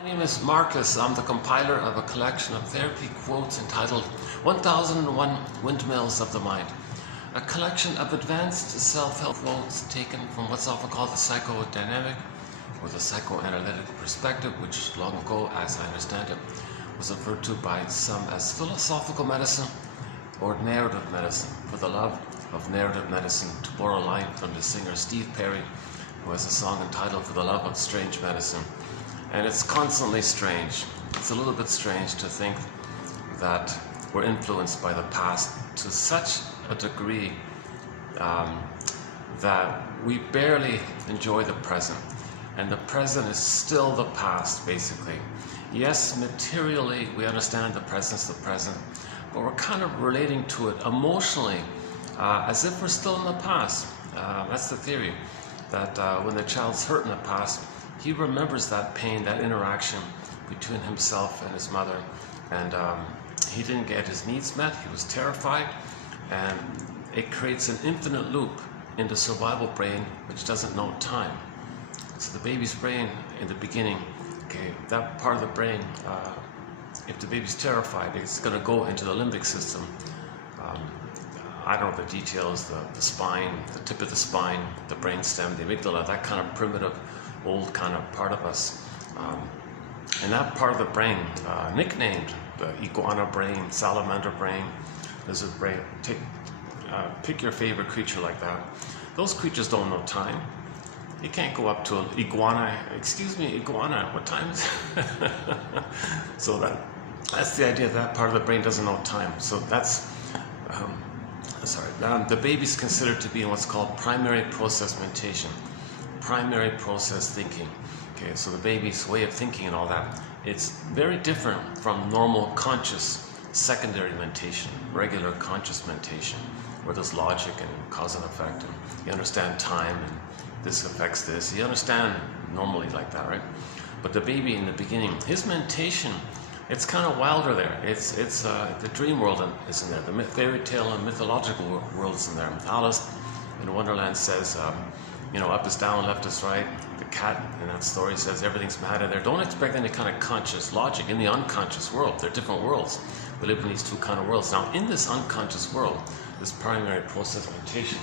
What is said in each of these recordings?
My name is Marcus. I'm the compiler of a collection of therapy quotes entitled 1001 Windmills of the Mind, a collection of advanced self-help quotes taken from what's often called the psychodynamic or the psychoanalytic perspective, which long ago, as I understand it, was referred to by some as philosophical medicine or narrative medicine, for the love of narrative medicine, to borrow a line from the singer Steve Perry, who has a song entitled For the Love of Strange Medicine. And it's constantly strange. It's a little bit strange to think that we're influenced by the past to such a degree that we barely enjoy the present. And the present is still the past, basically. Yes, materially, we understand the present's the present, but we're kind of relating to it emotionally as if we're still in the past. That's the theory, that when the child's hurt in the past, he remembers that pain, that interaction between himself and his mother, and he didn't get his needs met, he was terrified, and it creates an infinite loop in the survival brain which doesn't know time. So the baby's brain in the beginning, okay, that part of the brain, if the baby's terrified, it's going to go into the limbic system. I don't know the details, the spine, the tip of the spine, the brainstem, the amygdala, that kind of primitive old kind of part of us, and that part of the brain, nicknamed the iguana brain, salamander brain, lizard brain, pick your favorite creature like that. Those creatures don't know time. You can't go up to an iguana, excuse me, iguana, what time is it? So that's the idea, that part of the brain doesn't know time. So that's, the baby's considered to be in what's called primary process mentation. Primary process thinking. Okay, so the baby's way of thinking and all that, it's very different from normal conscious secondary mentation, regular conscious mentation, where there's logic and cause and effect, and you understand time and this affects this. You understand normally like that, right? But the baby in the beginning, his mentation, it's kind of wilder there. It's the dream world is in there. The fairy tale and mythological world is in there. Alice in Wonderland says, you know, up is down, left is right. The cat in that story says everything's mad in there. Don't expect any kind of conscious logic in the unconscious world. They're different worlds. We live in these two kind of worlds. Now, in this unconscious world, this primary process mentation.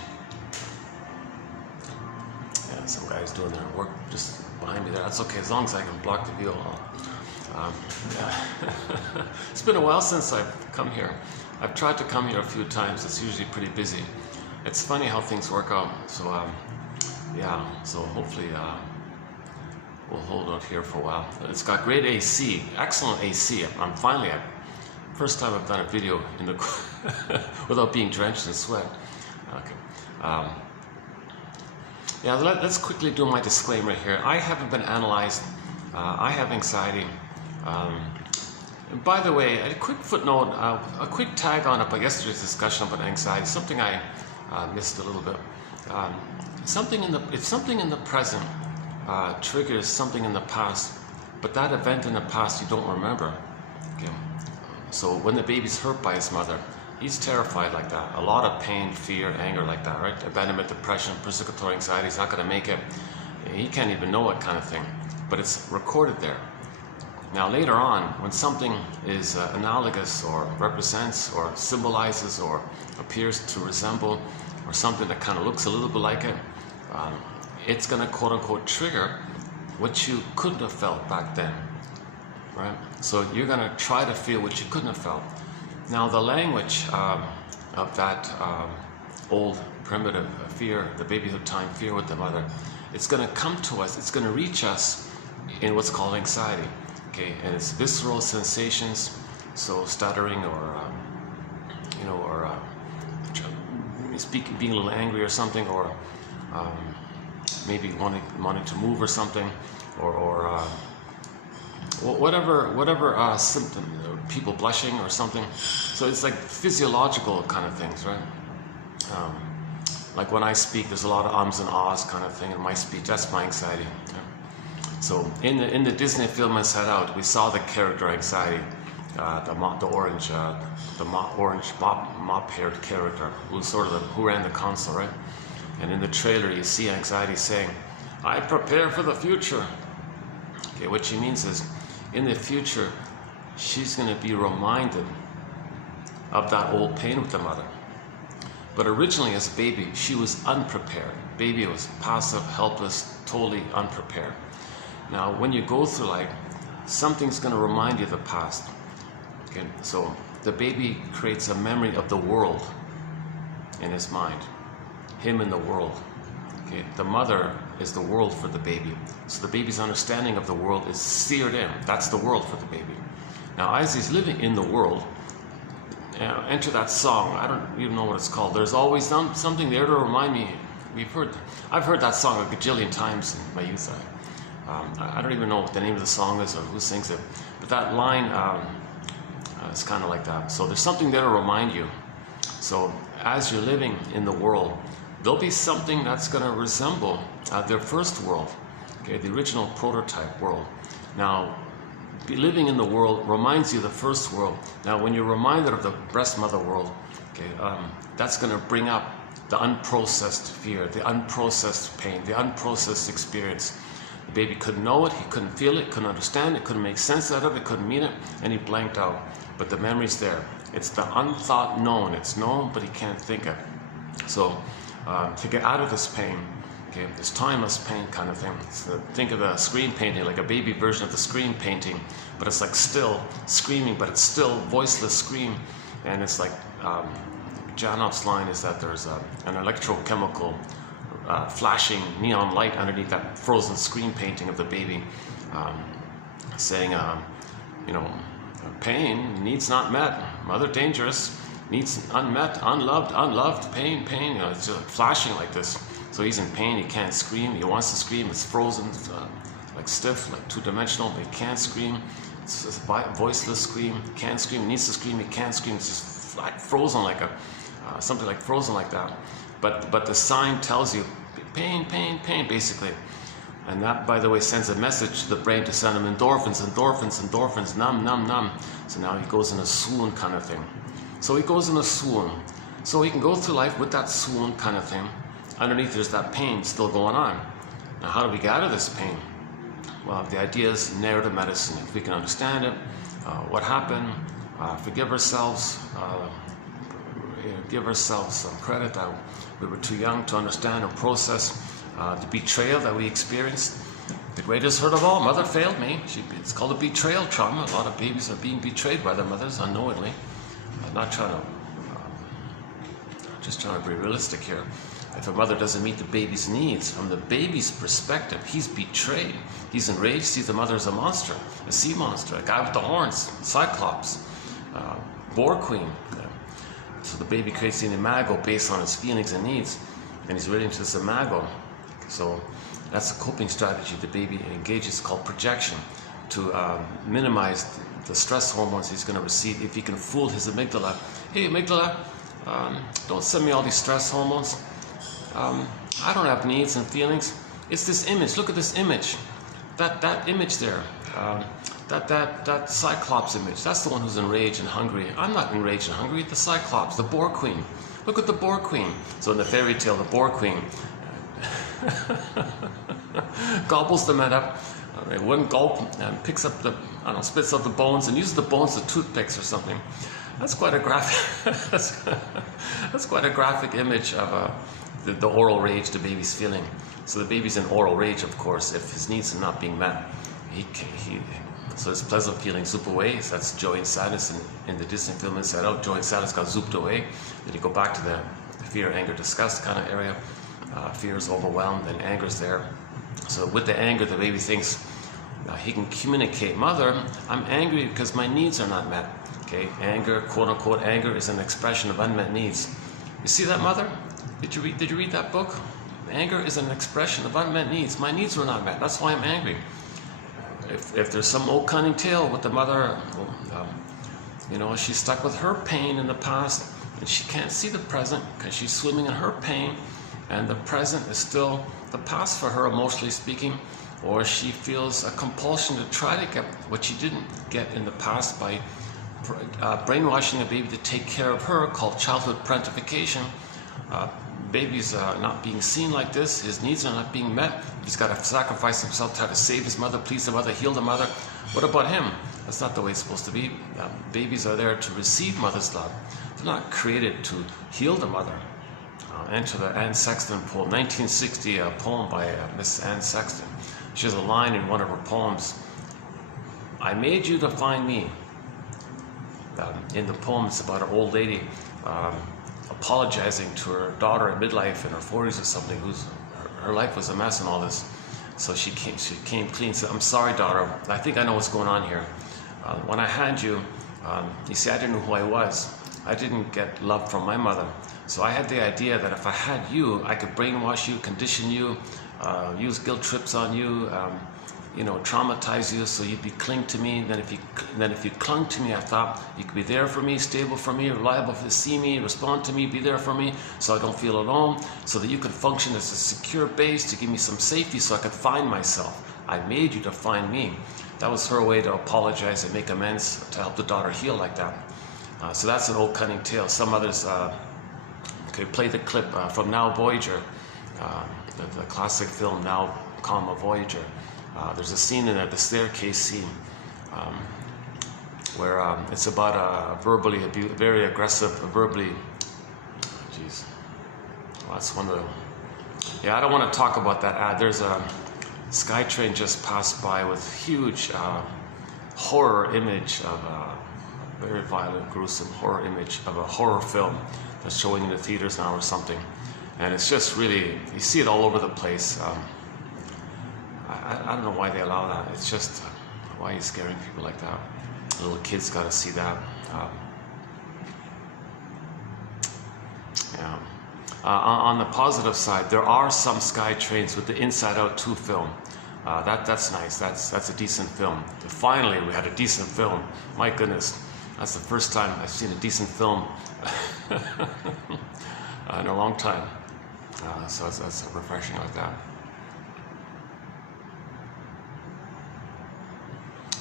Yeah, some guy's doing their work just behind me there. That's okay, as long as I can block the view. Yeah. It's been a while since I've come here. I've tried to come here a few times. It's usually pretty busy. It's funny how things work out. So, yeah, so hopefully we'll hold out here for a while. It's got great AC, excellent AC. I'm finally at first time I've done a video in the without being drenched in sweat. Okay. Yeah, let's quickly do my disclaimer here. I haven't been analyzed. I have anxiety. And by the way, a quick footnote, a quick tag on about yesterday's discussion about anxiety, something I missed a little bit. If something in the present triggers something in the past, but that event in the past you don't remember. Okay. So when the baby's hurt by his mother, he's terrified like that. A lot of pain, fear, anger like that, right? Abandonment, depression, persecutory anxiety, he's not going to make it. He can't even know it kind of thing. But it's recorded there. Now later on, when something is analogous or represents or symbolizes or appears to resemble or something that kind of looks a little bit like it, it's going to quote-unquote trigger what you couldn't have felt back then, right? So you're going to try to feel what you couldn't have felt. Now the language of that old primitive fear, the babyhood time fear with the mother, it's going to come to us, it's going to reach us in what's called anxiety, okay? And it's visceral sensations, so stuttering or, you know, or being a little angry or something, or maybe wanting to move or something, or whatever symptom, people blushing or something. So it's like physiological kind of things, right? Like when I speak, there's a lot of ums and ahs kind of thing in my speech. That's my anxiety. Okay? So in the Disney film Inside Out, we saw the character anxiety, the orange mop-haired character who ran the console, right? And in the trailer, you see anxiety saying, "I prepare for the future." Okay, what she means is, in the future, she's going to be reminded of that old pain with the mother. But originally as a baby, she was unprepared. Baby was passive, helpless, totally unprepared. Now, when you go through life, something's going to remind you of the past. Okay, so the baby creates a memory of the world in his mind, him in the world. Okay, the mother is the world for the baby. So the baby's understanding of the world is seared in. That's the world for the baby. Now, as he's living in the world, enter that song. I don't even know what it's called. There's always something there to remind me. I've heard that song a gajillion times in my youth. I don't even know what the name of the song is or who sings it. But that line is kind of like that. So there's something there to remind you. So as you're living in the world, there'll be something that's going to resemble their first world, okay, the original prototype world. Now, living in the world reminds you of the first world. Now, when you're reminded of the breast mother world, okay, that's going to bring up the unprocessed fear, the unprocessed pain, the unprocessed experience. The baby couldn't know it, he couldn't feel it, couldn't understand it, couldn't make sense out of it, couldn't mean it, and he blanked out. But the memory's there. It's the unthought known. It's known, but he can't think it. So, to get out of this pain, okay, this timeless pain kind of thing. So think of a screen painting, like a baby version of the screen painting, but it's like still screaming, but it's still voiceless scream. And it's like, Janop's line is that there's an electrochemical flashing neon light underneath that frozen screen painting of the baby, saying, you know, pain, needs not met, mother dangerous, needs unmet, unloved, pain, you know, it's just flashing like this. So he's in pain, he can't scream, he wants to scream, it's frozen, like stiff, like two-dimensional, but he can't scream. It's a voiceless scream, he can't scream, he needs to scream, he can't scream, it's just like frozen like a, something like frozen like that. But the sign tells you, pain, basically. And that, by the way, sends a message to the brain to send him endorphins, numb. So now he goes in a swoon kind of thing. So he goes in a swoon. So he can go through life with that swoon kind of thing. Underneath there's that pain still going on. Now how do we get out of this pain? Well, the idea is narrative medicine. If we can understand it, what happened, forgive ourselves, give ourselves some credit that we were too young to understand or process the betrayal that we experienced. The greatest hurt of all, mother failed me. It's called a betrayal trauma. A lot of babies are being betrayed by their mothers unknowingly. I'm not trying to, just trying to be realistic here. If a mother doesn't meet the baby's needs, from the baby's perspective, he's betrayed. He's enraged, sees the mother as a monster, a sea monster, a guy with the horns, Cyclops, Boar Queen. So the baby creates an imago based on his feelings and needs, and he's relating to this imago. So that's a coping strategy the baby engages, called projection, to minimize the stress hormones he's going to receive. If he can fool his amygdala, hey amygdala, don't send me all these stress hormones. I don't have needs and feelings. It's this image. Look at this image. That image there. That Cyclops image. That's the one who's enraged and hungry. I'm not enraged and hungry. The Cyclops, the Boar Queen. Look at the Boar Queen. So in the fairy tale, the Boar Queen gobbles the men up in one gulp and picks up the, I don't know, spits up the bones and uses the bones as toothpicks or something. That's quite a graphic. that's quite a graphic image of the oral rage the baby's feeling. So the baby's in oral rage, of course, if his needs are not being met. So his pleasant feelings zoop away. So that's joy and sadness in the Disney film Inside Out. Joy and sadness got zooped away. Then you go back to the fear, anger, disgust kind of area. Fear is overwhelmed and anger is there. So with the anger, the baby thinks he can communicate, mother, I'm angry because my needs are not met. Okay, anger, quote unquote, anger is an expression of unmet needs. You see that, mother? Did you read that book? Anger is an expression of unmet needs. My needs were not met. That's why I'm angry. If there's some old cunning tale with the mother, you know, she's stuck with her pain in the past and she can't see the present because she's swimming in her pain, and the present is still the past for her, emotionally speaking, or she feels a compulsion to try to get what she didn't get in the past by brainwashing a baby to take care of her, called childhood parentification. baby's not being seen like this. His needs are not being met. He's got to sacrifice himself, try to save his mother, please the mother, heal the mother. What about him? That's not the way it's supposed to be. Babies are there to receive mother's love. They're not created to heal the mother. Enter the Anne Sexton poem, 1960 poem by Miss Anne Sexton. She has a line in one of her poems, I made you to find me. In the poem, it's about an old lady apologizing to her daughter in midlife in her 40s or something, whose her life was a mess and all this. So she came clean and said, I'm sorry, daughter, I think I know what's going on here. When I had you, you see, I didn't know who I was. I didn't get love from my mother. So I had the idea that if I had you, I could brainwash you, condition you, use guilt trips on you, traumatize you so you'd be cling to me. Then if you clung to me, I thought you could be there for me, stable for me, reliable to see me, respond to me, be there for me, so I don't feel alone, so that you could function as a secure base to give me some safety so I could find myself. I made you to find me. That was her way to apologize and make amends, to help the daughter heal like that. So that's an old cunning tale. Some others could play the clip from Now Voyager, the classic film Now, Voyager. There's a scene in there, the staircase scene, where it's about a very aggressive, verbally, well, that's one of the, I don't want to talk about that ad. There's a SkyTrain just passed by with huge horror image of a very violent, gruesome horror image of a horror film that's showing in the theaters now or something. And it's just really, you see it all over the place. I don't know why they allow that. It's just, why are you scaring people like that? Little kids got to see that. On the positive side, there are some SkyTrains with the Inside Out 2 film. That's nice. That's a decent film. Finally, we had a decent film. My goodness, that's the first time I've seen a decent film in a long time. So that's refreshing like that.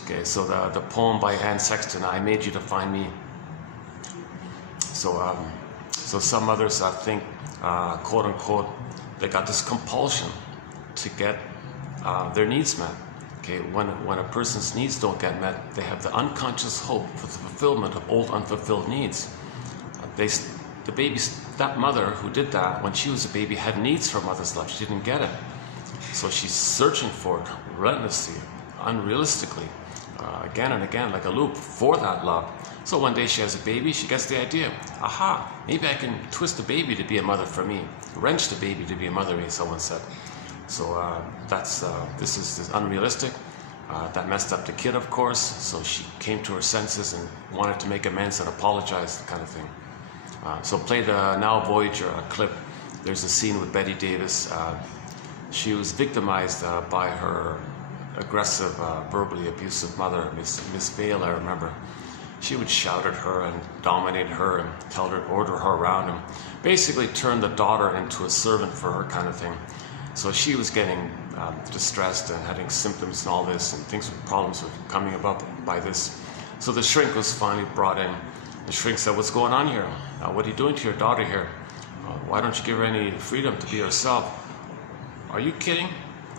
Okay, so the poem by Anne Sexton, I made you to find me. So some others, I think, quote unquote, they got this compulsion to get their needs met. Okay, when a person's needs don't get met, they have the unconscious hope for the fulfillment of old unfulfilled needs. That mother who did that when she was a baby had needs for mother's love. She didn't get it, so she's searching for it relentlessly, unrealistically, again and again, like a loop, for that love. So one day she has a baby, she gets the idea, aha, maybe I can twist the baby to be a mother for me, wrench the baby to be a mother, someone said. So this is unrealistic. That messed up the kid, of course, so she came to her senses and wanted to make amends and apologize, kind of thing. So play the Now Voyager clip. There's a scene with Betty Davis. She was victimized by her aggressive, verbally abusive mother, Miss Vale, I remember. She would shout at her and dominate her and tell her, order her around, and basically turn the daughter into a servant for her, kind of thing. So she was getting distressed and having symptoms and all this, and problems were coming about by this. So the shrink was finally brought in. The shrink said, what's going on here? What are you doing to your daughter here? Why don't you give her any freedom to be herself? Are you kidding?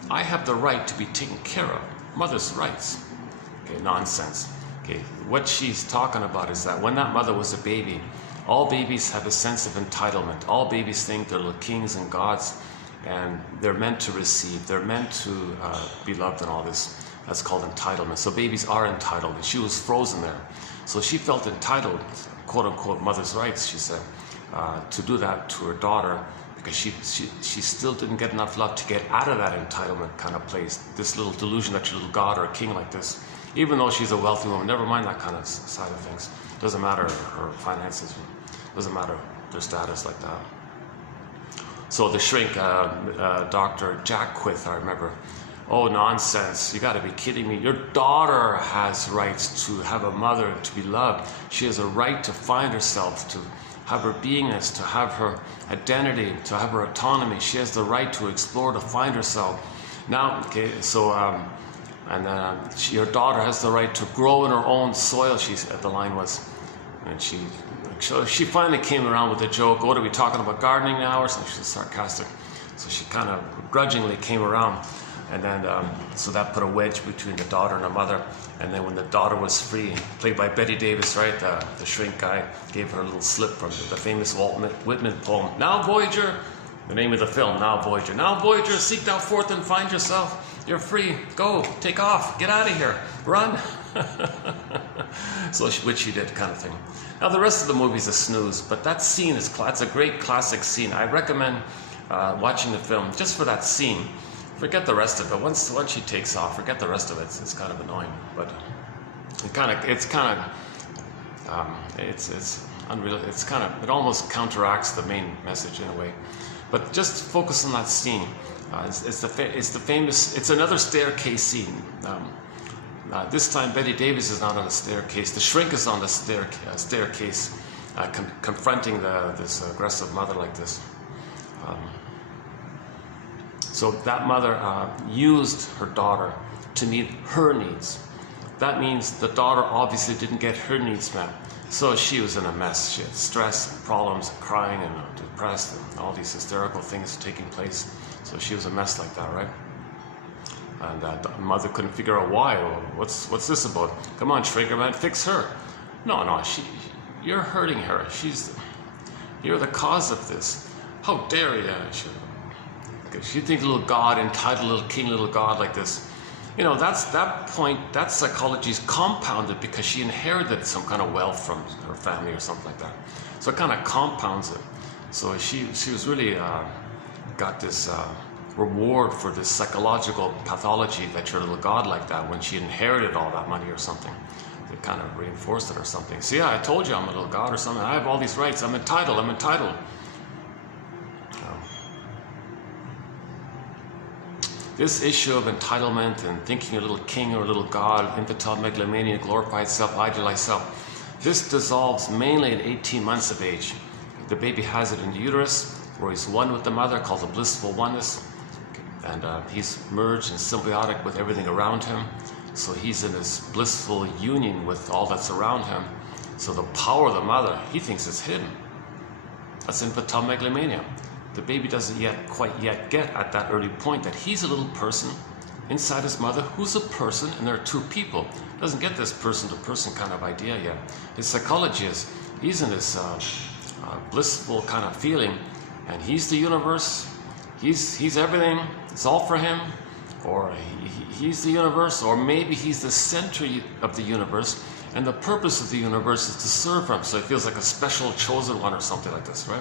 I have the right to be taken care of. Mother's rights. Okay, nonsense. Okay, what she's talking about is that when that mother was a baby, all babies have a sense of entitlement. All babies think they're little kings and gods, and they're meant to receive. They're meant to be loved and all this. That's called entitlement. So babies are entitled. She was frozen there. So she felt entitled, quote unquote, mother's rights, she said, to do that to her daughter, because she still didn't get enough love to get out of that entitlement kind of place, this little delusion that you're a little god or a king like this. Even though she's a wealthy woman, never mind that kind of side of things. Doesn't matter her finances, doesn't matter their status like that. So the shrink, Dr. Jack Quith, I remember, oh, nonsense, you gotta be kidding me. Your daughter has rights to have a mother, to be loved. She has a right to find herself, to have her beingness, to have her identity, to have her autonomy. She has the right to explore, to find herself. Now, okay, so, your daughter has the right to grow in her own soil, the line was. And she finally came around with a joke. What are we talking about, gardening now or something? She was sarcastic. So she kind of grudgingly came around. And then, so that put a wedge between the daughter and the mother. And then when the daughter was free, played by Bette Davis, right, the shrink guy gave her a little slip from the famous Walt Whitman poem, "Now Voyager," the name of the film, "Now Voyager. Now Voyager, seek thou forth and find yourself. You're free. Go, take off, get out of here, run." So, which she did, kind of thing. Now the rest of the movie's a snooze, but that scene that's a great classic scene. I recommend watching the film just for that scene. Forget the rest of it. Once she takes off, forget the rest of it. It's kind of annoying, but it's unreal. It almost counteracts the main message in a way. But just focus on that scene. It's another staircase scene. This time Bette Davis is not on the staircase. The shrink is on the staircase, confronting this aggressive mother like this. So that mother used her daughter to meet her needs. That means the daughter obviously didn't get her needs met. So she was in a mess. She had stress, problems, crying, and depressed, and all these hysterical things taking place. So she was a mess like that, right? And the mother couldn't figure out why. Or what's this about? Come on, shrinker man, fix her. No, you're hurting her. You're the cause of this. How dare you? She thinks little God, entitled little king, little God like this. You know, that psychology is compounded because she inherited some kind of wealth from her family or something like that. So it kind of compounds it. So she was really got this reward for this psychological pathology that you're a little God like that when she inherited all that money or something. It kind of reinforced it or something. So yeah, I told you I'm a little God or something. I have all these rights. I'm entitled. This issue of entitlement and thinking you're a little king or a little God, infantile megalomania, glorified self, idealized self, this dissolves mainly at 18 months of age. The baby has it in the uterus, where he's one with the mother, called the blissful oneness, and he's merged and symbiotic with everything around him. So he's in this blissful union with all that's around him. So the power of the mother, he thinks it's hidden. That's infantile megalomania. The baby doesn't quite yet get at that early point that he's a little person inside his mother who's a person, and there are two people. Doesn't get this person-to-person kind of idea yet. His psychology is, he's in this blissful kind of feeling, and he's the universe, he's everything, it's all for him, or he's the universe, or maybe he's the center of the universe, and the purpose of the universe is to serve him, so he feels like a special chosen one or something like this, right?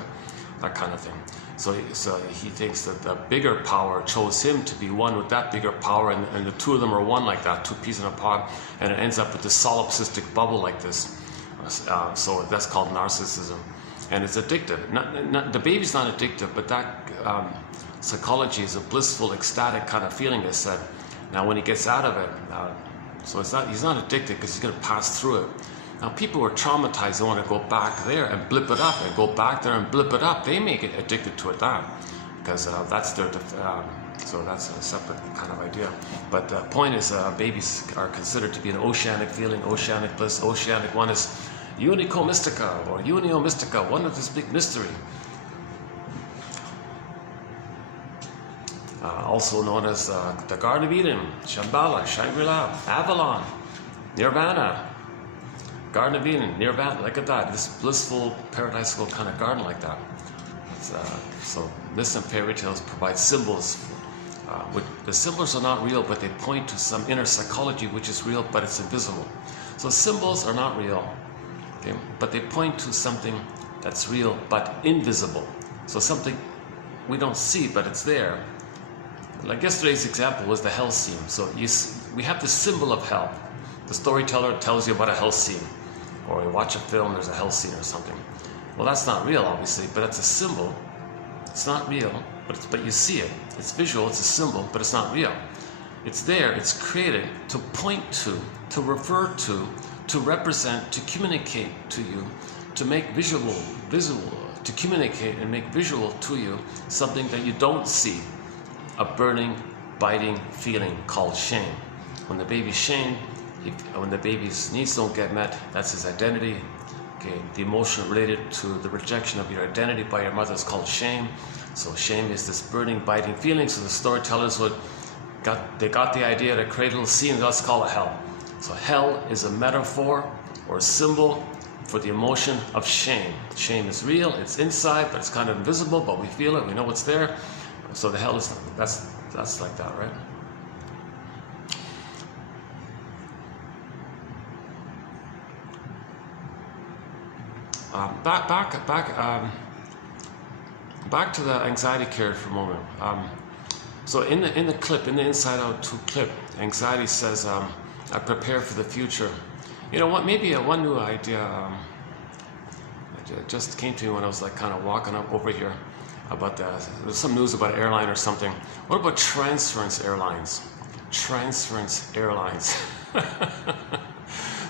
That kind of thing. So he thinks that the bigger power chose him to be one with that bigger power, and the two of them are one like that, two peas in a pod, and it ends up with this solipsistic bubble like this. So that's called narcissism, and it's addictive. The baby's not addictive, but that psychology is a blissful, ecstatic kind of feeling, they said. Now when he gets out of it, so he's not addicted because he's going to pass through it. Now people who are traumatized, they want to go back there and blip it up, and go back there and blip it up. They may get addicted to it because that's their, so that's a separate kind of idea. But the point is, babies are considered to be an oceanic feeling, oceanic bliss, oceanic oneness, unico mystica, or unio mystica, one of this big mystery. Also known as the Garden of Eden, Shambhala, Shangri-La, Avalon, Nirvana, Garden of Eden, Nirvana, look at that, this blissful, paradisical kind of garden like that. So myths and fairy tales provide symbols. The symbols are not real, but they point to some inner psychology which is real, but it's invisible. So symbols are not real, okay, but they point to something that's real, but invisible. So something we don't see, but it's there. Like yesterday's example was the hell scene. So we have the symbol of hell. The storyteller tells you about a hell scene, or you watch a film, there's a hell scene or something. Well, that's not real, obviously, but it's a symbol. It's not real, but you see it. It's visual, it's a symbol, but it's not real. It's there, it's created to point to refer to represent, to communicate to you, to make visual, to communicate and make visual to you something that you don't see. A burning, biting feeling called shame. When the baby's shamed, when the baby's needs don't get met, that's his identity. Okay, the emotion related to the rejection of your identity by your mother is called shame. So shame is this burning, biting feeling. So the storytellers got the idea to create a little scene. Let's call it hell. So hell is a metaphor or a symbol for the emotion of shame. Shame is real, it's inside, but it's kind of invisible, but we feel it, we know it's there. So the hell is, that's like that, right? Back to the anxiety carrier for a moment. So in the clip, in the Inside Out 2 clip, anxiety says, I prepare for the future. You know what, maybe one new idea just came to me when I was like kind of walking up over here about there's some news about an airline or something. What about Transference Airlines? Transference Airlines.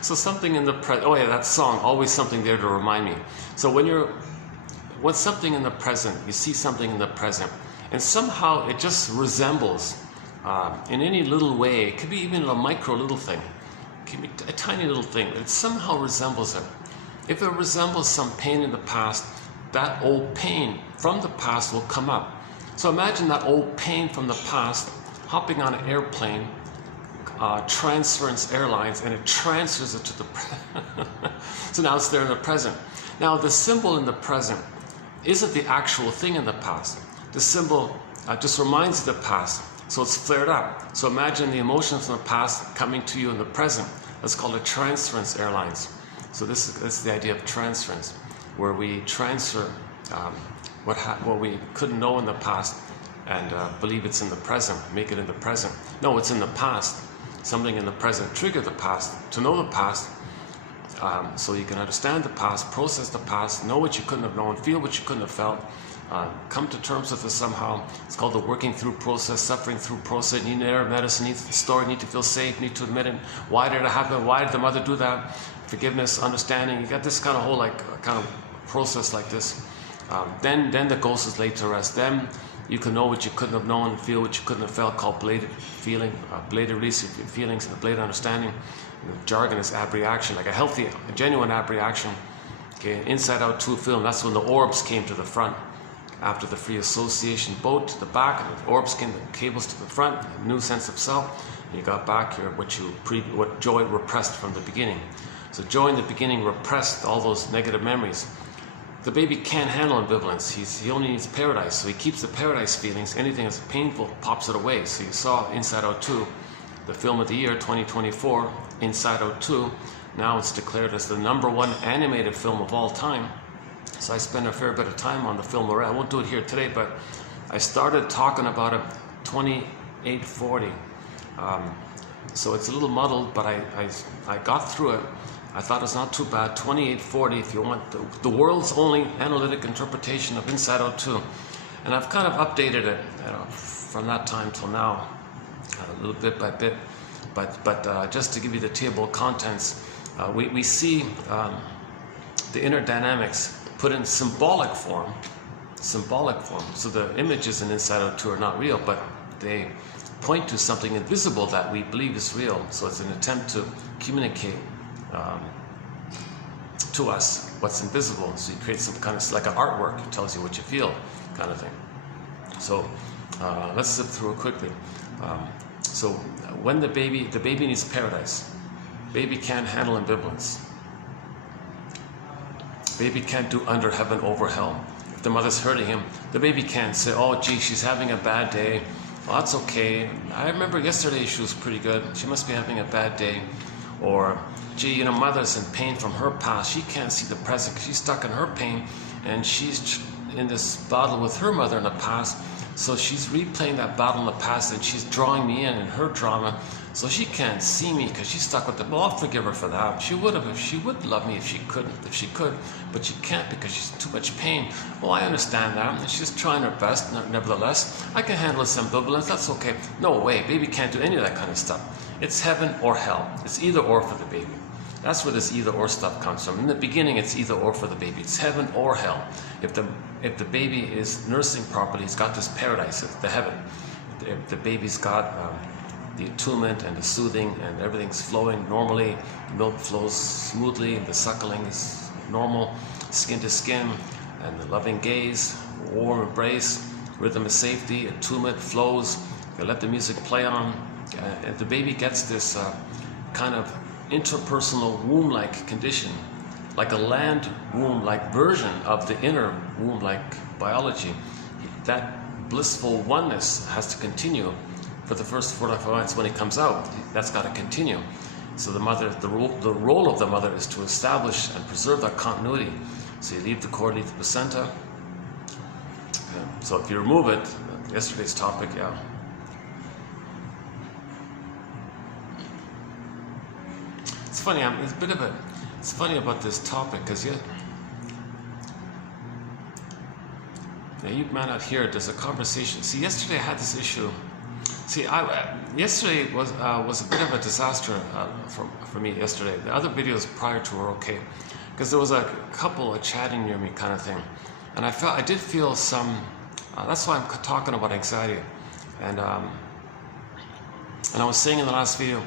So something in the present, oh yeah, that song, always something there to remind me. So when something in the present, you see something in the present, and somehow it just resembles, in any little way, it could be even a micro little thing, it can be a tiny little thing, but it somehow resembles it. If it resembles some pain in the past, that old pain from the past will come up. So imagine that old pain from the past hopping on an airplane, Transference Airlines, and it transfers it to the so now it's there in the present. Now the symbol in the present isn't the actual thing in the past. The symbol just reminds you of the past, so it's flared up. So imagine the emotions from the past coming to you in the present. That's called a Transference Airlines. So this is the idea of transference, where we transfer what we couldn't know in the past and believe it's in the present, make it in the present. No, it's in the past. Something in the present triggered the past. To know the past, so you can understand the past, process the past, know what you couldn't have known, feel what you couldn't have felt, come to terms with it somehow. It's called the working through process, suffering through process. Need air, medicine, need the story, need to feel safe, need to admit it. Why did it happen? Why did the mother do that? Forgiveness, understanding. You got this kind of whole kind of process like this. Then the ghost is laid to rest. Then you can know what you couldn't have known, feel what you couldn't have felt, called bladed feeling, bladed release of your feelings, and the bladed understanding. And the jargon is abreaction, like a genuine abreaction. Okay, Inside Out 2 film, that's when the orbs came to the front. After the free association boat to the back, and the orbs came, the cables to the front, a new sense of self. And you got back here what joy repressed from the beginning. So joy in the beginning repressed all those negative memories. The baby can't handle ambivalence. He only needs paradise, so he keeps the paradise feelings. Anything that's painful pops it away. So you saw Inside Out 2, the film of the year 2024, Inside Out 2. Now it's declared as the #1 animated film of all time. So I spent a fair bit of time on the film already. I won't do it here today, but I started talking about it 2840. So it's a little muddled, but I got through it. I thought it's not too bad. 2840, if you want the world's only analytic interpretation of Inside Out 2. And I've kind of updated it from that time till now, a little bit by bit. But just to give you the table of contents, we see the inner dynamics put in symbolic form. So the images in Inside Out 2 are not real, but they point to something invisible that we believe is real. So it's an attempt to communicate to us what's invisible. So you create some kind of, like an artwork, it tells you what you feel, kind of thing. So let's zip through it quickly. So when the baby needs paradise. Baby can't handle ambivalence. Baby can't do under heaven, over hell. If the mother's hurting him, the baby can't say, oh gee, she's having a bad day. Well, that's okay. I remember yesterday she was pretty good. She must be having a bad day. Or, gee, mother's in pain from her past. She can't see the present because she's stuck in her pain, and she's in this battle with her mother in the past. So she's replaying that battle in the past, and she's drawing me in her drama. So she can't see me because she's stuck with it. Well, I'll forgive her for that. She would have if she would love me if she could, but she can't because she's in too much pain. Well, I understand that. And she's trying her best. Nevertheless, I can handle this ambivalence. That's okay. No way, baby can't do any of that kind of stuff. It's heaven or hell. It's either or for the baby. That's where this either or stuff comes from. In the beginning, it's either or for the baby. It's heaven or hell. If the baby is nursing properly, he's got this paradise, the heaven. If the baby's got the attunement and the soothing and everything's flowing normally, the milk flows smoothly, and the suckling is normal, skin to skin, and the loving gaze, warm embrace, rhythm of safety, attunement, flows. You let the music play on, and the baby gets this kind of interpersonal womb-like condition, like a land womb-like version of the inner womb-like biology. That blissful oneness has to continue for the first 4 to 5 months. When it comes out, that's got to continue. So the mother, the role of the mother is to establish and preserve that continuity. So you leave the cord, leave the placenta. Okay. So if you remove it, yesterday's topic, yeah. It's funny. It's funny about this topic because you might not hear it. There's a conversation. See, yesterday I had this issue. See, yesterday was a bit of a disaster for me yesterday. The other videos prior to were okay, because there was a couple chatting near me kind of thing, and I did feel some. That's why I'm talking about anxiety, and I was saying in the last video,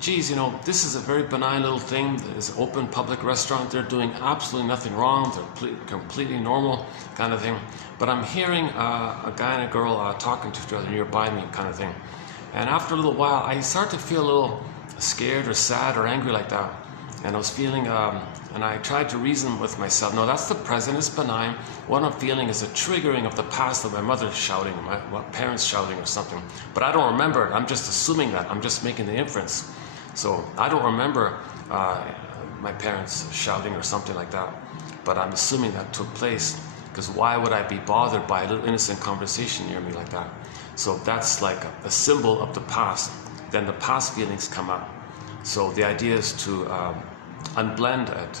geez, you know, this is a very benign little thing. It's an open public restaurant. They're doing absolutely nothing wrong. They're completely normal kind of thing. But I'm hearing a guy and a girl talking to each other nearby me kind of thing. And after a little while, I start to feel a little scared or sad or angry like that. And I was feeling, and I tried to reason with myself, no, that's the present, it's benign. What I'm feeling is a triggering of the past of my mother shouting, or my parents shouting or something. But I don't remember it. I'm just assuming that. I'm just making the inference. So I don't remember my parents shouting or something like that, but I'm assuming that took place, because why would I be bothered by a little innocent conversation near me like that? So that's like a symbol of the past. Then the past feelings come up. So the idea is to unblend it.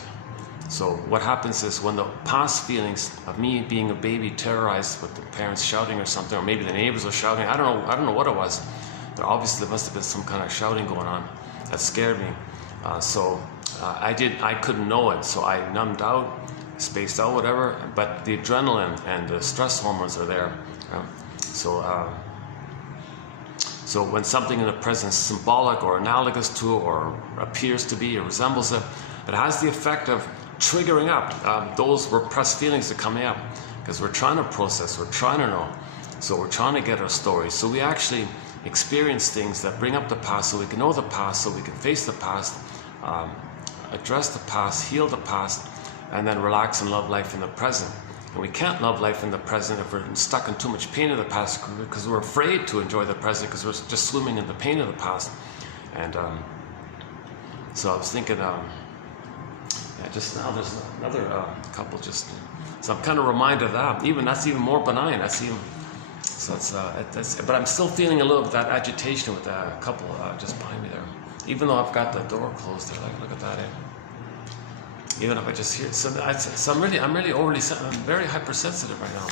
So what happens is when the past feelings of me being a baby terrorized with the parents shouting or something, or maybe the neighbors were shouting, I don't know what it was. There obviously must have been some kind of shouting going on that scared me. I couldn't know it, so I numbed out, spaced out, whatever, but the adrenaline and the stress hormones are there. So when something in the present is symbolic or analogous to or appears to be or resembles it, it has the effect of triggering up those repressed feelings that come up, because we're trying to process, we're trying to know, so we're trying to get our story. So we actually experience things that bring up the past so we can know the past, so we can face the past, address the past, heal the past, and then relax and love life in the present. And we can't love life in the present if we're stuck in too much pain in the past, because we're afraid to enjoy the present because we're just swimming in the pain of the past. And so I was thinking, just now there's another couple just, so I'm kind of reminded of that. That's even more benign. So but I'm still feeling a little of that agitation with a couple just behind me there. Even though I've got the door closed there, like, look at that. Even if I just hear, so I'm very hypersensitive right now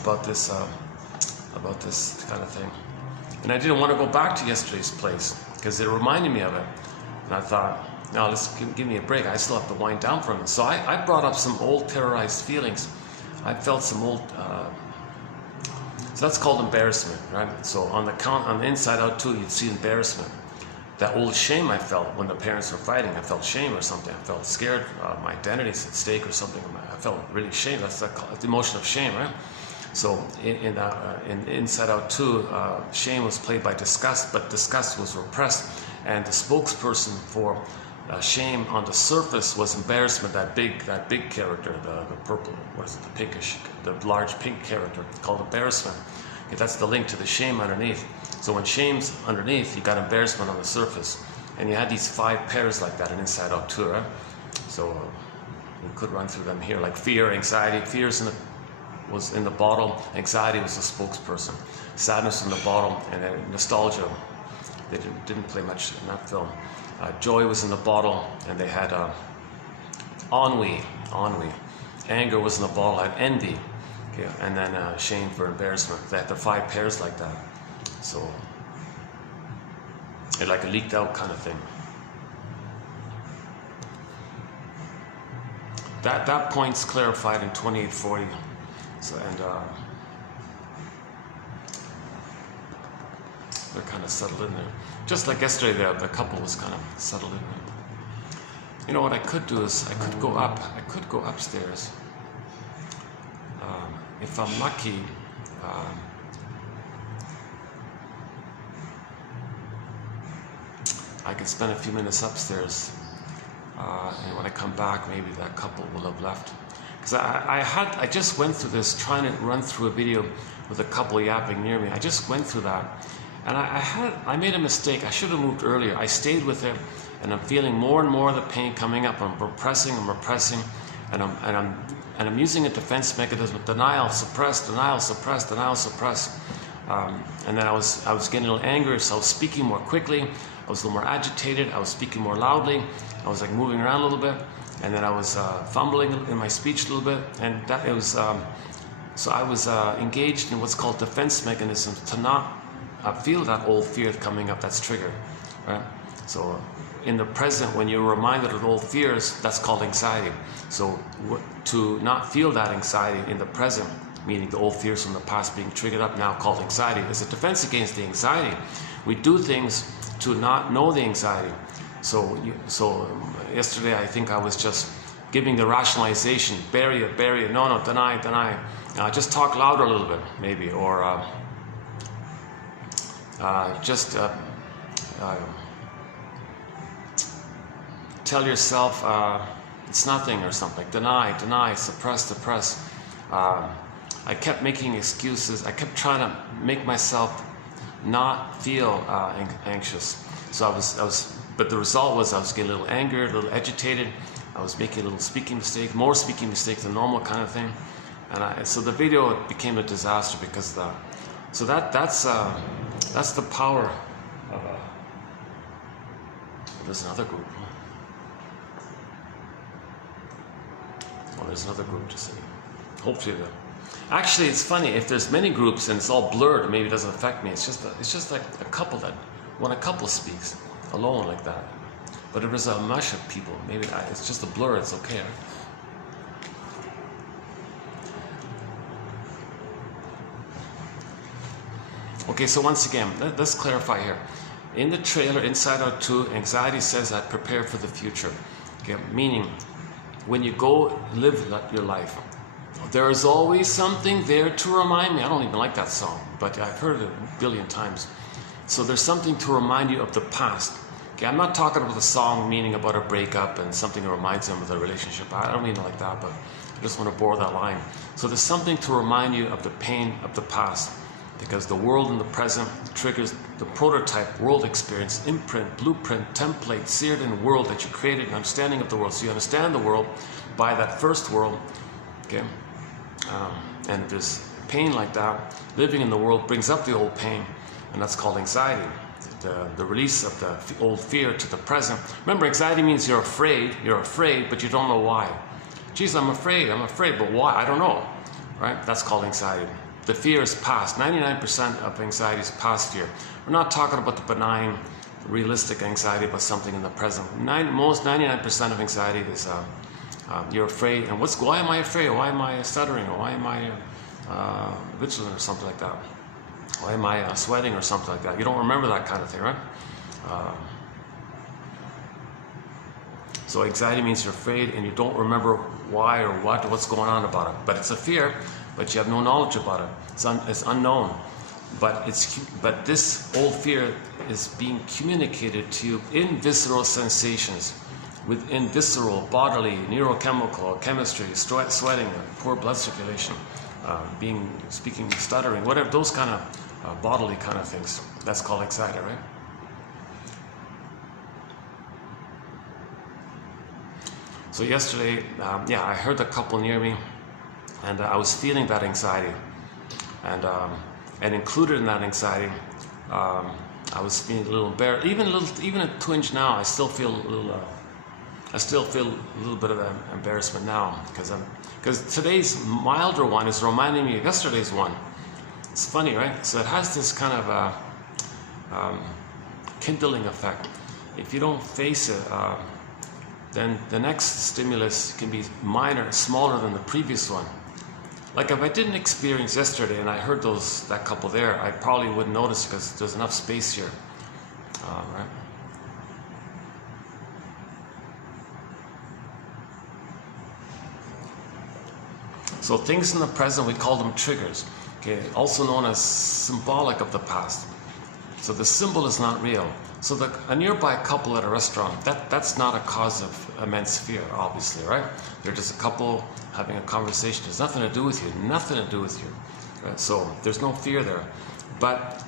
about this kind of thing. And I didn't want to go back to yesterday's place because it reminded me of it. And I thought, no, let's give me a break. I still have to wind down from it. So I brought up some old terrorized feelings. I felt some old. So that's called embarrassment, right? So on the inside out too, you'd see embarrassment. That old shame I felt when the parents were fighting. I felt shame or something. I felt scared. My identity's at stake or something. I felt really shame. That's the emotion of shame, right? So in inside out too, shame was played by disgust, but disgust was repressed. And the spokesperson for shame on the surface was embarrassment. That big character, the purple, what is it? The pinkish, the large pink character called embarrassment. Okay, that's the link to the shame underneath. So when shame's underneath, you got embarrassment on the surface, and you had these 5 pairs like that, and inside out too, right? So we could run through them here, like fear, anxiety. Fear was in the bottle. Anxiety was the spokesperson. Sadness in the bottle, and then nostalgia. They didn't play much in that film. Joy was in the bottle, and they had ennui. Anger was in the bottle, had envy. Okay, and then shame for embarrassment. They had the 5 pairs like that. So it like a leaked out kind of thing. That point's clarified in 2840. So they're kind of settled in there. Just like yesterday, the couple was kind of settled in there. You know what I could do is I could go up. I could go upstairs. If I'm lucky. I could spend a few minutes upstairs, and when I come back, maybe that couple will have left. Because I just went through this, trying to run through a video with a couple yapping near me. I just went through that, and I made a mistake. I should have moved earlier. I stayed with it, and I'm feeling more and more of the pain coming up. I'm repressing, and I'm using a defense mechanism: denial, suppress, denial, suppress, denial, suppress. And then I was getting a little angry, so I was speaking more quickly. I was a little more agitated. I was speaking more loudly. I was like moving around a little bit, and then I was fumbling in my speech a little bit. And that it was so I was engaged in what's called defense mechanisms to not feel that old fear coming up. That's triggered, right? So in the present, when you're reminded of old fears, that's called anxiety. So to not feel that anxiety in the present, meaning the old fears from the past being triggered up, now called anxiety, is a defense against the anxiety. We do things to not know the anxiety. So yesterday I think I was just giving the rationalization, bury it, no, deny. Just talk louder a little bit, maybe, or tell yourself it's nothing or something. Deny, suppress. I kept making excuses. I kept trying to make myself not feel anxious. So I was, but the result was I was getting a little angry, a little agitated. I was making a little speaking mistake, more speaking mistakes than normal kind of thing. And so the video became a disaster because of that. So that's the power of there's another group. Well, there's another group to see. Hopefully actually, it's funny, if there's many groups and it's all blurred, maybe it doesn't affect me. It's just like a couple when a couple speaks alone like that. But if there's a mush of people, maybe it's just a blur, it's okay. Okay, so once again, let's clarify here. In the trailer, Inside Out 2, anxiety says I prepare for the future. Okay, meaning, when you go live your life, there is always something there to remind me. I don't even like that song, but I've heard it a billion times. So there's something to remind you of the past. Okay, I'm not talking about the song meaning about a breakup and something that reminds them of the relationship. I don't mean it like that, but I just want to bore that line. So there's something to remind you of the pain of the past, because the world in the present triggers the prototype world experience, imprint, blueprint, template, seared in world that you created, an understanding of the world. So you understand the world by that first world. Okay. And if there's pain like that, living in the world brings up the old pain, and that's called anxiety. The release of the old fear to the present. Remember, anxiety means you're afraid, but you don't know why. Geez, I'm afraid, but why? I don't know, right? That's called anxiety. The fear is past. 99% of anxiety is past fear. We're not talking about the benign, realistic anxiety about something in the present. 99% of anxiety is you're afraid, and why am I afraid? Why am I stuttering? Or why am I vigilant or something like that? Why am I sweating or something like that? You don't remember that kind of thing, right? So anxiety means you're afraid and you don't remember why or what's going on about it. But it's a fear, but you have no knowledge about it. It's unknown. But this old fear is being communicated to you in visceral sensations, within visceral, bodily, neurochemical, chemistry, sweating, poor blood circulation, speaking, stuttering, whatever, those kind of bodily kind of things. That's called anxiety, right? So yesterday, I heard a couple near me, and I was feeling that anxiety, and included in that anxiety, I was feeling a little embarrassed, even a twinge now. I still feel a little bit of embarrassment now because today's milder one is reminding me of yesterday's one. It's funny, right? So it has this kind of kindling effect. If you don't face it, then the next stimulus can be minor, smaller than the previous one. Like if I didn't experience yesterday and I heard that couple there, I probably wouldn't notice because there's enough space here, right? So things in the present, we call them triggers, okay, also known as symbolic of the past. So the symbol is not real. So a nearby couple at a restaurant, that's not a cause of immense fear, obviously, right? They're just a couple having a conversation. There's nothing to do with you, nothing to do with you. Right? So there's no fear there. But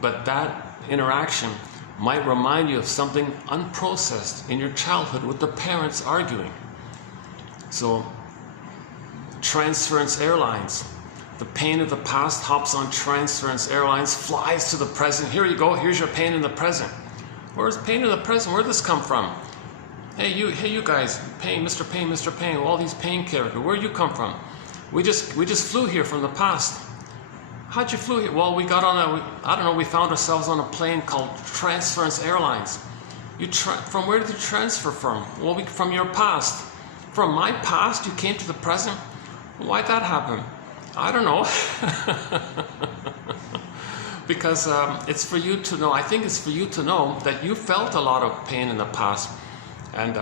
that interaction might remind you of something unprocessed in your childhood with the parents arguing. So Transference Airlines. The pain of the past hops on Transference Airlines, flies to the present. Here you go, here's your pain in the present. Where's pain in the present? Where'd this come from? Hey you guys, pain, Mr. Pain, Mr. Pain, all these pain characters, where'd you come from? We just flew here from the past. How'd you flew here? Well, we got on we found ourselves on a plane called Transference Airlines. From where did you transfer from? Well, from your past. From my past, you came to the present? Why'd that happen? I don't know. Because it's for you to know, I think it's for you to know that you felt a lot of pain in the past. And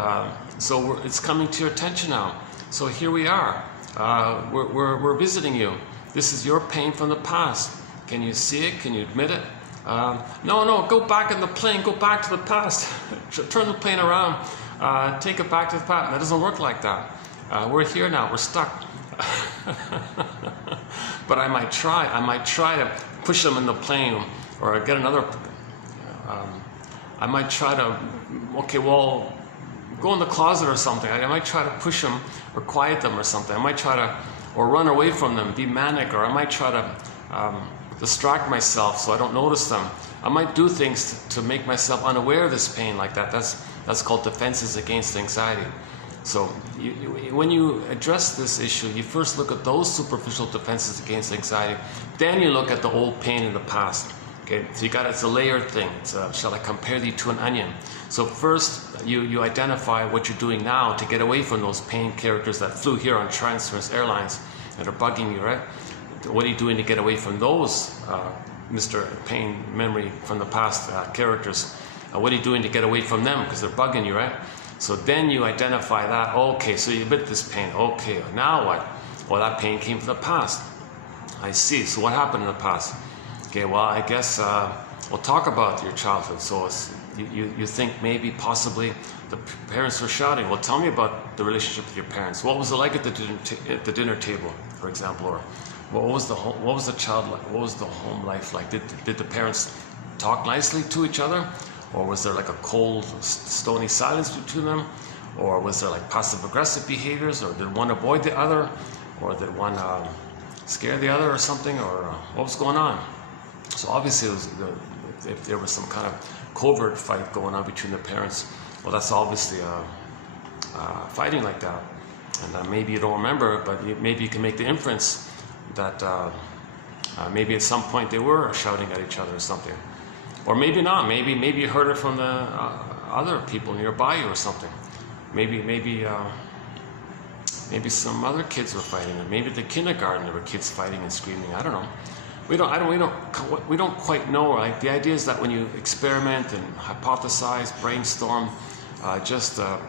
so it's coming to your attention now. So here we are. We're visiting you. This is your pain from the past. Can you see it? Can you admit it? No, go back in the plane. Go back to the past. Turn the plane around. Take it back to the past. That doesn't work like that. We're here now. We're stuck. But I might try to push them in the plane, or get another. I might try to. Okay, well, go in the closet or something. I might try to push them or quiet them or something. I might try to, or run away from them, be manic, or I might try to distract myself so I don't notice them. I might do things to make myself unaware of this pain like that. That's called defenses against anxiety. So when you address this issue, you first look at those superficial defenses against anxiety, then you look at the old pain in the past. Okay, so it's a layered thing. Shall I compare thee to an onion? So first you identify what you're doing now to get away from those pain characters that flew here on Transference Airlines that are bugging you, right? What are you doing to get away from those Mr. Pain memory from the past characters? What are you doing to get away from them because they're bugging you, right? So then you identify that. Okay, so you admit this pain. Okay, now what? Well, that pain came from the past. I see. So what happened in the past? Okay, well, I guess we'll talk about your childhood. So you think maybe possibly the parents were shouting. Well, tell me about the relationship with your parents. What was it like at the dinner table, for example, or what was the child like? What was the home life like? Did the parents talk nicely to each other? Or was there like a cold, stony silence between them? Or was there like passive-aggressive behaviors? Or did one avoid the other? Or did one scare the other or something? Or what was going on? So obviously, if there was some kind of covert fight going on between the parents, well, that's obviously fighting like that. And maybe you don't remember, but maybe you can make the inference that maybe at some point they were shouting at each other or something. Or maybe not. Maybe you heard it from the other people nearby you or something. Maybe some other kids were fighting. Or maybe at the kindergarten there were kids fighting and screaming. I don't know. We don't quite know. Right? The idea is that when you experiment and hypothesize, brainstorm,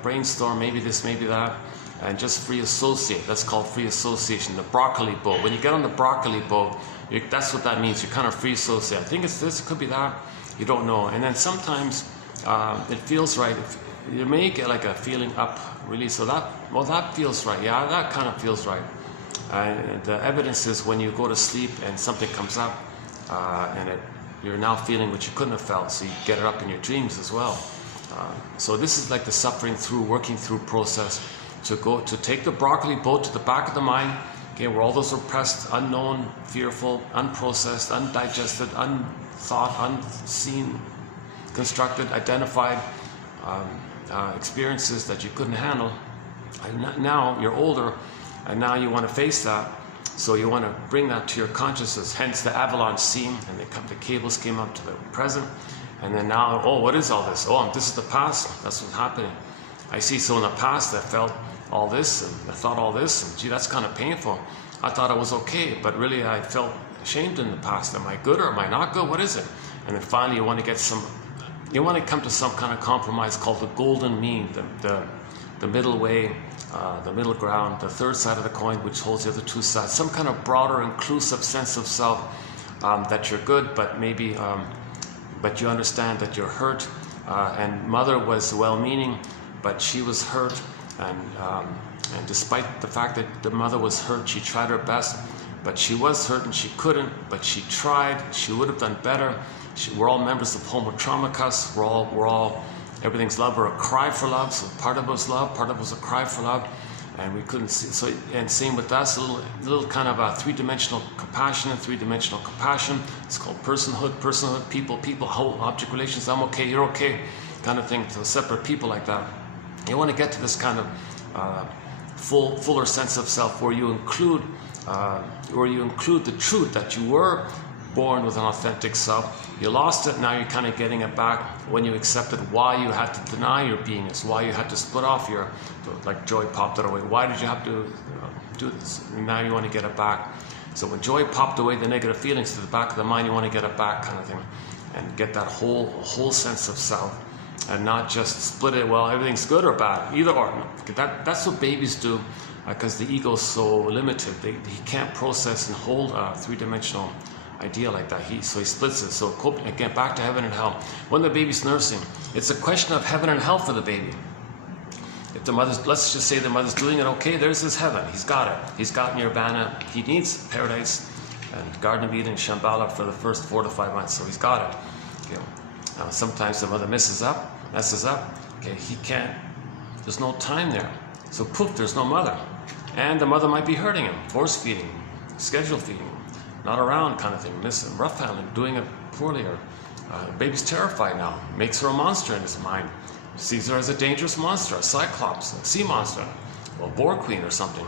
brainstorm. Maybe this, maybe that, and just free associate. That's called free association. The broccoli boat. When you get on the broccoli boat, that's what that means. You kind of free associate. I think it's this. It could be that. You don't know. And then sometimes it feels right. You may get like a feeling up, really. So that feels right. Yeah, that kind of feels right. And the evidence is when you go to sleep and something comes up, you're now feeling what you couldn't have felt. So you get it up in your dreams as well. So this is like the suffering through, working through process to take the broccoli boat to the back of the mind. Okay, where all those repressed, unknown, fearful, unprocessed, undigested, unthought, unseen, constructed, identified experiences that you couldn't handle. And now you're older, and now you want to face that. So you want to bring that to your consciousness. Hence the avalanche scene, and the cables came up to the present. And then now, oh, what is all this? Oh, this is the past. That's what's happening. I see. So in the past, I felt all this, and I thought all this, and gee, that's kind of painful. I thought I was okay, but really I felt ashamed in the past. Am I good or am I not good? What is it? And then finally you want to come to some kind of compromise called the golden mean, the the middle way, the middle ground, the third side of the coin, which holds the other two sides. Some kind of broader, inclusive sense of self, that you're good, but maybe, but you understand that you're hurt. And mother was well-meaning, but she was hurt, and despite the fact that the mother was hurt, she tried her best, but she was hurt and she couldn't, but she tried. She would have done better. We're all members of Homo Traumacus. We're all, everything's love or a cry for love. So part of it was love, part of it was a cry for love, and we couldn't see. So, and same with us, a little kind of a three-dimensional compassion and three-dimensional compassion. It's called personhood, people, whole object relations. I'm okay, you're okay, kind of thing. To separate people like that. You want to get to this kind of fuller sense of self, where you include the truth that you were born with an authentic self. You lost it, now you're kind of getting it back when you accepted why you had to deny your beingness, why you had to split off your, like Joy popped it away. Why did you have to do this? And now you want to get it back. So when Joy popped away the negative feelings to the back of the mind, you want to get it back, kind of thing, and get that whole sense of self, and not just split it. Well, everything's good or bad, either or. That's what babies do, because the ego is so limited. He can't process and hold a three-dimensional idea like that. So he splits it. So again, back to heaven and hell. When the baby's nursing, it's a question of heaven and hell for the baby. If the mother's, let's just say the mother's doing it okay, there's his heaven. He's got it. He's got nirvana. He needs paradise and Garden of Eden, Shambhala for the first 4 to 5 months. So he's got it. Okay. Now sometimes the mother messes up. Okay, he can't. There's no time there. So poof, there's no mother. And the mother might be hurting him, force feeding, schedule feeding, not around kind of thing, missing, rough handling, doing it poorly, or baby's terrified now, makes her a monster in his mind, sees her as a dangerous monster, a cyclops, a sea monster, or a boar queen or something.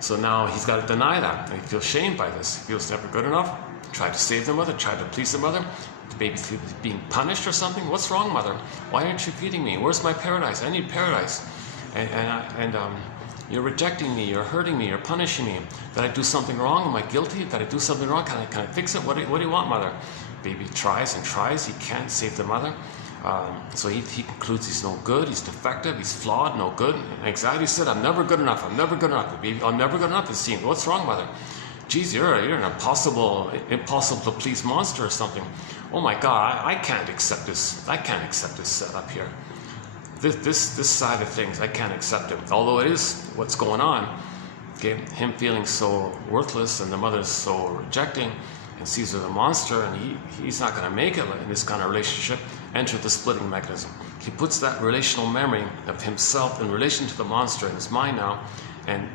So now he's got to deny that, and he feels shamed by this. He feels never good enough, tried to save the mother, tried to please the mother, the baby's being punished or something. What's wrong, mother? Why aren't you feeding me? Where's my paradise? I need paradise. And you're rejecting me, you're hurting me, you're punishing me. Did I do something wrong? Am I guilty? Did I do something wrong? Can I fix it? What do you want, mother? Baby tries and tries. He can't save the mother. So he concludes he's no good, he's defective, he's flawed, no good. And anxiety said, I'm never good enough, I'm never good enough. Baby, I'm never good enough, it seems. What's wrong, mother? Geez, you're an impossible to please monster or something. Oh my God, I can't accept this. I can't accept this setup here. This side of things, I can't accept it. Although it is what's going on, okay, him feeling so worthless and the mother's so rejecting and sees her as a monster, and he's not going to make it in this kind of relationship. Enter the splitting mechanism. He puts that relational memory of himself in relation to the monster in his mind now, and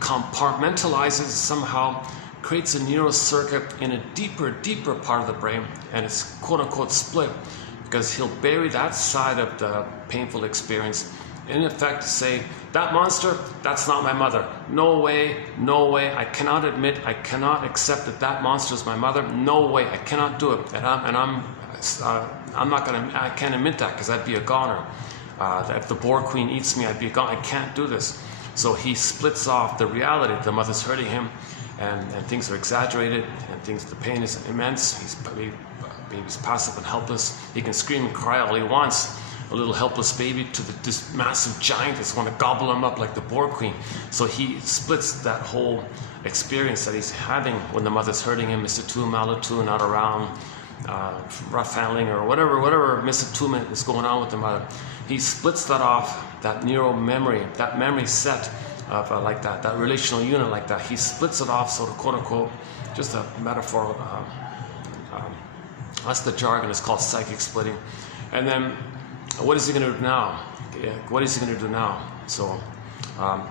compartmentalizes somehow, creates a neural circuit in a deeper part of the brain, and it's quote-unquote split, because he'll bury that side of the painful experience. In effect, say, that monster, that's not my mother. No way, I cannot admit, I cannot accept that monster is my mother. No way, I cannot do it. And I'm not gonna, I can't admit that, because I'd be a goner. If the boar queen eats me, I'd be a goner. I can't do this. So he splits off the reality. The mother's hurting him, and things are exaggerated, and the pain is immense. Baby's passive and helpless. He can scream and cry all he wants, a little helpless baby, to this massive giant that's going to gobble him up like the boar queen. So he splits that whole experience that he's having when the mother's hurting him, Mr. Malatu, not around, rough handling, or whatever misattunement is going on with the mother. He splits that off, that neural memory, that memory set of like that relational unit like that. He splits it off, so to quote unquote, just a metaphor. That's the jargon. It's called psychic splitting. And then, what is he going to do now? What is he going to do now? So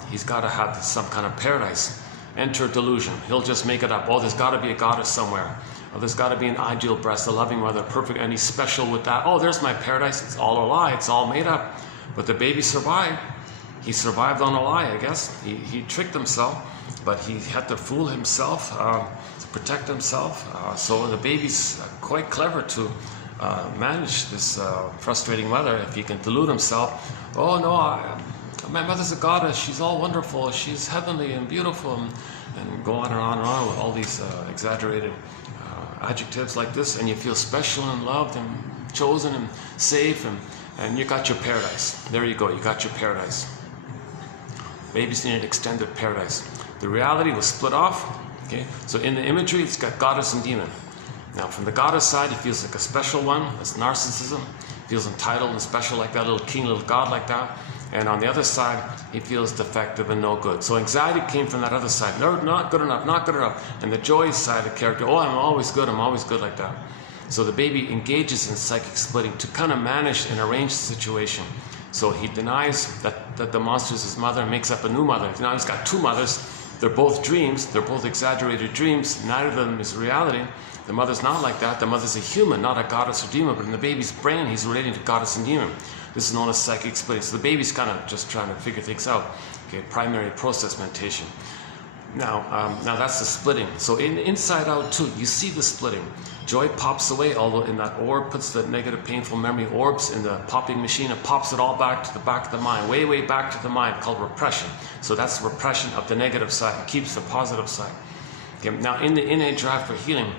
he's got to have some kind of paradise. Enter delusion. He'll just make it up. Oh, there's got to be a goddess somewhere. Oh, there's got to be an ideal breast, a loving mother, perfect, and he's special with that. Oh, there's my paradise. It's all a lie. It's all made up. But the baby survived. He survived on a lie, I guess. He tricked himself, but he had to fool himself to protect himself. So the baby's quite clever to manage this frustrating mother if he can delude himself. Oh no, my mother's a goddess. She's all wonderful. She's heavenly and beautiful, and go on and on and on with all these exaggerated adjectives like this, and you feel special and loved and chosen and safe, and and you got your paradise. There you go, you got your paradise. Babies need an extended paradise. The reality was split off. Okay, so in the imagery, it's got goddess and demon. Now, from the goddess side, he feels like a special one. That's narcissism. Feels entitled and special like that, little king, little god like that. And on the other side, he feels defective and no good. So anxiety came from that other side. No, not good enough, not good enough. And the joy side of the character, oh, I'm always good like that. So the baby engages in psychic splitting to kind of manage and arrange the situation. So he denies that the monster is his mother and makes up a new mother. Now he's got two mothers. They're both dreams. They're both exaggerated dreams. Neither of them is reality. The mother's not like that. The mother's a human, not a goddess or demon. But in the baby's brain, he's relating to goddess and demon. This is known as psychic splitting. So the baby's kind of just trying to figure things out. Okay, primary process meditation. Now that's the splitting. So in Inside Out 2, you see the splitting. Joy pops away, although in that orb, puts the negative, painful memory orbs in the popping machine and pops it all back to the back of the mind, way, way back to the mind, called repression. So that's the repression of the negative side. It keeps the positive side. Okay, now in the innate drive for healing,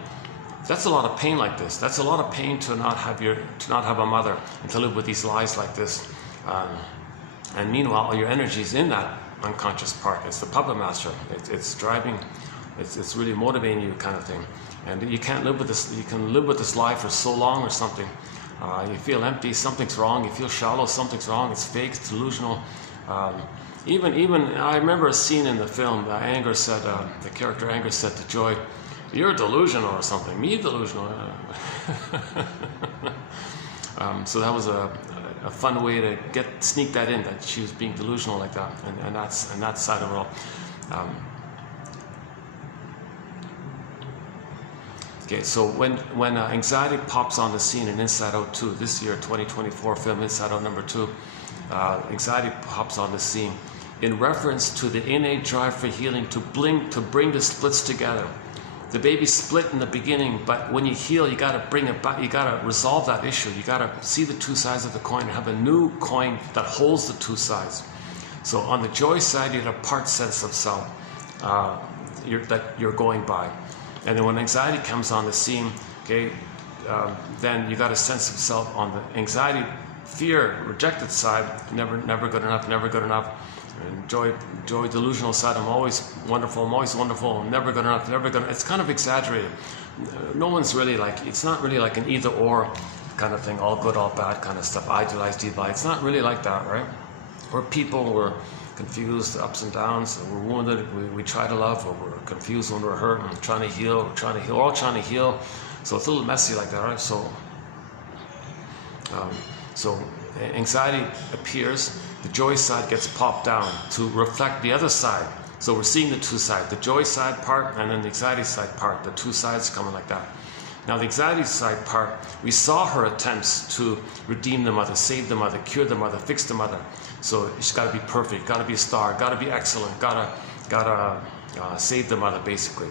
that's a lot of pain like this. That's a lot of pain to not have a mother and to live with these lies like this. And meanwhile, all your energy is in that unconscious part. It's the puppet master. It's driving. It's really motivating you, kind of thing. And you can't live with this. You can live with this lie for so long or something. You feel empty. Something's wrong. You feel shallow. Something's wrong. It's fake. It's delusional. Even I remember a scene in the film. The character Anger said to Joy, "You're delusional or something." Me delusional. So that was a fun way to sneak that in, that she was being delusional like that, and that side of it all. Okay, so when anxiety pops on the scene in Inside Out 2, this year 2024 film Inside Out number 2, anxiety pops on the scene in reference to the innate drive for healing to bring the splits together. The baby split in the beginning, but when you heal, you got to bring it back. You got to resolve that issue. You got to see the two sides of the coin and have a new coin that holds the two sides. So on the joy side, you have a part sense of self that you're going by, and then when anxiety comes on the scene, okay, then you got a sense of self on the anxiety, fear, rejected side. Never good enough. Never good enough. And joy, delusional side. I'm always wonderful. I'm never good enough. Never good. It's kind of exaggerated. No one's really like. It's not really like an either or kind of thing. All good, all bad kind of stuff. Idealize, divide. It's not really like that, right? We're people. We're confused, ups and downs. We're wounded. We try to love, or we're confused when we're hurt. And trying to heal. We're all trying to heal. So it's a little messy like that, right? So anxiety appears. The joy side gets popped down to reflect the other side. So we're seeing the two sides, the joy side part and then the anxiety side part, the two sides coming like that. Now the anxiety side part, we saw her attempts to redeem the mother, save the mother, cure the mother, fix the mother. So she's got to be perfect, got to be a star, got to be excellent, got to save the mother basically.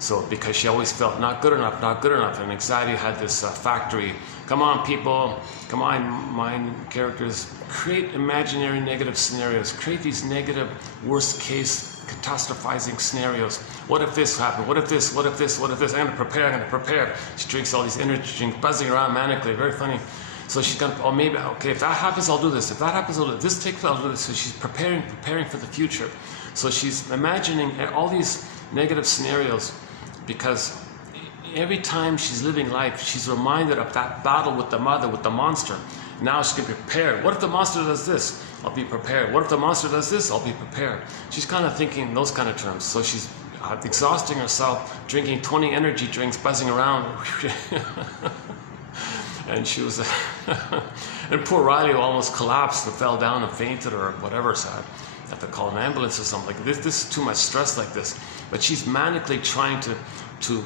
So because she always felt not good enough, and anxiety had this factory. Come on, people, come on, mind characters, create imaginary negative scenarios, create these negative, worst case, catastrophizing scenarios. What if this happened? What if this? What if this? What if this? I'm going to prepare. She drinks all these energy drinks, buzzing around manically, very funny. So she's going to, maybe, okay, if that happens, I'll do this. If that happens, I'll do this. This takes, I'll do this. So she's preparing for the future. So she's imagining all these negative scenarios, because every time she's living life, she's reminded of that battle with the mother, with the monster. Now she can be prepared. What if the monster does this? I'll be prepared. What if the monster does this? I'll be prepared. She's kind of thinking in those kind of terms. So she's exhausting herself, drinking 20 energy drinks, buzzing around. And she was, and poor Riley almost collapsed and fell down and fainted or whatever. So I have to call an ambulance or something. Like this is too much stress like this. But she's manically trying to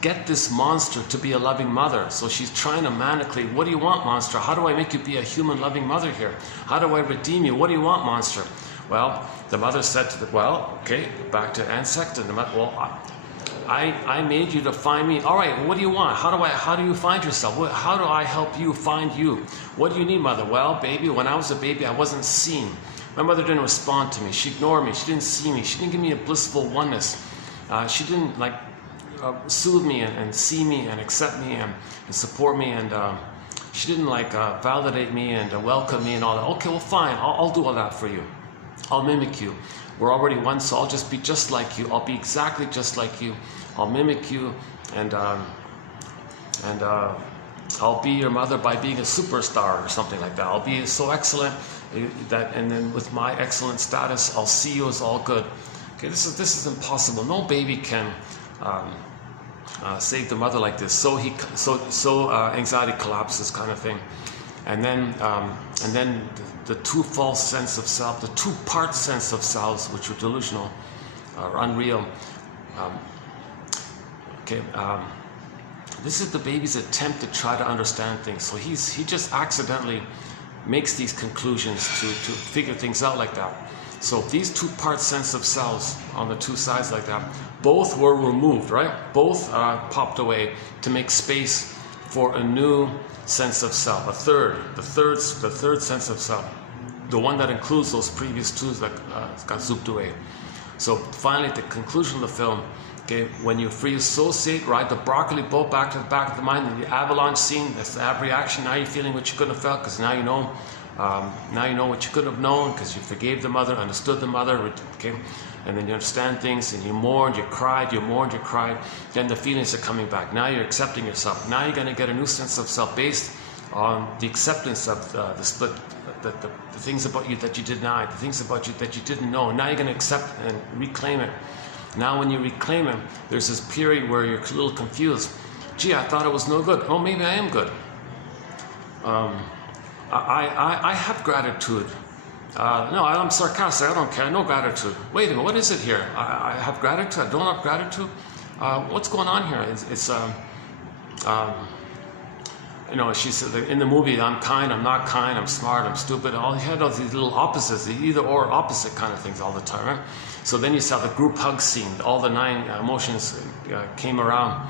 get this monster to be a loving mother. So she's trying to manically, what do you want, monster? How do I make you be a human loving mother here? How do I redeem you? What do you want, monster? Well, the mother said to okay, back to Ansect, and the mother, I made you to find me. All right, what do you want? How do you find yourself? How do I help you find you? What do you need, mother? Well, baby, when I was a baby, I wasn't seen. My mother didn't respond to me. She ignored me. She didn't see me. She didn't give me a blissful oneness. She didn't soothe me and see me and accept me and support me and She didn't like validate me and welcome me and all that. Okay, well fine, I'll do all that for you. I'll mimic you. We're already one, so I'll just be just like you. I'll be exactly just like you. I'll mimic you, and I'll be your mother by being a superstar or something like that. I'll be so excellent that, and then with my excellent status, I'll see you as all good. Okay, this is impossible. No baby can save the mother like this. So anxiety collapses, kind of thing, and then the two false sense of self, the two-part sense of selves, which are delusional or unreal. This is the baby's attempt to try to understand things. So he just accidentally makes these conclusions to figure things out like that. So these two-part sense of selves on the two sides like that, both were removed, right? Both popped away to make space for a new sense of self, the third sense of self, the one that includes those previous two that got zooped away. So finally, at the conclusion of the film, okay, when you free associate, ride the broccoli boat back to the back of the mind, in the avalanche scene, that's the ab reaction. Now you're feeling what you couldn't have felt, because now you know. Now you know what you couldn't have known, because you forgave the mother, understood the mother, okay? And then you understand things, and you mourned, you cried, you mourned, you cried. Then the feelings are coming back. Now you're accepting yourself. Now you're going to get a new sense of self based on the acceptance of the split, the things about you that you denied, the things about you that you didn't know. Now you're going to accept and reclaim it. Now when you reclaim it, there's this period where you're a little confused. Gee, I thought it was no good. Oh, maybe I am good. I have gratitude. No, I'm sarcastic. I don't care. No gratitude. Wait a minute. What is it here? I have gratitude. I don't have gratitude. What's going on here? You know, she said in the movie, I'm kind, I'm not kind, I'm smart, I'm stupid. All he had all these little opposites, the either or opposite kind of things all the time, right? So then you saw the group hug scene. All the 9 emotions came around.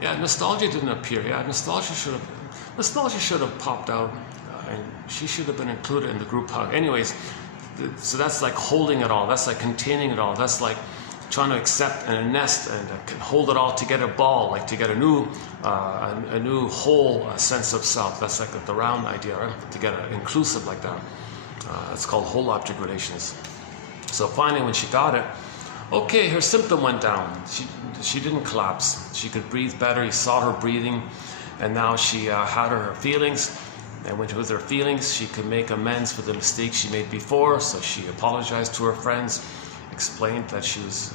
Yeah, nostalgia didn't appear. Yeah, nostalgia should have popped out. And she should have been included in the group hug. Anyways, so that's like holding it all. That's like containing it all. That's like trying to accept and nest and hold it all together, ball, like to get a new whole sense of self. That's like the round idea, right? To get an inclusive like that. It's called whole object relations. So finally, when she got it, okay, her symptom went down. She didn't collapse. She could breathe better. You saw her breathing, and now she had her feelings. And with her feelings, she could make amends for the mistakes she made before. So she apologized to her friends, explained that she was,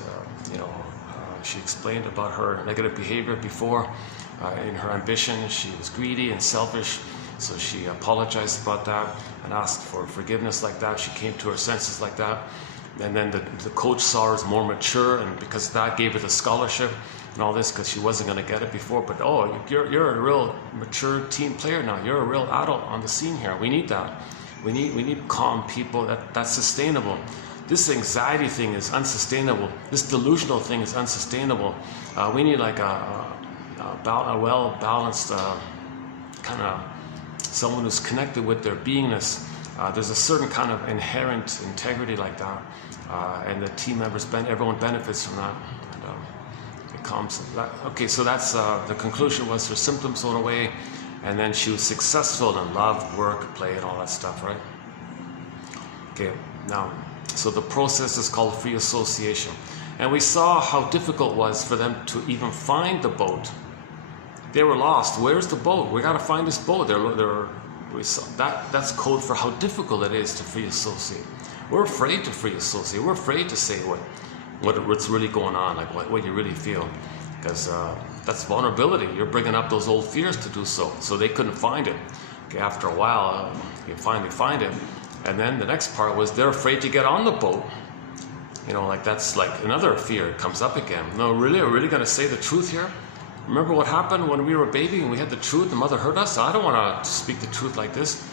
she explained about her negative behavior before. In her ambition, she was greedy and selfish. So she apologized about that and asked for forgiveness like that. She came to her senses like that. And then the coach saw her as more mature, and because that gave her the scholarship and all this, because she wasn't going to get it before. But you're a real mature team player now. You're a real adult on the scene here. We need that. We need calm people. That's sustainable. This anxiety thing is unsustainable. This delusional thing is unsustainable. We need like a well balanced kind of someone who's connected with their beingness. There's a certain kind of inherent integrity like that, and the team members, everyone benefits from that. And, it comes. Okay, so that's the conclusion was her symptoms went away, and then she was successful in love, work, play, and all that stuff, right? Okay, now, so the process is called free association, and we saw how difficult it was for them to even find the boat. They were lost. Where's the boat? We got to find this boat. That's code for how difficult it is to free associate. We're afraid to free associate. We're afraid to say what's really going on, like what you really feel, because that's vulnerability. You're bringing up those old fears to do so. So they couldn't find it. Okay, after a while, you finally find it, and then the next part was they're afraid to get on the boat. You know, like that's like another fear comes up again. No, really, are we really going to say the truth here? Remember what happened when we were a baby and we had the truth, the mother hurt us? I don't want to speak the truth like this.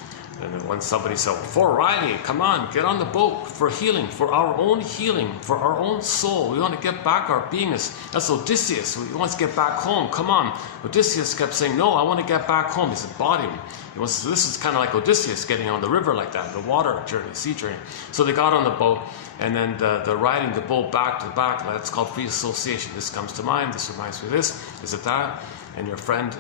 And then when somebody said, for Riley, come on, get on the boat for healing, for our own healing, for our own soul. We want to get back our beingness. That's Odysseus. He wants to get back home. Come on. Odysseus kept saying, no, I want to get back home. His body. This is kind of like Odysseus getting on the river like that, the water journey, sea journey. So they got on the boat, and then the riding the boat back to back, that's called free association. This comes to mind, this reminds me of this, is it that? And your friend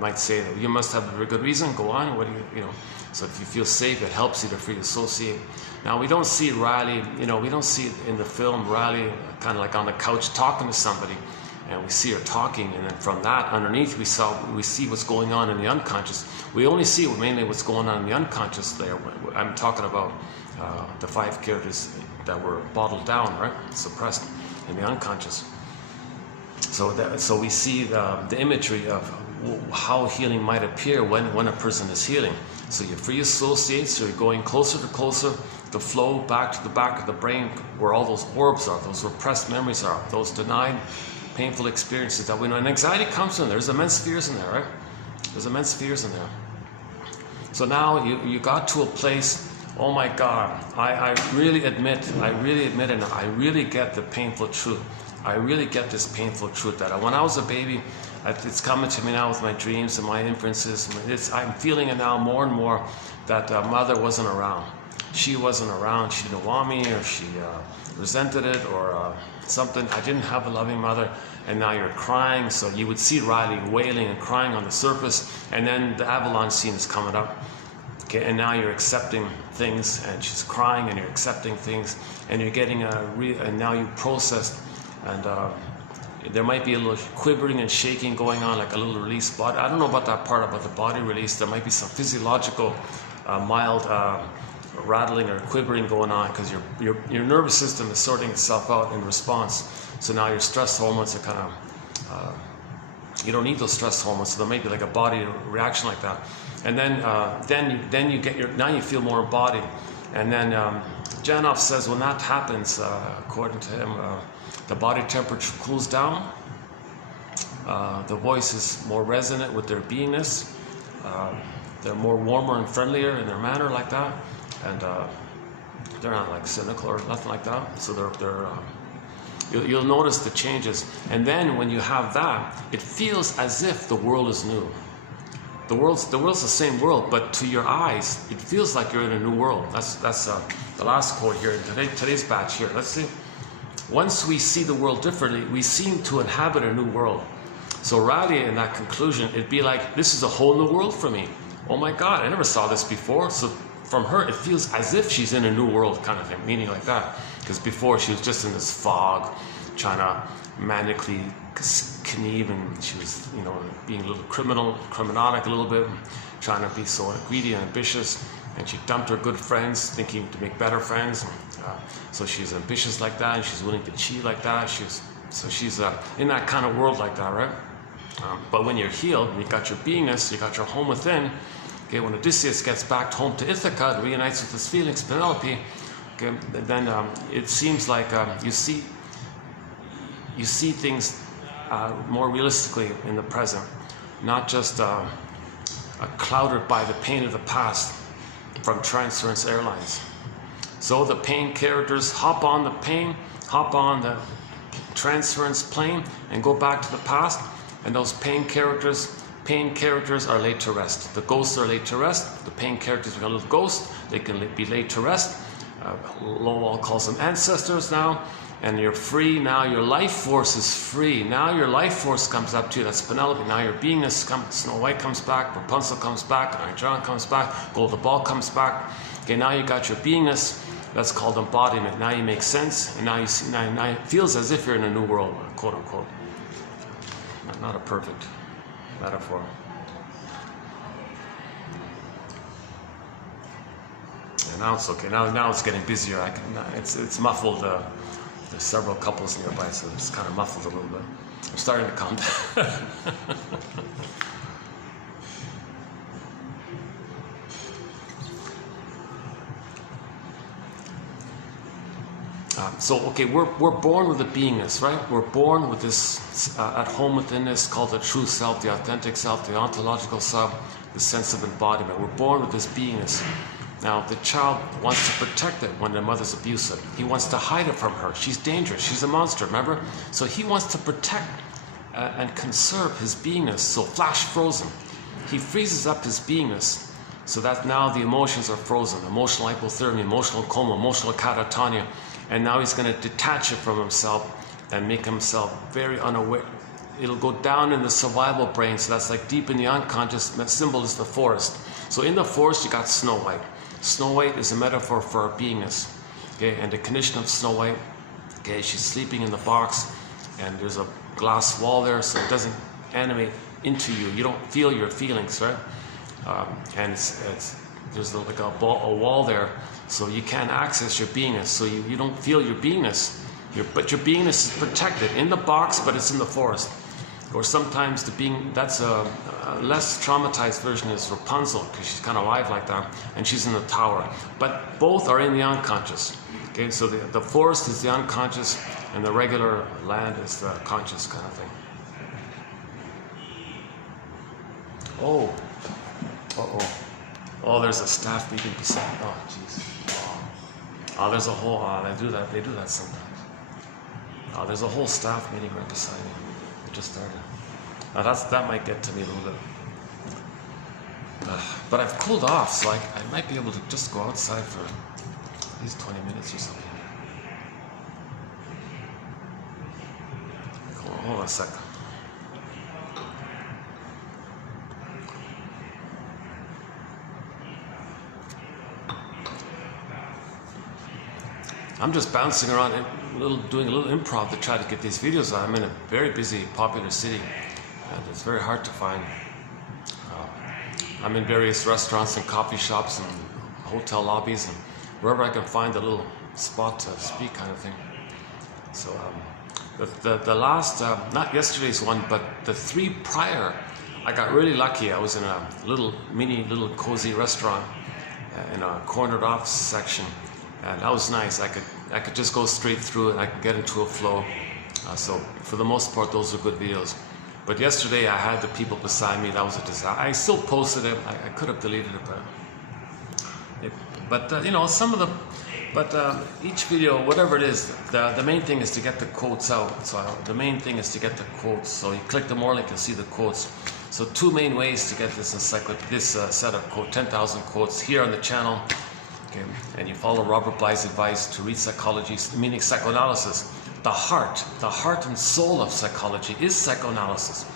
might say that you must have a very good reason. Go on. What do you know? So if you feel safe, it helps you to free associate. Now we don't see Riley. We don't see in the film Riley kind of like on the couch talking to somebody, and we see her talking, and then from that underneath we see what's going on in the unconscious. We only see mainly what's going on in the unconscious there. I'm talking about the 5 characters that were bottled down, right, suppressed in the unconscious. So we see the imagery of how healing might appear when a person is healing. So you free associate, so you're going closer to closer, the flow back to the back of the brain where all those orbs are, those repressed memories are, those denied painful experiences that we know. And anxiety comes in there. There's immense fears in there, right? There's immense fears in there. So now you got to a place, oh my God, I really admit, and I really get the painful truth. I really get this painful truth that when I was a baby, it's coming to me now with my dreams and my inferences. I'm feeling it now more and more that mother wasn't around. She wasn't around. She didn't want me, or she resented it, or something. I didn't have a loving mother, and now you're crying. So you would see Riley wailing and crying on the surface, and then the avalanche scene is coming up. Okay, and now you're accepting things, and she's crying, and you're accepting things, and you're getting and now you processed, and there might be a little quivering and shaking going on, like a little release body. I don't know about that part about the body release. There might be some physiological mild rattling or quivering going on because your nervous system is sorting itself out in response. So now your stress hormones are kind of you don't need those stress hormones, so there might be like a body reaction like that. And then you get now you feel more embodied. And then Janov says when that happens, according to him, the body temperature cools down. The voice is more resonant with their beingness. They're more warmer and friendlier in their manner, like that. And they're not like cynical or nothing like that. So you'll notice the changes. And then when you have that, it feels as if the world is new. The world's the same world, but to your eyes, it feels like you're in a new world. That's the last quote here in today's batch here. Let's see. Once we see the world differently, we seem to inhabit a new world. So Riley, in that conclusion, it'd be like, this is a whole new world for me. Oh my God, I never saw this before. So from her, it feels as if she's in a new world kind of thing, meaning like that. Because before she was just in this fog, trying to manically Kneve, and she was, being a little criminalic a little bit, trying to be so greedy and ambitious, and she dumped her good friends, thinking to make better friends. So she's ambitious like that, and she's willing to cheat like that. She's in that kind of world like that, right? But when you're healed, and you got your beingness, you got your home within. Okay, when Odysseus gets back home to Ithaca and reunites with his feelings, Penelope, okay, then it seems like you see things more realistically in the present, not just clouded by the pain of the past from Transference Airlines. So the pain characters hop on the Transference plane and go back to the past, and those pain characters are laid to rest. The ghosts are laid to rest. The pain characters become little ghosts. They can be laid to rest. Lowell calls them ancestors now. And you're free now. Your life force is free. Now your life force comes up to you. That's Penelope. Now your beingness comes. Snow White comes back. Rapunzel comes back. Iron John comes back. Golden Ball comes back. Okay, now you got your beingness. That's called embodiment. Now you make sense, and now you see. Now it feels as if you're in a new world, quote unquote. Not a perfect metaphor. And now it's okay. Now it's getting busier. It's muffled. There's several couples nearby, so it's kind of muffled a little bit. I'm starting to calm down. Okay, we're born with a beingness, right? We're born with this at home within us called the true self, the authentic self, the ontological self, the sense of embodiment. We're born with this beingness. Now, the child wants to protect it when the mother's abusive. He wants to hide it from her. She's dangerous. She's a monster, remember? So he wants to protect and conserve his beingness. So flash frozen. He freezes up his beingness so that now the emotions are frozen. Emotional hypothermia, emotional coma, emotional catatonia. And now he's going to detach it from himself and make himself very unaware, it'll go down in the survival brain. So that's like deep in the unconscious. The symbol is the forest. So in the forest, you got Snow White. Snow White is a metaphor for our beingness. Okay, and the condition of Snow White, okay, she's sleeping in the box, and there's a glass wall there, so it doesn't animate into you. You don't feel your feelings, right? And there's like a wall there, so you can't access your beingness. So you don't feel your beingness. But your beingness is protected in the box, but it's in the forest. Or sometimes that's a less traumatized version is Rapunzel, because she's kind of alive like that, and she's in the tower. But both are in the unconscious. Okay, so the forest is the unconscious, and the regular land is the conscious kind of thing. Oh, oh, there's a staff meeting beside. Oh, jeez. Oh, there's a whole. They do that sometimes. Oh, there's a whole staff meeting right beside me. It just started. Now that might get to me a little bit. But I've cooled off, so I might be able to just go outside for at least 20 minutes or something. Hold on a second. I'm just bouncing around, doing a little improv to try to get these videos out. I'm in a very busy, popular city, and it's very hard to find. I'm in various restaurants and coffee shops and hotel lobbies and wherever I can find a little spot to speak, kind of thing. So the last, not yesterday's one, but the 3 prior, I got really lucky. I was in a little cozy restaurant in a cornered off section. And that was nice. I could just go straight through it. I could get into a flow. So for the most part, those are good videos. But yesterday, I had the people beside me. That was a disaster. I still posted it. I could have deleted it, but you know, each video, whatever it is, the main thing is to get the quotes out. So the main thing is to get the quotes. So you click the more link, you'll see the quotes. So 2 main ways to get this set of 10,000 quotes here on the channel. Okay. And you follow Robert Bly's advice to read psychology, meaning psychoanalysis. The heart and soul of psychology is psychoanalysis.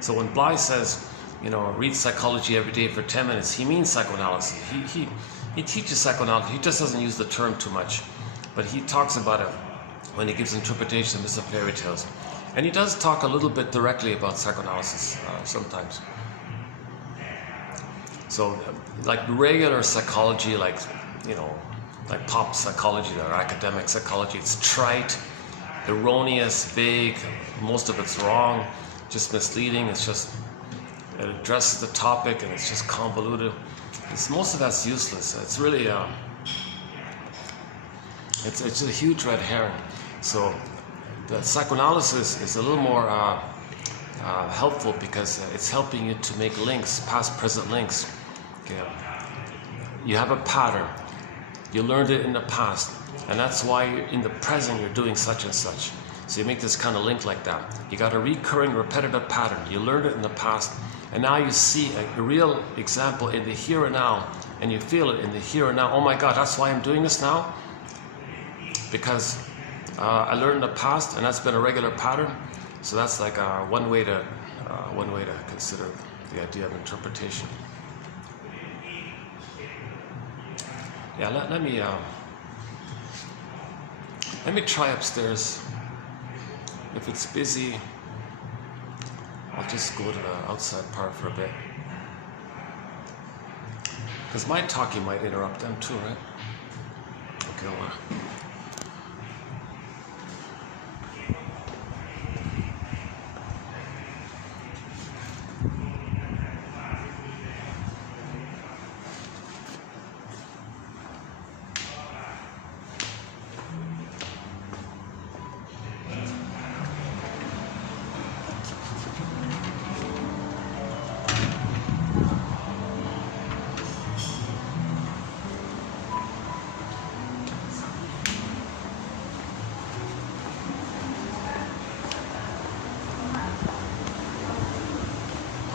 So when Bly says, you know, read psychology every day for 10 minutes, he means psychoanalysis. He teaches psychoanalysis. He just doesn't use the term too much, but he talks about it when he gives interpretation of myths and fairy tales. And he does talk a little bit directly about psychoanalysis sometimes. So like regular psychology, like, you know, like pop psychology or academic psychology, it's trite, erroneous, vague, most of it's wrong, just misleading. It addresses the topic and it's just convoluted. Most of that's useless. It's really it's a huge red herring. So the psychoanalysis is a little more helpful because it's helping you to make links, past-present links. Okay. You have a pattern. You learned it in the past, and that's why in the present you're doing such and such. So you make this kind of link like that. You got a recurring, repetitive pattern. You learned it in the past, and now you see a real example in the here and now, and you feel it in the here and now. Oh my God, that's why I'm doing this now? Because I learned in the past, and that's been a regular pattern. So that's like one way to consider the idea of interpretation. Yeah, let me try upstairs. If it's busy, I'll just go to the outside part for a bit. Because my talking might interrupt them too, right? Okay, well.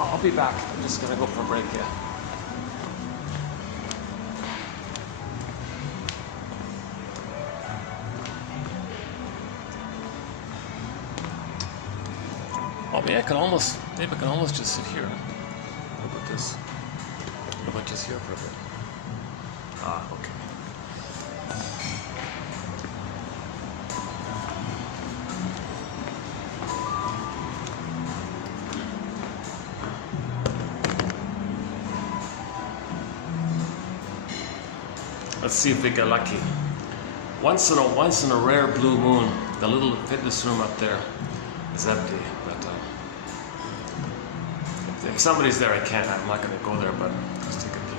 I'll be back. I'm just gonna go for a break here. Oh, maybe I can almost just sit here. What about this? What about just here for a bit? Ah, okay. Let's see if we get lucky. Once in a rare blue moon, the little fitness room up there is empty. But if somebody's there, I can't. I'm not going to go there, but just take a peek.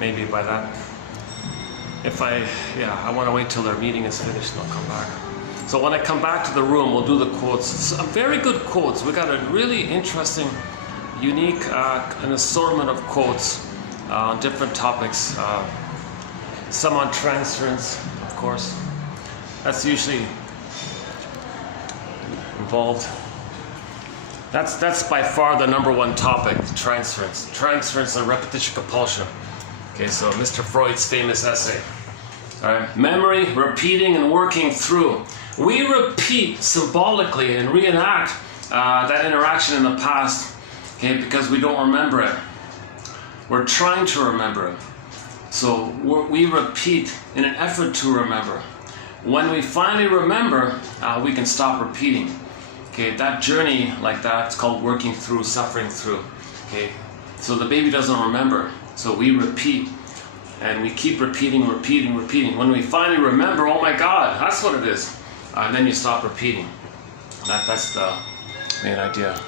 Maybe by that. I want to wait till their meeting is finished and I'll come back. So when I come back to the room, we'll do the quotes. Some very good quotes. We got a really interesting, unique, an assortment of quotes on different topics. Some on transference, of course. That's usually involved. That's by far the #1 topic, transference. Transference and repetition compulsion. Okay, so Mr. Freud's famous essay. All right, memory, repeating, and working through. We repeat symbolically and reenact that interaction in the past, okay, because we don't remember it. We're trying to remember it. So we repeat in an effort to remember. When we finally remember, we can stop repeating. Okay, that journey like that, it's called working through, suffering through. Okay, so the baby doesn't remember. So we repeat, and we keep repeating. When we finally remember, oh my God, that's what it is. And then you stop repeating. That's the main idea.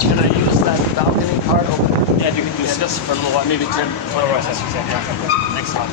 Can I use that balcony part over there? Yeah, you can do just for a little while, maybe 10. Oh, right, that's what you said. Yeah. Thanks a lot.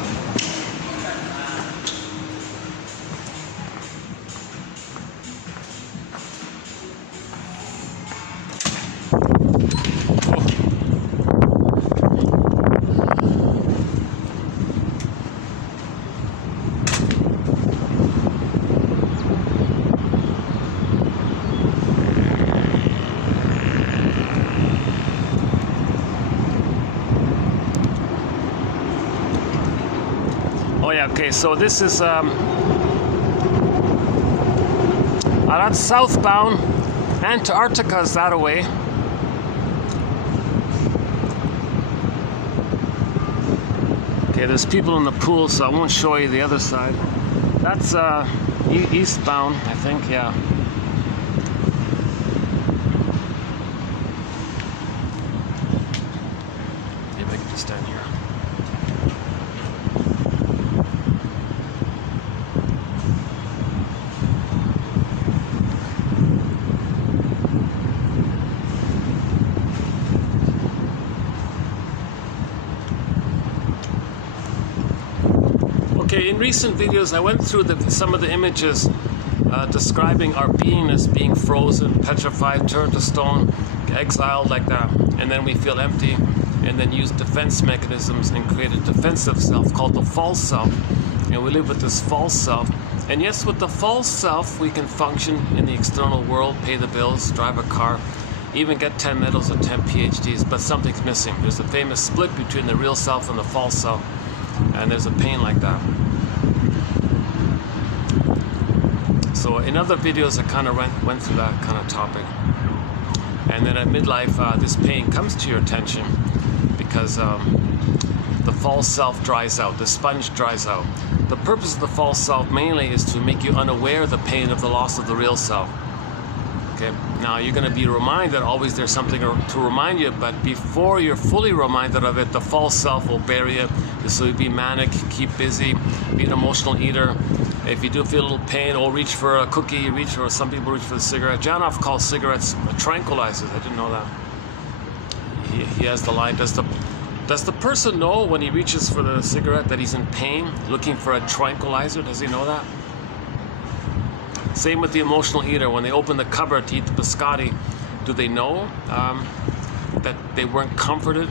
Oh yeah, okay, so this is that's southbound. Antarctica's that away. Okay, there's people in the pool, so I won't show you the other side. That's eastbound, I think, yeah. Maybe I can just stand here. Okay, in recent videos I went through some of the images describing our beingness being frozen, petrified, turned to stone, exiled like that, and then we feel empty, and then use defense mechanisms and create a defensive self called the false self, and we live with this false self. And yes, with the false self we can function in the external world, pay the bills, drive a car, even get 10 medals or 10 PhDs, but something's missing. There's a famous split between the real self and the false self, and there's a pain like that. So in other videos I kind of went through that kind of topic. And then at midlife, this pain comes to your attention because the false self dries out, the sponge dries out. The purpose of the false self mainly is to make you unaware of the pain of the loss of the real self. Okay, now you're going to be reminded always there's something to remind you, but before you're fully reminded of it, the false self will bury it. So you be manic, keep busy, be an emotional eater. If you do feel a little pain, or reach for a cookie, some people reach for the cigarette. Janov calls cigarettes tranquilizers. I didn't know that. He has the line, does the person know when he reaches for the cigarette that he's in pain, looking for a tranquilizer? Does he know that? Same with the emotional eater. When they open the cupboard to eat the biscotti, do they know that they weren't comforted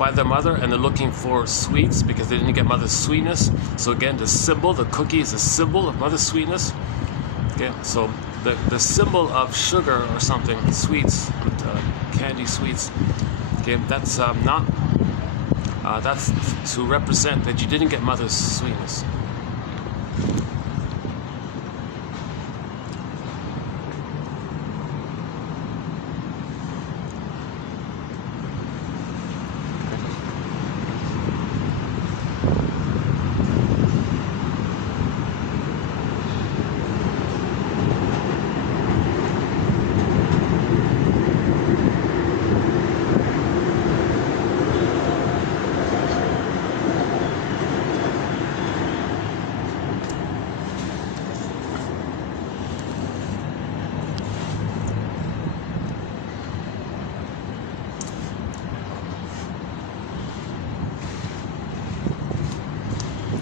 by their mother, and they're looking for sweets because they didn't get mother's sweetness. So again, the symbol, the cookie is a symbol of mother's sweetness. Okay, so the symbol of sugar or something, sweets, candy sweets. Okay, that's that's to represent that you didn't get mother's sweetness.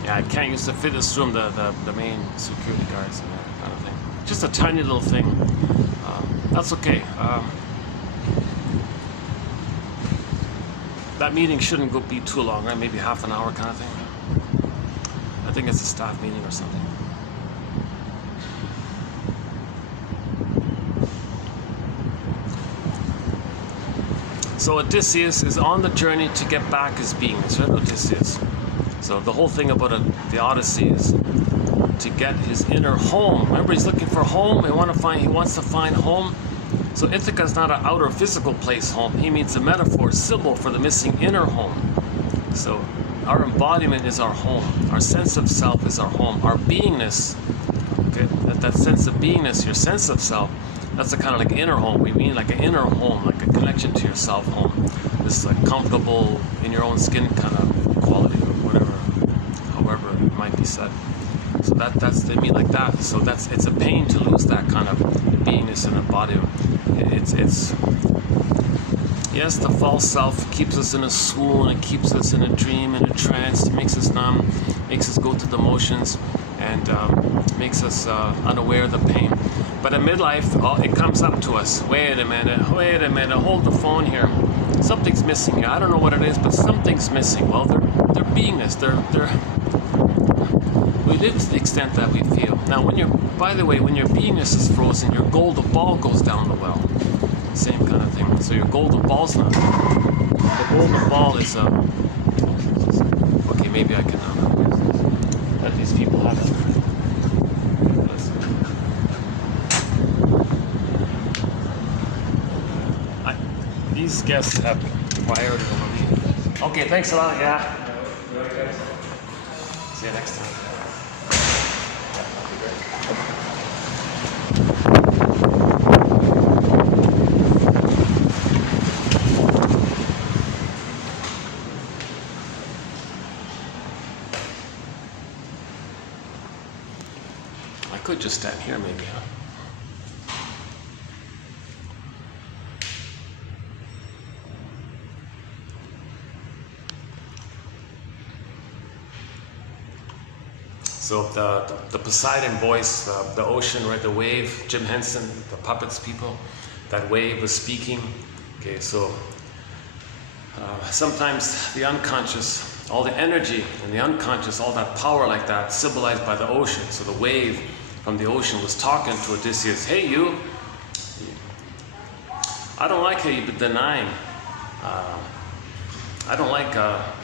Yeah, I can't use the fitness room, the main security guards and that kind of thing. Just a tiny little thing. That's okay. That meeting shouldn't be too long, right? Maybe half an hour kind of thing. I think it's a staff meeting or something. So Odysseus is on the journey to get back his beingness, right? Odysseus. So the whole thing about the Odyssey is to get his inner home. Remember, he's looking for home. He wants to find home. So Ithaca is not an outer physical place home. He means a metaphor, symbol for the missing inner home. So our embodiment is our home. Our sense of self is our home. Our beingness, okay, that sense of beingness, your sense of self, that's a kind of like inner home. We mean like an inner home, like a connection to yourself home. This like comfortable in your own skin kind of quality or whatever, however it might be said. So that's they mean like that. So it's a pain to lose that kind of beingness in a body. It's yes, the false self keeps us in a swoon, it keeps us in a dream, in a trance, it makes us numb, makes us go through the motions, and makes us unaware of the pain. But at midlife, it comes up to us. Wait a minute, hold the phone here. Something's missing here. I don't know what it is, but something's missing. Well, their beingness, we live to the extent that we feel. Now, by the way, when your beingness is frozen, your golden ball goes down the well. Same kind of thing. So your golden ball's not. The golden ball is okay, maybe I can let these people have it. These guests have priority over me. Okay, thanks a lot. Yeah. See you next time. I could just stand here maybe, huh? So the Poseidon voice, the ocean, right, the wave, Jim Henson, the puppets people, that wave was speaking. Okay, so sometimes the unconscious, all the energy in the unconscious, all that power like that, symbolized by the ocean. So the wave from the ocean was talking to Odysseus. Hey, you, I don't like how you've been denying. I don't like that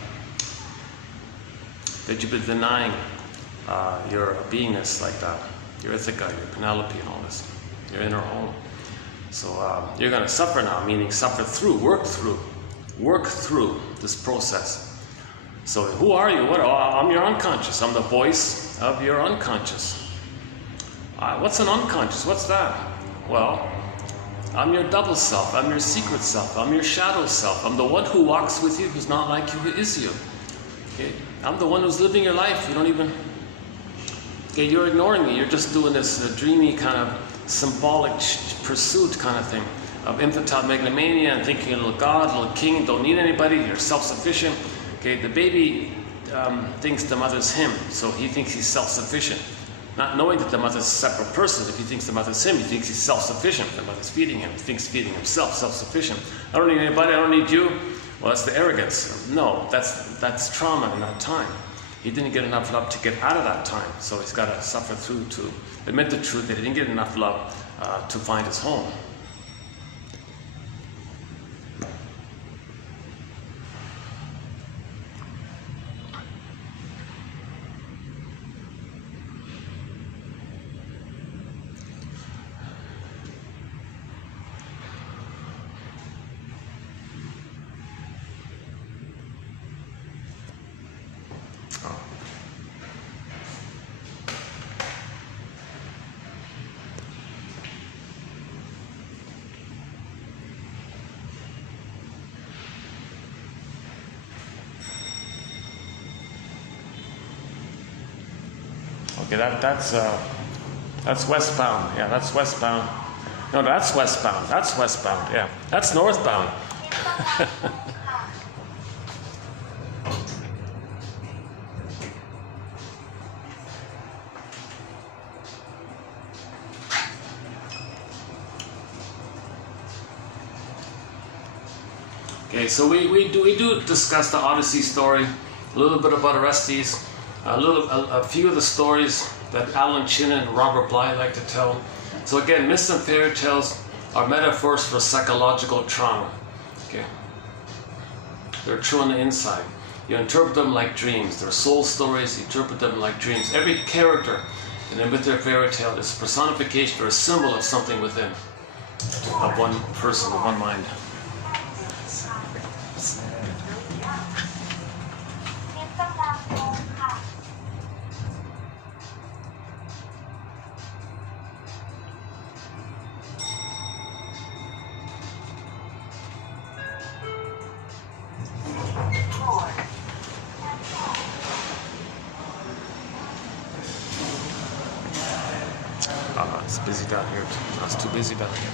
you've been denying your beingness like that, your Ithaca, your Penelope and all this, your inner home. So you're going to suffer now, meaning suffer through, work through this process. So who are you? I'm your unconscious. I'm the voice of your unconscious. What's an unconscious? What's that? Well, I'm your double self. I'm your secret self. I'm your shadow self. I'm the one who walks with you, who's not like you, who is you. Okay? I'm the one who's living your life. You don't even... Okay, you're ignoring me. You're just doing this dreamy kind of symbolic pursuit kind of thing of infantile megalomania and thinking a little God, a little king, don't need anybody, you're self-sufficient. Okay, the baby thinks the mother's him, so he thinks he's self-sufficient. Not knowing that the mother's a separate person. If he thinks the mother's him, he thinks he's self-sufficient. The mother's feeding him, he thinks feeding himself, self-sufficient. I don't need anybody, I don't need you. Well, that's the arrogance. No, that's trauma in that time. He didn't get enough love to get out of that time, so he's got to suffer through to admit the truth that he didn't get enough love to find his home. Okay, that's westbound. Yeah, that's westbound. No, that's westbound. That's westbound. Yeah, that's northbound. Okay, so we do discuss the Odyssey story, a little bit about Orestes. A few of the stories that Alan Chin and Robert Bly like to tell. So again, myths and fairy tales are metaphors for psychological trauma. Okay, they're true on the inside. You interpret them like dreams. They're soul stories. You interpret them like dreams. Every character in a myth or fairy tale is a personification or a symbol of something within, of one person, of one mind. It's busy down here. It's too busy down here.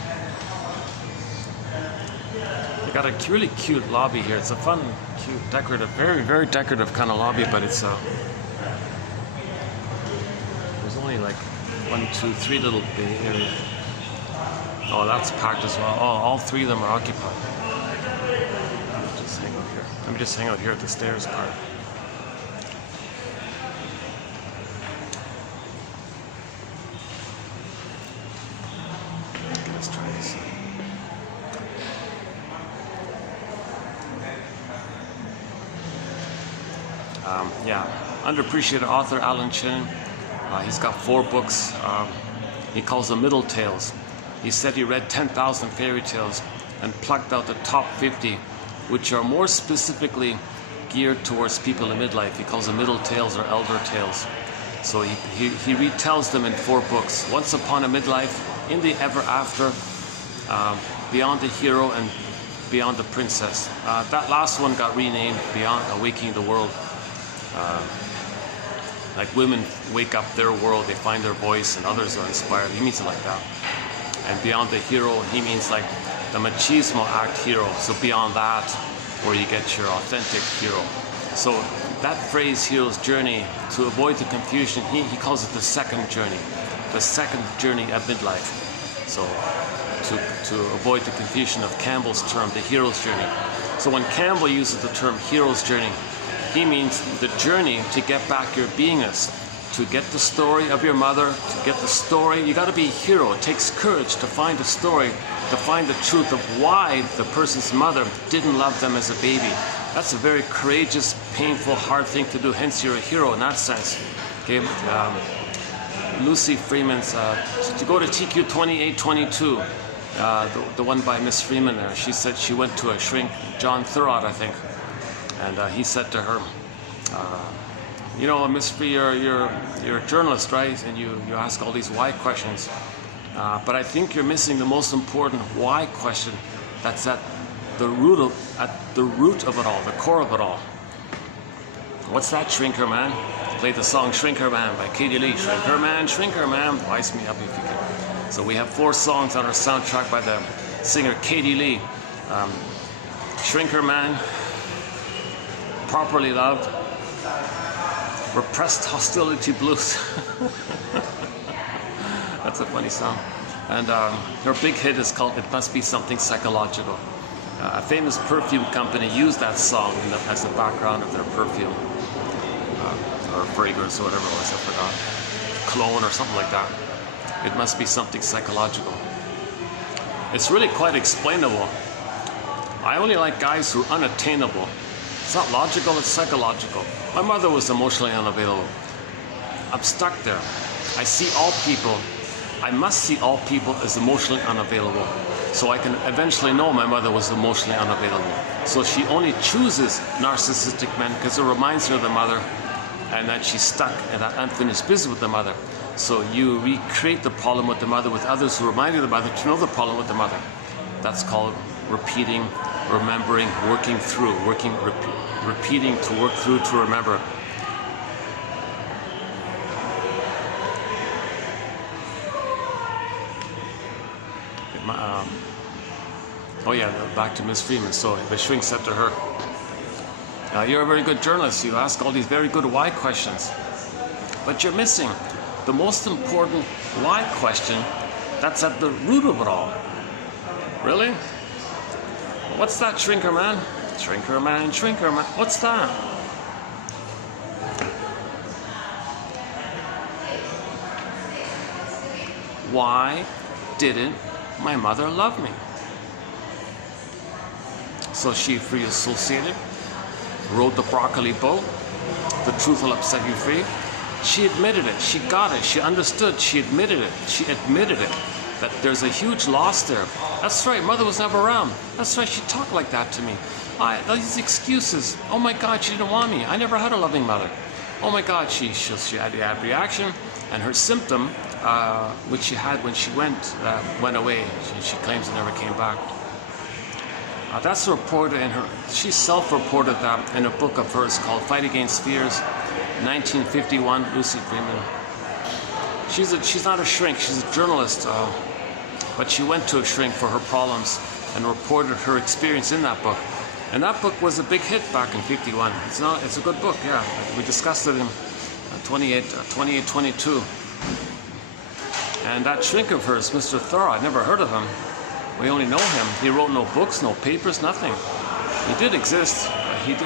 They got a really cute lobby here. It's a fun, cute, decorative, very, very decorative kind of lobby, but it's there's only like 1, 2, 3 little bay area. Oh, that's packed as well. Oh, all 3 of them are occupied. Let me just hang out here. Let me just hang out here at the stairs part. Let's try this. Yeah, underappreciated author Alan Chin. He's got 4 books. He calls them middle tales. He said he read 10,000 fairy tales and plucked out the top 50, which are more specifically geared towards people in midlife. He calls them middle tales or elder tales. So he retells them in 4 books. Once Upon a Midlife, In the Ever After, Beyond the Hero, and Beyond the Princess. That last one got renamed Beyond Awakening the World. Like women wake up their world, they find their voice, and others are inspired. He means it like that. And Beyond the Hero, he means like the machismo act hero. So beyond that, where you get your authentic hero. So that phrase, hero's journey, to avoid the confusion, he calls it the second journey at midlife. So to avoid the confusion of Campbell's term, the hero's journey. So when Campbell uses the term hero's journey, he means the journey to get back your beingness, to get the story of your mother, to get the story. You got to be a hero. It takes courage to find the story, to find the truth of why the person's mother didn't love them as a baby. That's a very courageous, painful, hard thing to do. Hence, you're a hero in that sense. Okay. Lucy Freeman's, to go to TQ 2822, the one by Miss Freeman there, she said she went to a shrink, John Thurrott, I think, and he said to her, you know, Miss Free, you're a journalist, right? And you ask all these why questions, but I think you're missing the most important why question. That's at the root of it all, the core of it all. What's that, Shrinker Man? Play the song Shrinker Man by Katie Lee. Shrinker Man, wise me up if you can. So we have 4 songs on our soundtrack by the singer Katie Lee. Shrinker Man, Properly Loved, Repressed Hostility Blues. That's a funny song. And her big hit is called It Must Be Something Psychological. a famous perfume company used that song as the background of their perfume, or fragrance or whatever it was, I forgot. Cologne or something like that. It must be something psychological. It's really quite explainable. I only like guys who are unattainable. It's not logical, it's psychological. My mother was emotionally unavailable. I'm stuck there. I see all people, I must see all people as emotionally unavailable. So I can eventually know my mother was emotionally unavailable. So she only chooses narcissistic men because it reminds her of the mother, and that she's stuck in that unfinished business with the mother. So you recreate the problem with the mother with others who remind you of the mother to know the problem with the mother. That's called repeating, remembering, working through, repeating to work through to remember. Oh yeah, back to Miss Freeman. So the shrink said to her, you're a very good journalist. You ask all these very good why questions. But you're missing the most important why question that's at the root of it all. Really? What's that, shrinker man? Shrinker man, shrinker man. What's that? Why didn't my mother love me? So she free associated, rode the broccoli boat. The truth will upset you free. She admitted it. She got it. She understood. She admitted it. She admitted it. That there's a huge loss there. That's right. Mother was never around. That's right. She talked like that to me. These excuses. Oh my God, she didn't want me. I never had a loving mother. Oh my God, she had the reaction, and her symptom, which she had when she went away. She claims it never came back. That's reported in her. She self-reported that in a book of hers called "Fight Against Fears," 1951. Lucy Freeman. She's not a shrink. She's a journalist, but she went to a shrink for her problems and reported her experience in that book. And that book was a big hit back in '51. It's a good book. Yeah, we discussed it in 2822. And that shrink of hers, Mr. Thorough, I'd never heard of him. We only know him. He wrote no books, no papers, nothing. He did exist. He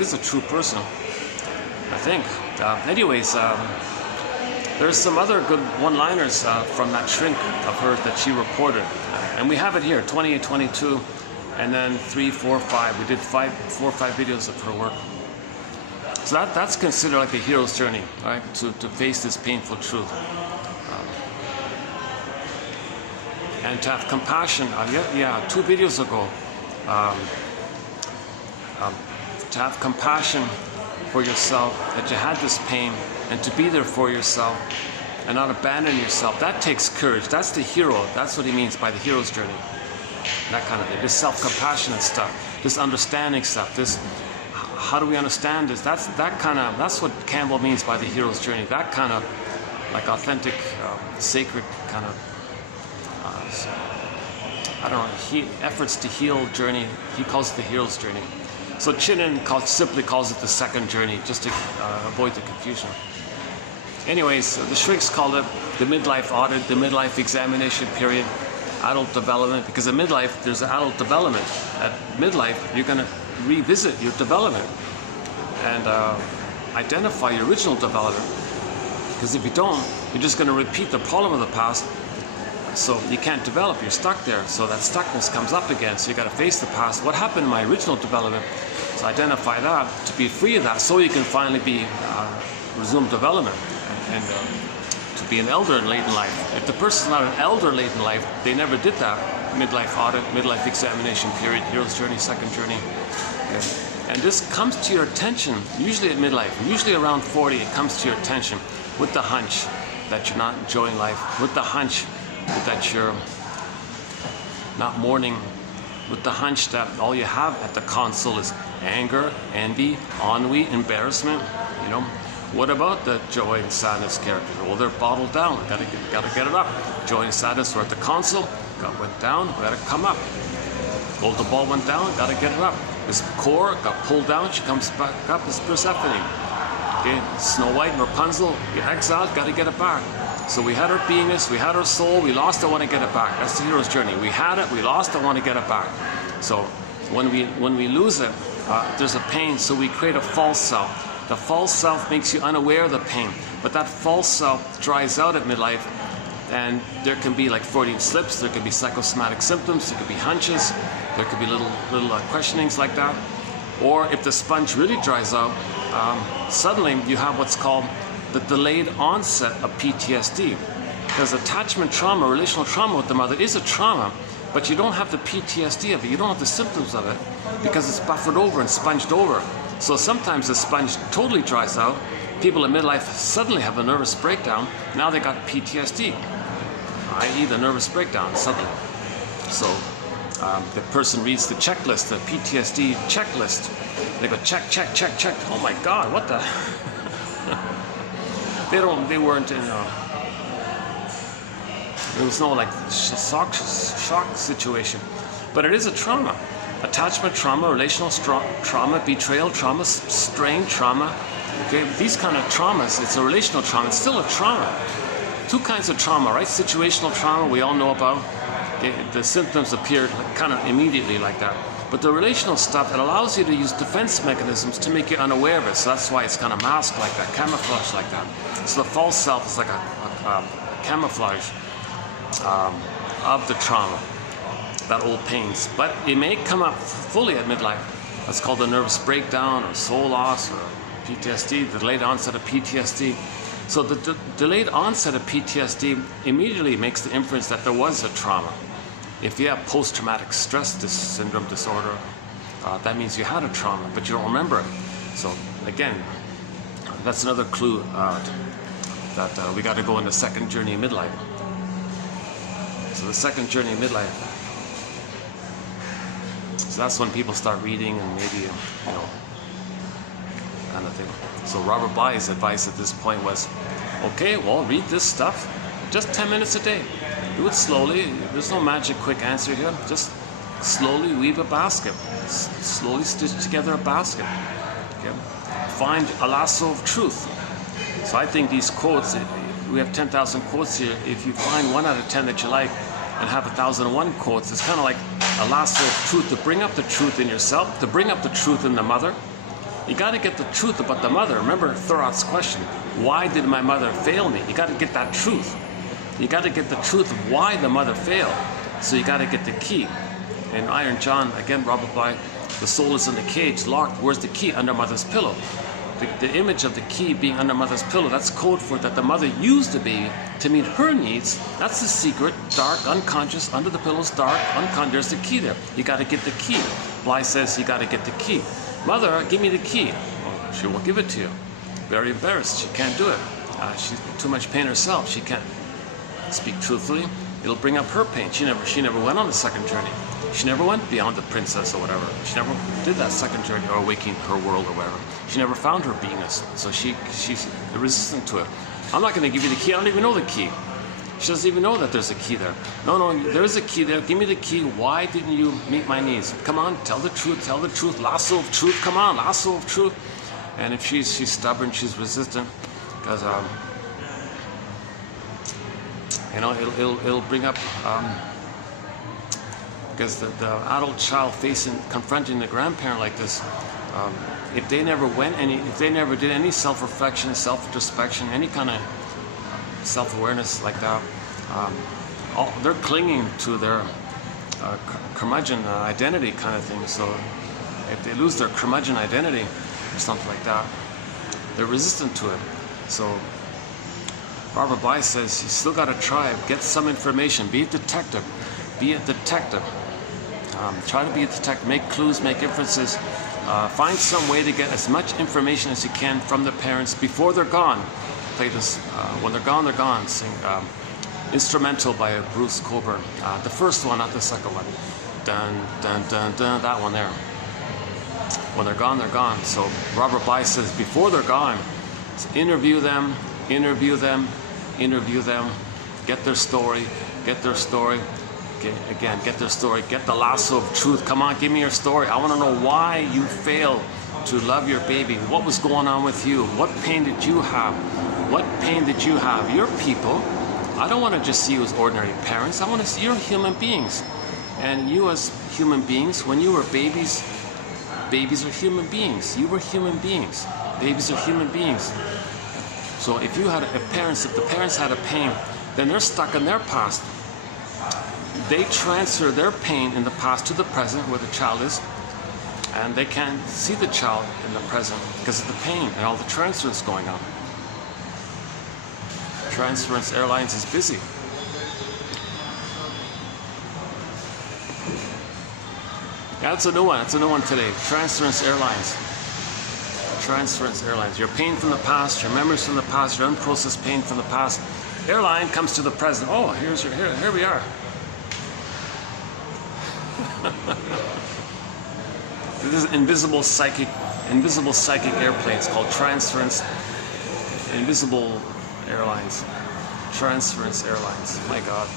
is a true person, I think. Anyways, there's some other good one-liners from that shrink of her that she reported. And we have it here, 2822, and then 3, 4, 5. We did 4 or 5 videos of her work. So that's considered like a hero's journey, right? To face this painful truth. And to have compassion, 2 videos ago, to have compassion for yourself, that you had this pain, and to be there for yourself, and not abandon yourself. That takes courage. That's the hero. That's what he means by the hero's journey. That kind of thing. This self-compassionate stuff, this understanding stuff, this how do we understand this? That's what Campbell means by the hero's journey. That kind of like authentic, sacred kind of efforts to heal journey. He calls it the hero's journey. So Chinnen simply calls it the second journey, just to avoid the confusion. Anyways, the shrinks called it the midlife audit, the midlife examination period, adult development, because at midlife, there's an adult development. At midlife, you're going to revisit your development and identify your original development. Because if you don't, you're just going to repeat the problem of the past. So you can't develop, you're stuck there. So that stuckness comes up again. So you got to face the past. What happened in my original development? So identify that to be free of that, so you can finally be resume development and to be an elder late in life. If the person's not an elder late in life, they never did that midlife audit, midlife examination period, hero's journey, second journey. Okay. And this comes to your attention usually at midlife, usually around 40. It comes to your attention with the hunch that you're not enjoying life, with the hunch that you're not mourning, with the hunch that all you have at the console is anger, envy, ennui, embarrassment. You know, what about the joy and sadness characters? Well, they're bottled down. Gotta get it up. Joy and sadness are at the console. Got went down. Gotta come up. Golden ball went down. Gotta get it up. This core got pulled down. She comes back up. This Persephone. Okay, Snow White and Rapunzel. You're exiled. Gotta get it back. So we had our beingness, we had our soul, we lost, I want to get it back. That's the hero's journey. We had it, we lost, I want to get it back. So when we lose it, there's a pain, so we create a false self. The false self makes you unaware of the pain, but that false self dries out at midlife, and there can be like Freudian slips, there can be psychosomatic symptoms, there could be hunches, there could be little questionings like that. Or if the sponge really dries out, suddenly you have what's called the delayed onset of PTSD. Because attachment trauma, relational trauma with the mother is a trauma, but you don't have the PTSD of it, you don't have the symptoms of it, because it's buffered over and sponged over. So sometimes the sponge totally dries out, people in midlife suddenly have a nervous breakdown, now they got PTSD, i.e. the nervous breakdown suddenly. So the person reads the checklist, the PTSD checklist, they go check, check, check, check, oh my God, what the? They weren't in there was no like shock situation, but it is a trauma. Attachment trauma, relational trauma, betrayal trauma, strain trauma. Okay, these kind of traumas, it's a relational trauma, it's still a trauma. Two kinds of trauma, right? Situational trauma we all know about. The symptoms appear kind of immediately like that. But the relational stuff, it allows you to use defense mechanisms to make you unaware of it. So that's why it's kind of masked like that, camouflaged like that. So the false self is like a camouflage of the trauma, that old pains. But it may come up fully at midlife. That's called the nervous breakdown or soul loss or PTSD, the delayed onset of PTSD. So the delayed onset of PTSD immediately makes the inference that there was a trauma. If you have post-traumatic stress syndrome disorder, that means you had a trauma, but you don't remember it. So again, that's another clue that we got to go on the second journey of midlife. So the second journey of midlife. So that's when people start reading and maybe, kind of thing. So Robert Bly's advice at this point was, okay, well, read this stuff, just 10 minutes a day. Do it slowly. There's no magic quick answer here. Just slowly weave a basket. Slowly stitch together a basket. Okay? Find a lasso of truth. So I think these quotes, we have 10,000 quotes here. If you find 1 out of 10 that you like and have 1,001 quotes, it's kind of like a lasso of truth to bring up the truth in yourself, to bring up the truth in the mother. You got to get the truth about the mother. Remember Thorat's question, why did my mother fail me? You got to get that truth. You got to get the truth of why the mother failed. So you got to get the key. In Iron John, again, Robert Bly, the soul is in the cage, locked. Where's the key? Under mother's pillow. The image of the key being under mother's pillow, that's code for it that the mother used the baby to meet her needs. That's the secret, dark, unconscious, under the pillow's dark, unconscious, there's the key there. You got to get the key. Bly says you got to get the key. Mother, give me the key. Well, she won't give it to you. Very embarrassed, she can't do it. She's too much pain herself, she can't speak truthfully. It'll bring up her pain. She never went on the second journey. She never went beyond the princess or whatever. She never did that second journey or awakening her world or whatever. She never found her beingness. So she's resistant to it. I'm not going to give you the key. I don't even know the key. She doesn't even know that there's a key there. No, there's a key there. Give me the key. Why didn't you meet my needs? Come on, tell the truth, tell the truth. Lasso of truth, come on, lasso of truth. And if she's stubborn, she's resistant, because it'll bring up because the adult child confronting the grandparent like this, if they never did any self-reflection, self-introspection, any kind of self-awareness like that, they're clinging to their curmudgeon identity kind of thing. So if they lose their curmudgeon identity or something like that, they're resistant to it. So Robert Bly says you still got to try, get some information, be a detective. Be a detective. Try to be a detective. Make clues, make inferences. Find some way to get as much information as you can from the parents before they're gone. Play this, when they're gone, they're gone. Sing Instrumental by Bruce Coburn. The first one, not the second one. Dun, dun, dun, dun, that one there. When they're gone, they're gone. So Robert Bly says before they're gone, interview them, interview them, interview them, get their story, get their story. Again, get their story, get the lasso of truth. Come on, give me your story. I want to know why you failed to love your baby. What was going on with you? What pain did you have? What pain did you have? You're people. I don't want to just see you as ordinary parents. I want to see you're human beings. And you as human beings, when you were babies, babies are human beings. You were human beings. Babies are human beings. So if you had if the parents had a pain, then they're stuck in their past. They transfer their pain in the past to the present where the child is, and they can't see the child in the present because of the pain and all the transference going on. Transference Airlines is busy. Yeah, that's a new one. That's a new one today. Transference Airlines. Transference Airlines. Your pain from the past, your memories from the past, your unprocessed pain from the past. Airline comes to the present. Oh, here we are. This is invisible psychic airplanes called Transference. Invisible Airlines. Transference Airlines. My God.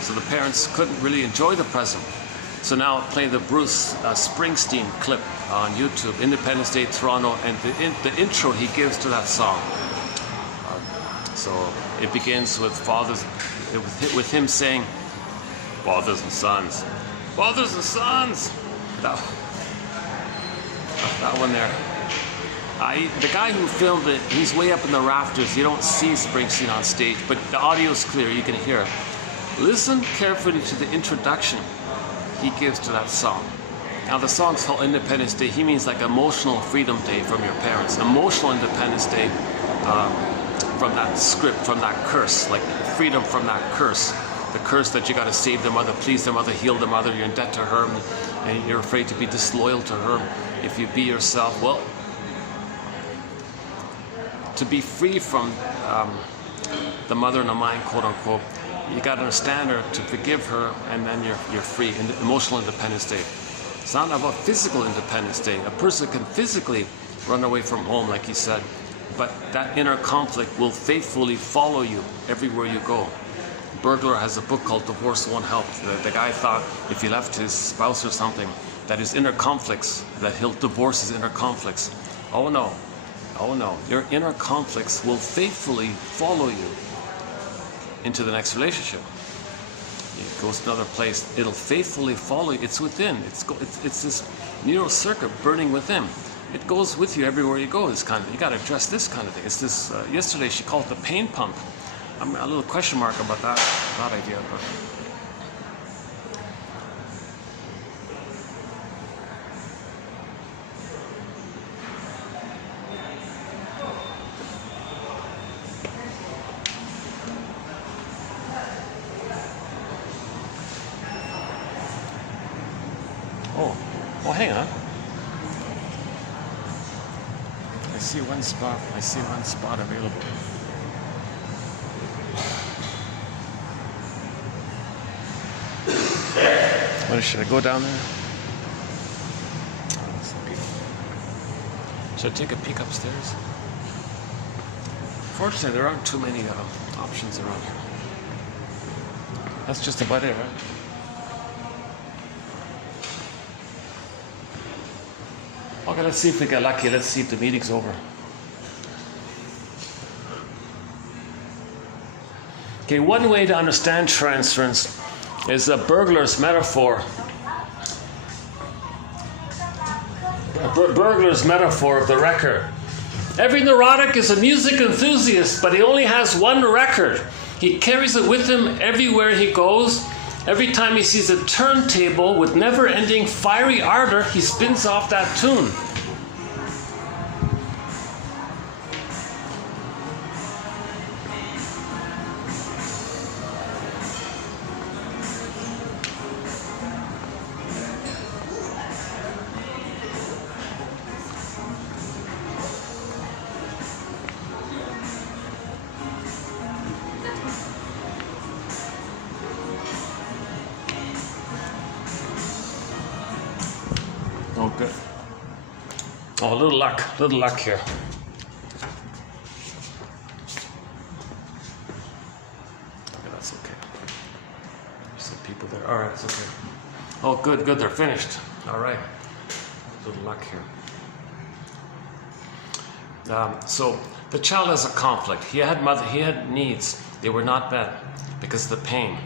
So the parents couldn't really enjoy the present. So now play the Bruce Springsteen clip on YouTube, Independence Day, Toronto, and the intro he gives to that song. So it begins with with him saying, "Fathers and sons, fathers and sons." That one there. The guy who filmed it, he's way up in the rafters. You don't see Springsteen on stage, but the audio is clear. You can hear it. Listen carefully to the introduction he gives to that song. Now the song's called Independence Day. He means like emotional freedom day from your parents. Emotional Independence Day from that script, from that curse, like freedom from that curse. The curse that you got to save their mother, please their mother, heal their mother, you're in debt to her, and you're afraid to be disloyal to her if you be yourself. Well, to be free from the mother in the mind, quote unquote, you got to understand her, to forgive her, and then you're free. Emotional Independence Day. It's not about physical Independence Day. A person can physically run away from home, like he said, but that inner conflict will faithfully follow you everywhere you go. Burglar has a book called Divorce Won't Help. The guy thought if he left his spouse or something, that his inner conflicts, that he'll divorce his inner conflicts. Oh no. Oh no. Your inner conflicts will faithfully follow you into the next relationship. It goes to another place. It'll faithfully follow you. It's within. It's this neural circuit burning within. It goes with you everywhere you go. This kind of, you got to address this kind of thing. It's this. Yesterday she called it the pain pump. I'm a little question mark about that idea. But oh, hang on. I see one spot available. What, should I go down there? Should I take a peek upstairs? Fortunately, there aren't too many options around here. That's just about it, right? Okay, let's see if we get lucky. Let's see if the meeting's over. Okay, one way to understand transference is a burglar's metaphor. A burglar's metaphor of the record. Every neurotic is a music enthusiast, but he only has one record. He carries it with him everywhere he goes. Every time he sees a turntable with never-ending fiery ardor, he spins off that tune. Oh, good. Oh, a little luck here. Okay, that's okay. There's some people there. All right, it's okay. Oh, good, they're finished. All right. A little luck here. So the child has a conflict. He had needs. They were not met because of the pain.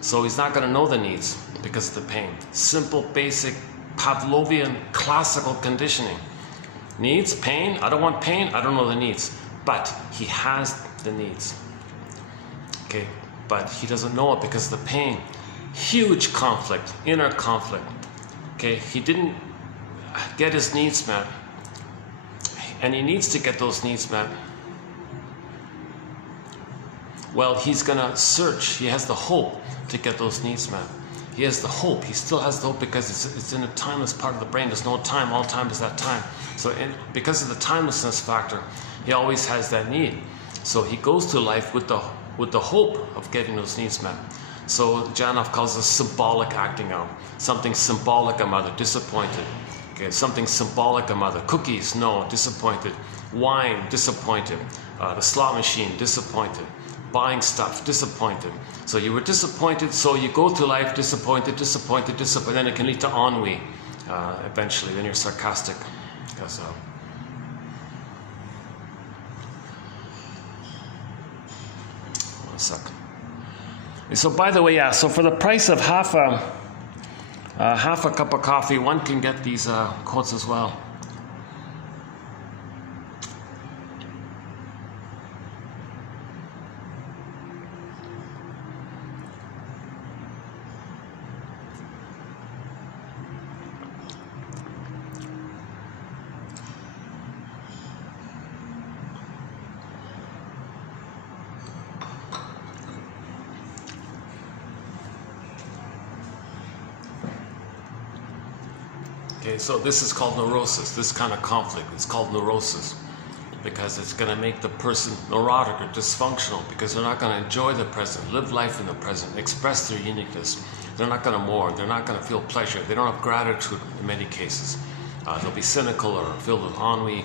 So he's not going to know the needs because of the pain. Simple, basic, Pavlovian, classical conditioning. Needs, pain, I don't want pain, I don't know the needs. But he has the needs. Okay, but he doesn't know it because of the pain. Huge conflict, inner conflict. Okay, he didn't get his needs met. And he needs to get those needs met. Well, he's going to search. He has the hope to get those needs met. He has the hope. He still has the hope because it's in a timeless part of the brain. There's no time. All time is that time. So because of the timelessness factor, he always has that need. So he goes through life with the hope of getting those needs met. So Janov calls this symbolic acting out. Something symbolic, a mother, disappointed. Okay, something symbolic, a mother. Cookies, no, disappointed. Wine, disappointed. The slot machine, disappointed. Buying stuff, disappointed. So you were disappointed, so you go through life disappointed, disappointed, disappointed. Then it can lead to ennui eventually. Then you're sarcastic. Because, one second. So by the way, yeah, so for the price of half a cup of coffee, one can get these quotes as well. Okay, so this is called neurosis, this kind of conflict. It's called neurosis because it's going to make the person neurotic or dysfunctional because they're not going to enjoy the present, live life in the present, express their uniqueness. They're not going to mourn. They're not going to feel pleasure. They don't have gratitude in many cases. They'll be cynical or filled with ennui.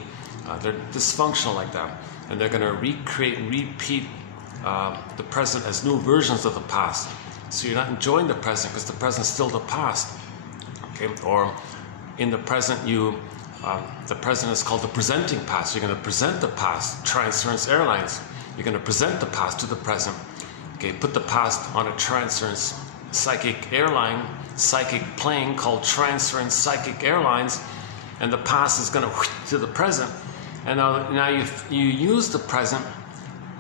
They're dysfunctional like that. And they're going to recreate and repeat the present as new versions of the past. So you're not enjoying the present because the present's still the past. Okay, or in the present, the present is called the presenting past. You're going to present the past. Transference Airlines. You're going to present the past to the present. Okay, put the past on a transference psychic airline, psychic plane called Transference Psychic Airlines, and the past is going to the present. And now you use the present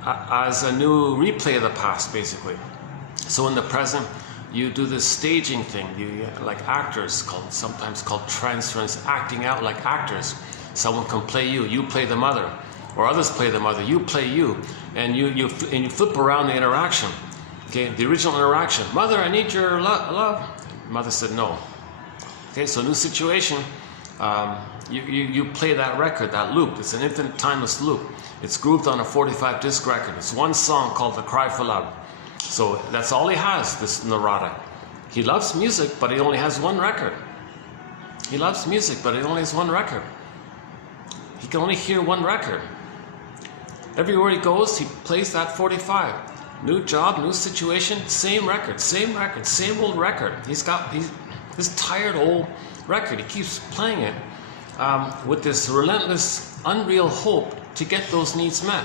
as a new replay of the past, basically. So in the present, you do this staging thing, like actors, sometimes called transference, acting out like actors. Someone can play you, you play the mother, or others play the mother, you play you, and you flip around the interaction. Okay, the original interaction. Mother, I need your love. Mother said no. Okay, so new situation. You play that record, that loop. It's an infinite timeless loop. It's grooved on a 45 disc record. It's one song called The Cry for Love. So that's all he has, this neurotic. He loves music, but he only has one record. He loves music, but he only has one record. He can only hear one record. Everywhere he goes, he plays that 45. New job, new situation, same record, same old record. He's this tired old record. He keeps playing it with this relentless, unreal hope to get those needs met.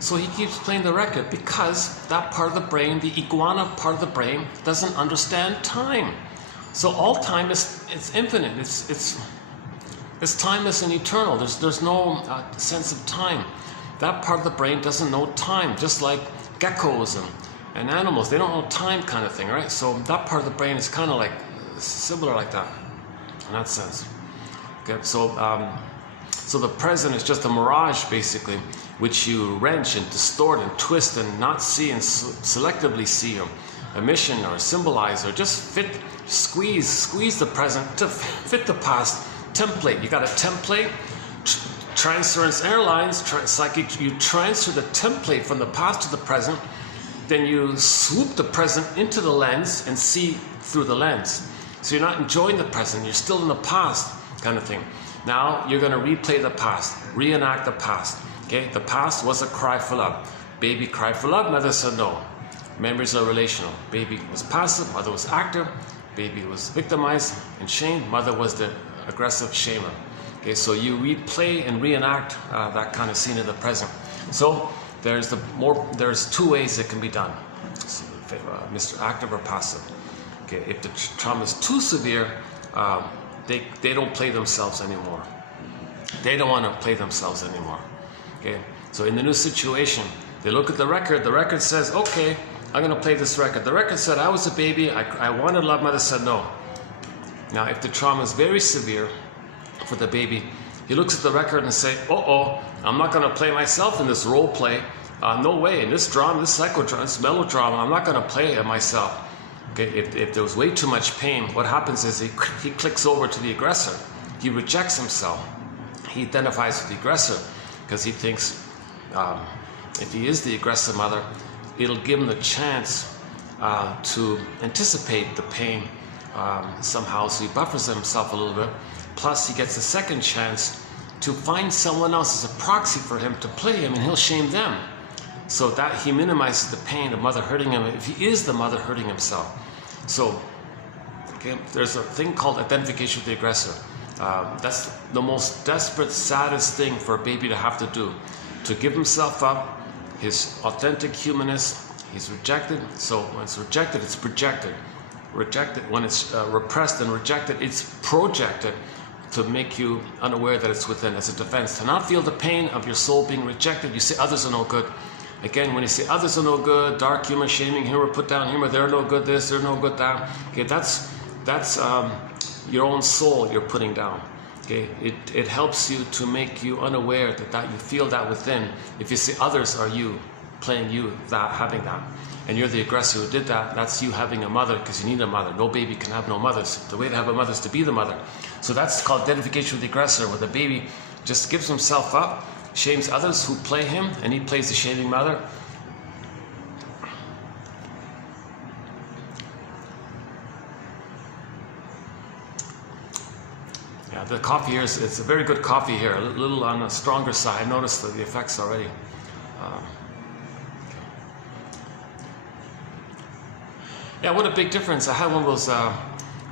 So he keeps playing the record because that part of the brain, the iguana part of the brain, doesn't understand time. So all time it's infinite. It's timeless and eternal. There's no sense of time. That part of the brain doesn't know time, just like geckos and animals. They don't know time, kind of thing, right? So that part of the brain is kind of like similar like that in that sense. Okay, so the present is just a mirage, basically, which you wrench and distort and twist and not see and selectively see, or emission or symbolize, or just squeeze the present to fit the past template. You got a template, Transference Airlines, psychic. You transfer the template from the past to the present, then you swoop the present into the lens and see through the lens. So you're not enjoying the present. You're still in the past, kind of thing. Now you're going to replay the past, reenact the past. Okay, the past was a cry for love. Baby cried for love, mother said no. Memories are relational. Baby was passive, mother was active. Baby was victimized and shamed, mother was the aggressive shamer. Okay, so you replay and reenact that kind of scene in the present. So there's two ways it can be done. So, Mr. Active or passive. Okay, if the trauma is too severe, they don't play themselves anymore. They don't want to play themselves anymore. Okay, so in the new situation, they look at the record. The record says, okay, I'm going to play this record. The record said I was a baby. I wanted love. Mother said no. Now, if the trauma is very severe for the baby, he looks at the record and say, uh-oh, I'm not going to play myself in this role play. No way. In this drama, this psychodrama, this melodrama, I'm not going to play it myself. Okay, if there was way too much pain, what happens is he clicks over to the aggressor. He rejects himself. He identifies with the aggressor because he thinks if he is the aggressive mother, it'll give him the chance to anticipate the pain somehow, so he buffers himself a little bit. Plus, he gets a second chance to find someone else as a proxy for him to play him, and he'll shame them. So that he minimizes the pain of mother hurting him if he is the mother hurting himself. So, okay, there's a thing called identification with the aggressor. That's the most desperate, saddest thing for a baby to have to do. To give himself up, his authentic humanness, he's rejected. So when it's rejected, it's projected. Rejected, when it's repressed and rejected, it's projected to make you unaware that it's within as a defense. To not feel the pain of your soul being rejected, you say others are no good. Again, when you say others are no good, dark humor, shaming humor, put down humor, they're no good this, they're no good that. Okay, that's your own soul you're putting down. Okay, it helps you to make you unaware that you feel that within. If you say others are you, playing you, that having that, and you're the aggressor who did that, that's you having a mother because you need a mother. No baby can have no mothers. The way to have a mother is to be the mother. So that's called identification with the aggressor, where the baby just gives himself up, shames others who play him, and he plays the shaming mother. Yeah, the coffee here it's a very good coffee here, a little on the stronger side. I noticed the effects already. Yeah, what a big difference. I had one of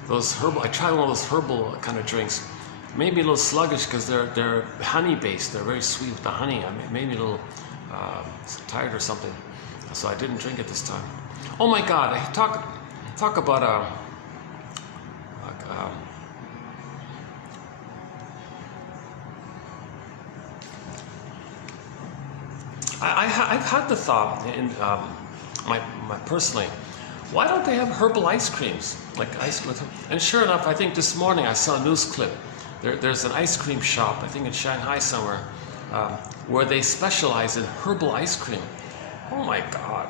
those herbal. I tried one of those herbal kind of drinks. Made me a little sluggish because they're honey based. They're very sweet with the honey. I mean, it made me a little tired or something. So I didn't drink it this time. Oh my God! I talk about I've had the thought in my personally. Why don't they have herbal ice creams? Like ice cream? And sure enough, I think this morning I saw a news clip. There's an ice cream shop, I think in Shanghai somewhere, where they specialize in herbal ice cream. Oh my God.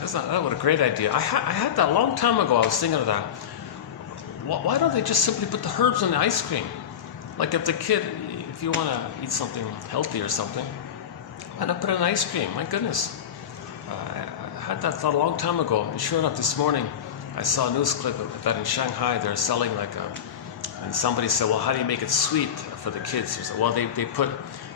That what a great idea. I had that a long time ago. I was thinking of that. Why don't they just simply put the herbs in the ice cream? Like if the kid, if you want to eat something healthy or something, why not put it in ice cream? My goodness. I had that thought a long time ago, and sure enough, this morning I saw a news clip that in Shanghai they're selling and somebody said, well, how do you make it sweet for the kids? He said, well, they put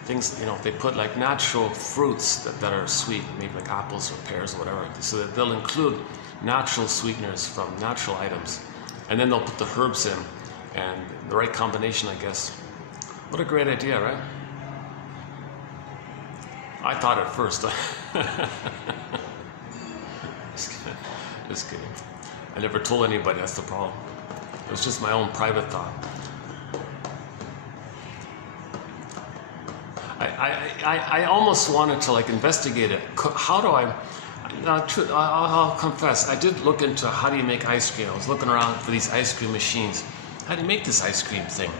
things, they put like natural fruits that are sweet, maybe like apples or pears or whatever, so that they'll include natural sweeteners from natural items, and then they'll put the herbs in, and the right combination, I guess. What a great idea, right? I thought at first. Just kidding. I never told anybody, that's the problem. It was just my own private thought. I almost wanted to investigate it. How do I'll confess, I did look into how do you make ice cream. I was looking around for these ice cream machines. How do you make this ice cream thing?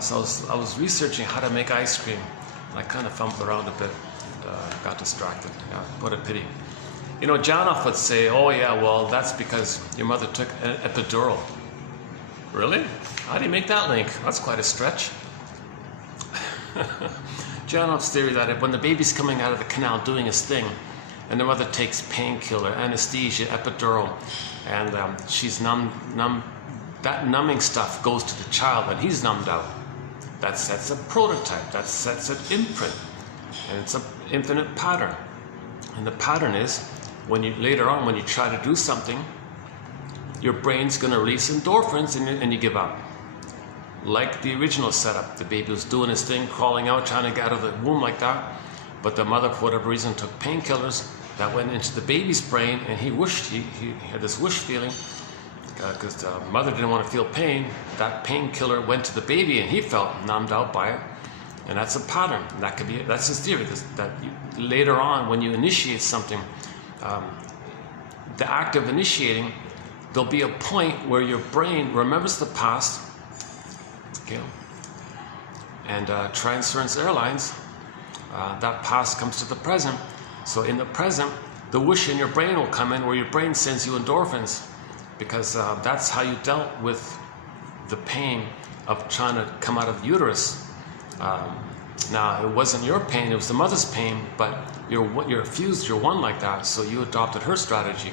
So I was researching how to make ice cream. And I kind of fumbled around a bit and got distracted. Yeah, what a pity. Janoff would say, oh yeah, well, that's because your mother took an epidural. Really? How do you make that link? That's quite a stretch. Janoff's theory that when the baby's coming out of the canal doing his thing, and the mother takes painkiller, anesthesia, epidural, and she's numb, that numbing stuff goes to the child and he's numbed out. That sets a prototype, that sets an imprint, and it's an infinite pattern. And the pattern is, later on when you try to do something, your brain's going to release endorphins and you give up. Like the original setup, the baby was doing his thing, crawling out, trying to get out of the womb like that, but the mother, for whatever reason, took painkillers that went into the baby's brain, and he had this wish feeling, because the mother didn't want to feel pain. That painkiller went to the baby, and he felt numbed out by it. And that's a pattern. That could be, that's his theory, that later on, when you initiate something, the act of initiating, there'll be a point where your brain remembers the past, okay? And Transference Airlines, that past comes to the present. So in the present, the wish in your brain will come in, where your brain sends you endorphins, because that's how you dealt with the pain of trying to come out of the uterus. Now, it wasn't your pain, it was the mother's pain, but you're fused, you're one like that, so you adopted her strategy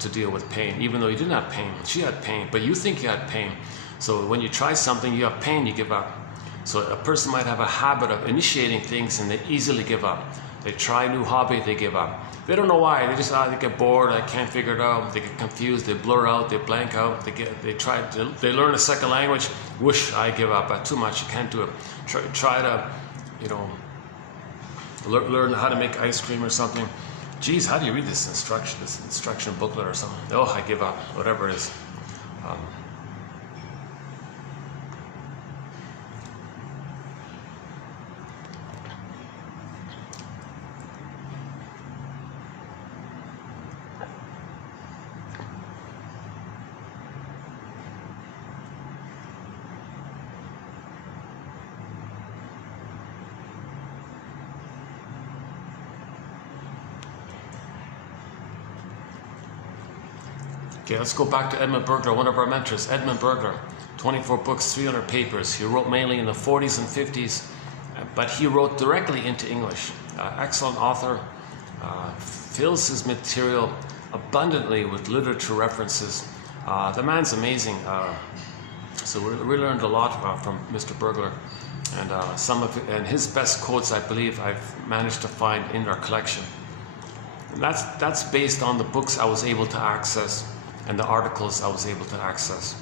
to deal with pain, even though you didn't have pain. She had pain, but you think you had pain. So when you try something, you have pain, you give up. So a person might have a habit of initiating things and they easily give up. They try a new hobby, they give up. They don't know why, they just they get bored, I can't figure it out, they get confused, they blur out, they blank out, they learn a second language, wish, I give up, too much, you can't do it. Try to, learn how to make ice cream or something. Geez, how do you read this instruction booklet or something? Oh, I give up, whatever it is. Okay, let's go back to Edmund Burglar, one of our mentors. Edmund Burglar, 24 books, 300 papers. He wrote mainly in the 40s and 50s, but he wrote directly into English. Excellent author, fills his material abundantly with literature references. The man's amazing. So we learned a lot from Mr. Burglar, and and his best quotes, I believe, I've managed to find in our collection. And that's based on the books I was able to access and the articles I was able to access.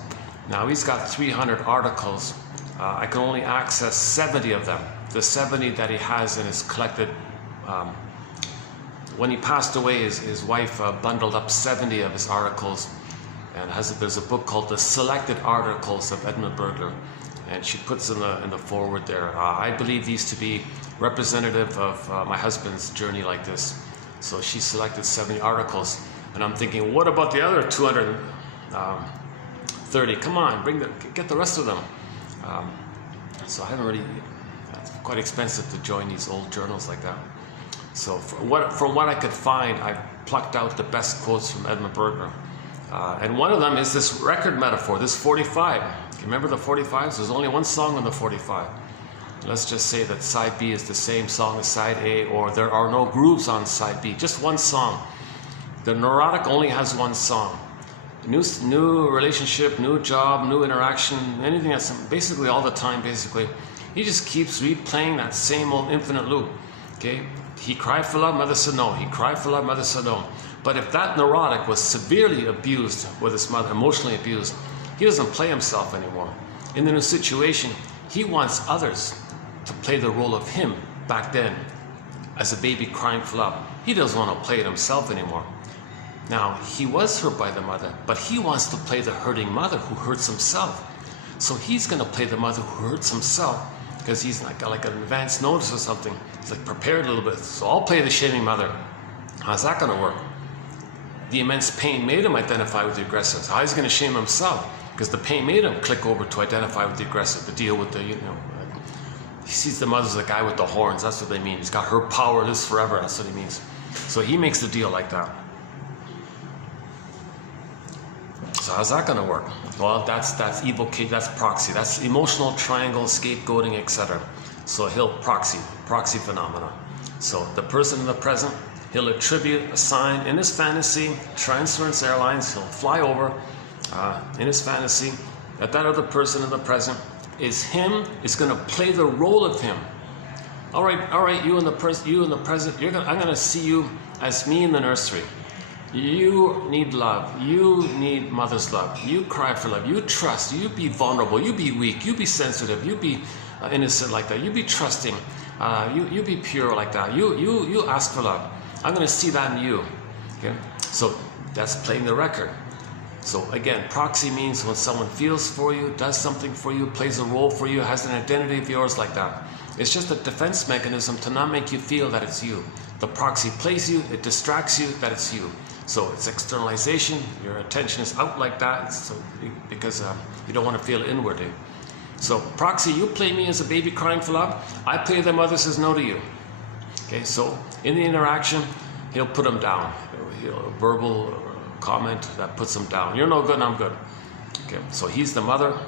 Now he's got 300 articles. I can only access 70 of them. The 70 that he has in his collected. When he passed away, his wife bundled up 70 of his articles, and there's a book called The Selected Articles of Edmund Burglar, and she puts in the foreword there. I believe these to be representative of my husband's journey like this. So she selected 70 articles. And I'm thinking, what about the other 230? Come on, get the rest of them. So I haven't really, it's quite expensive to join these old journals like that. So from what I could find, I plucked out the best quotes from Edmund Burglar. And one of them is this record metaphor, this 45. You remember the 45s? There's only one song on the 45. Let's just say that side B is the same song as side A, or there are no grooves on side B, just one song. The neurotic only has one song. New relationship, new job, new interaction, anything that's basically all the time, basically. He just keeps replaying that same old infinite loop. Okay? He cried for love, mother said no. He cried for love, mother said no. But if that neurotic was severely abused with his mother, emotionally abused, he doesn't play himself anymore. In the new situation, he wants others to play the role of him back then as a baby crying for love. He doesn't want to play it himself anymore. Now, he was hurt by the mother, but he wants to play the hurting mother who hurts himself. So he's going to play the mother who hurts himself, because he's like an advance notice or something. He's like prepared a little bit. So I'll play the shaming mother. How's that going to work? The immense pain made him identify with the aggressor. So how he's going to shame himself? Because the pain made him click over to identify with the aggressor, to deal with the, he sees the mother as the guy with the horns. That's what they mean. He's got her power, lives forever. That's what he means. So he makes the deal like that. So how's that going to work? Well, that's evocate, that's proxy, that's emotional triangle, scapegoating, etc. So he'll proxy phenomena. So the person in the present, he'll attribute, assign in his fantasy, Transference Airlines, he'll fly over in his fantasy that other person in the present is him, is going to play the role of him. All right, you in the present, I'm going to see you as me in the nursery. You need love. You need mother's love. You cry for love. You trust. You be vulnerable. You be weak. You be sensitive. You be innocent like that. You be trusting. You be pure like that. You ask for love. I'm going to see that in you. Okay? So that's playing the record. So again, proxy means when someone feels for you, does something for you, plays a role for you, has an identity of yours like that. It's just a defense mechanism to not make you feel that it's you. The proxy plays you, it distracts you that it's you. So it's externalization, your attention is out like that, so because you don't want to feel inwardly. So proxy, you play me as a baby crying for love, I play the mother says no to you. Okay, so in the interaction, he'll put them down. He'll verbal comment that puts them down. You're no good and I'm good. Okay, so he's the mother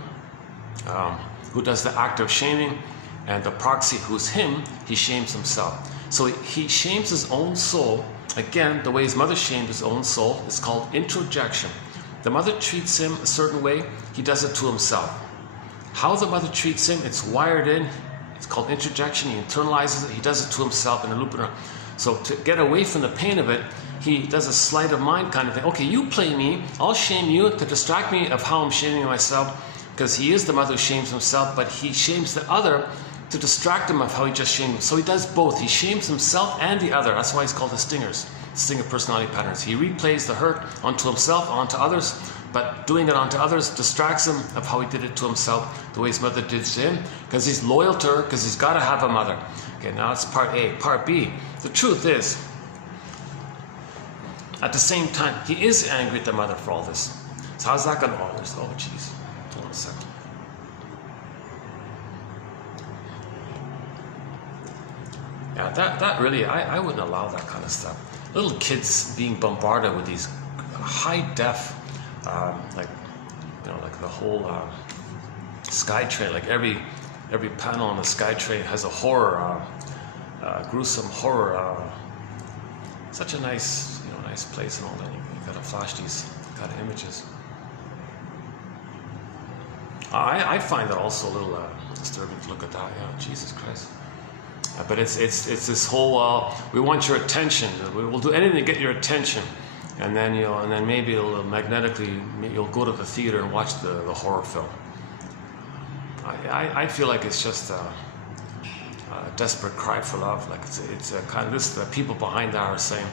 who does the act of shaming, and the proxy, who's him, he shames himself. So he shames his own soul. Again, the way his mother shamed his own soul is called introjection. The mother treats him a certain way, he does it to himself. How the mother treats him, it's wired in. It's called introjection. He internalizes it. He does it to himself in a loop. So to get away from the pain of it, he does a sleight of mind kind of thing. Okay, you play me. I'll shame you to distract me of how I'm shaming myself, because he is the mother who shames himself, but he shames the other to distract him of how he just shamed him. So he does both. He shames himself and the other. That's why he's called the stingers, stinger personality patterns. He replays the hurt onto himself, onto others, but doing it onto others distracts him of how he did it to himself, the way his mother did it to him, because he's loyal to her, because he's got to have a mother. Okay, now that's part A. Part B, the truth is, at the same time, he is angry at the mother for all this. So how's that going to... Oh, jeez. Hold on a second. Yeah, that really, I wouldn't allow that kind of stuff. Little kids being bombarded with these high def, like the whole SkyTrain, like every panel on the SkyTrain has a horror, gruesome horror. Such a nice, nice place and all that. You gotta flash these kind of images. I find that also a little disturbing to look at that. Yeah, Jesus Christ. But it's this whole we want your attention. We will do anything to get your attention, and then maybe it'll magnetically you'll go to the theater and watch the horror film. I feel like it's just a desperate cry for love. Like it's a kind of this. The people behind that are saying,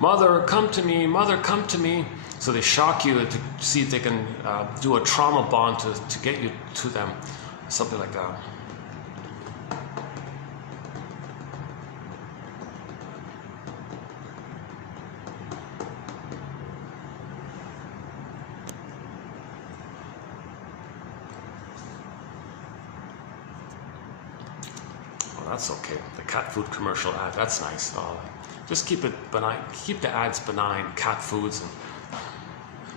"Mother, come to me. Mother, come to me." So they shock you to see if they can do a trauma bond to get you to them, something like that. That's okay. The cat food commercial ad, that's nice. Just keep it benign. Keep the ads benign. Cat foods and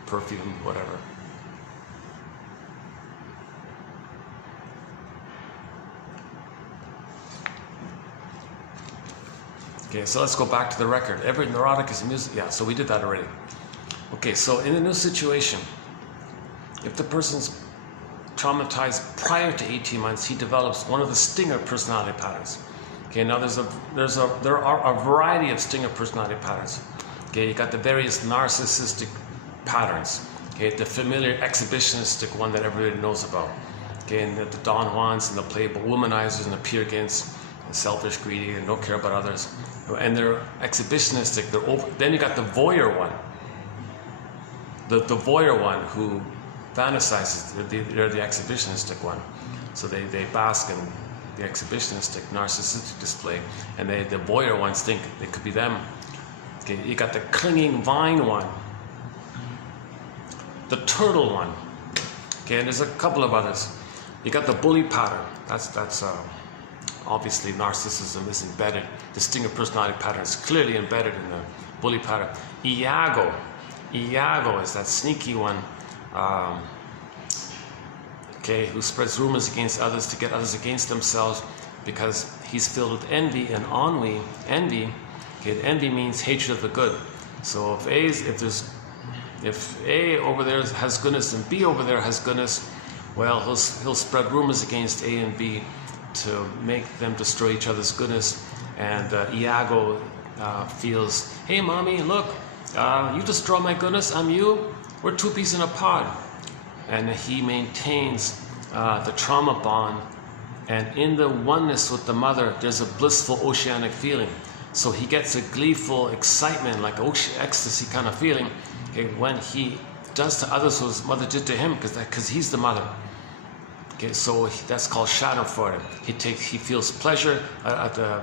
perfume, whatever. Okay, so let's go back to the record. Every neurotic is music. Yeah, so we did that already. Okay, so in a new situation, if the person's traumatized prior to 18 months, he develops one of the stinger personality patterns. Okay, now there are a variety of stinger personality patterns. Okay, you got the various narcissistic patterns. Okay, the familiar exhibitionistic one that everybody knows about. Okay, and the Don Juans and the playboy womanizers and the peer against, the selfish, greedy, and don't care about others. And they're exhibitionistic. Then you got the voyeur one. The voyeur one who fantasizes, they're the exhibitionistic one. So they bask in the exhibitionistic narcissistic display, and the voyeur ones think it could be them. Okay, you got the clinging vine one, the turtle one. Okay, and there's a couple of others. You got the bully pattern. That's obviously narcissism is embedded. The stinger personality pattern is clearly embedded in the bully pattern. Iago is that sneaky one. Okay, who spreads rumors against others to get others against themselves, because he's filled with envy and ennui. Envy, okay, envy means hatred of the good. So if A over there has goodness and B over there has goodness, well, he'll spread rumors against A and B to make them destroy each other's goodness. And Iago feels, hey, mommy, look, you destroy my goodness, I'm you. We're two peas in a pod. And he maintains the trauma bond And in the oneness with the mother, there's a blissful oceanic feeling. So he gets a gleeful excitement, like ecstasy kind of feeling, okay, when he does to others what his mother did to him, because he's the mother. Okay, so that's called Schadenfreude. He feels pleasure at the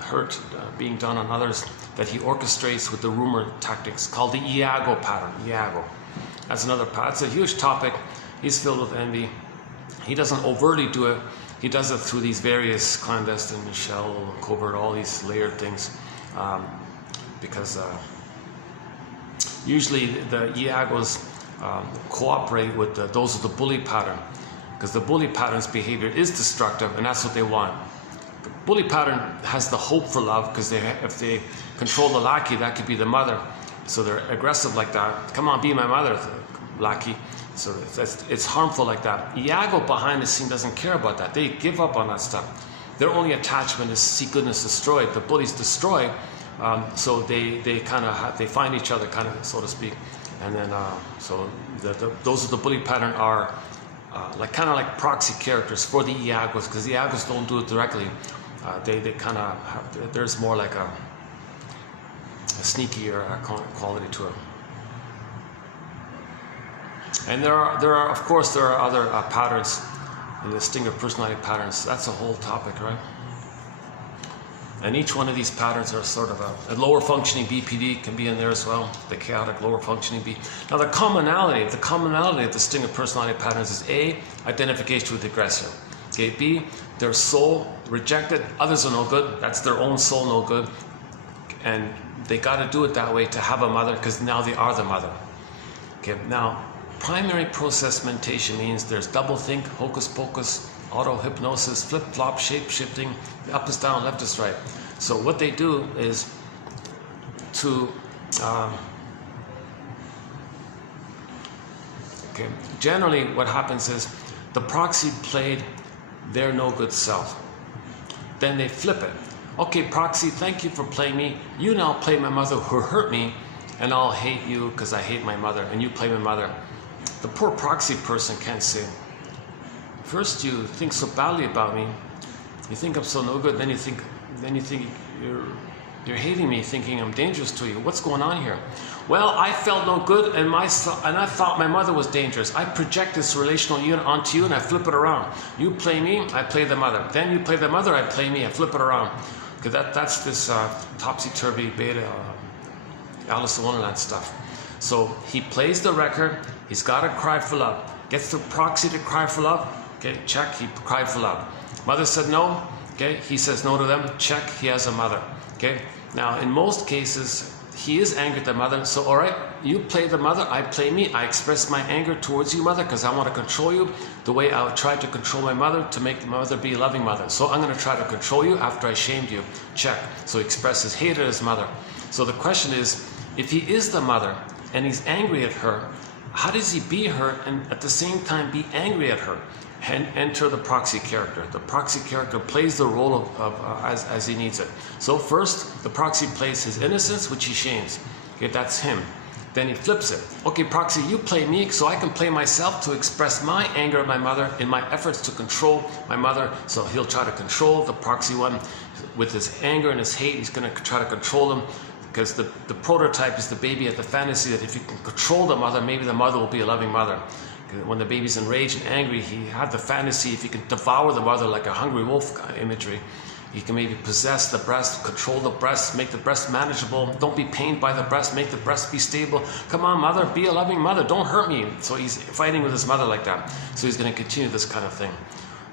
hurt being done on others that he orchestrates with the rumor tactics called the Iago pattern. Iago. That's another pattern. It's a huge topic. He's filled with envy. He doesn't overtly do it. He does it through these various clandestine, shell, covert, all these layered things. Because usually the Iagos cooperate with those of the bully pattern. Because the bully pattern's behavior is destructive, and that's what they want. The bully pattern has the hope for love, because if they control the lackey, that could be the mother. So they're aggressive like that. Come on, be my mother, lackey. So it's harmful like that. Iago behind the scene doesn't care about that. They give up on that stuff. Their only attachment is see goodness destroyed. The bullies destroy, so they kind of they find each other, kind of, so to speak. And then so those of the bully pattern are kind of like proxy characters for the Iagos, because the Iagos don't do it directly. They kind of have, there's more like a sneakier quality to it. And there are of course there are other patterns, and distinctive personality patterns. That's a whole topic, right? And each one of these patterns are sort of a lower functioning BPD can be in there as well, the chaotic lower functioning B. Now the commonality of distinctive personality patterns is A, identification with the aggressor. Okay, B, their soul rejected, others are no good, that's their own soul no good. And they got to do it that way to have a mother, because now they are the mother. Okay, now primary process mentation means there's double think, hocus pocus, auto-hypnosis, flip-flop, shape-shifting, up is down, left is right. So what they do is to, generally what happens is the proxy played their no-good self. Then they flip it. Okay, proxy, thank you for playing me. You now play my mother who hurt me, and I'll hate you because I hate my mother, and you play my mother. The poor proxy person can't say, first you think so badly about me, you think I'm so no good, then you think you're hating me, thinking I'm dangerous to you. What's going on here? Well, I felt no good, and I thought my mother was dangerous. I project this relational unit onto you, and I flip it around. You play me, I play the mother. Then you play the mother, I play me, I flip it around. Because that's this topsy-turvy beta Alice in Wonderland stuff. So he plays the record, he's got to cry for love. Gets the proxy to cry for love, okay, check, he cried for love. Mother said no, okay, he says no to them, check, he has a mother, okay. Now, in most cases, he is angry at the mother, so all right, you play the mother, I play me, I express my anger towards you, mother, because I want to control you the way I would try to control my mother to make my mother be a loving mother. So I'm going to try to control you after I shamed you, check. So he expresses hate at his mother. So the question is, if he is the mother and he's angry at her, how does he be her and at the same time be angry at her? And enter the proxy character. The proxy character plays the role of as he needs it. So first, the proxy plays his innocence, which he shames. Okay, that's him. Then he flips it. Okay, proxy, you play me so I can play myself to express my anger at my mother in my efforts to control my mother. So he'll try to control the proxy one with his anger and his hate. He's going to try to control them. Because the prototype is the baby at the fantasy that if you can control the mother, maybe the mother will be a loving mother. When the baby's enraged and angry, he had the fantasy if he can devour the mother like a hungry wolf imagery, he can maybe possess the breast, control the breast, make the breast manageable. Don't be pained by the breast, make the breast be stable. Come on, mother, be a loving mother, don't hurt me. So he's fighting with his mother like that. So he's going to continue this kind of thing.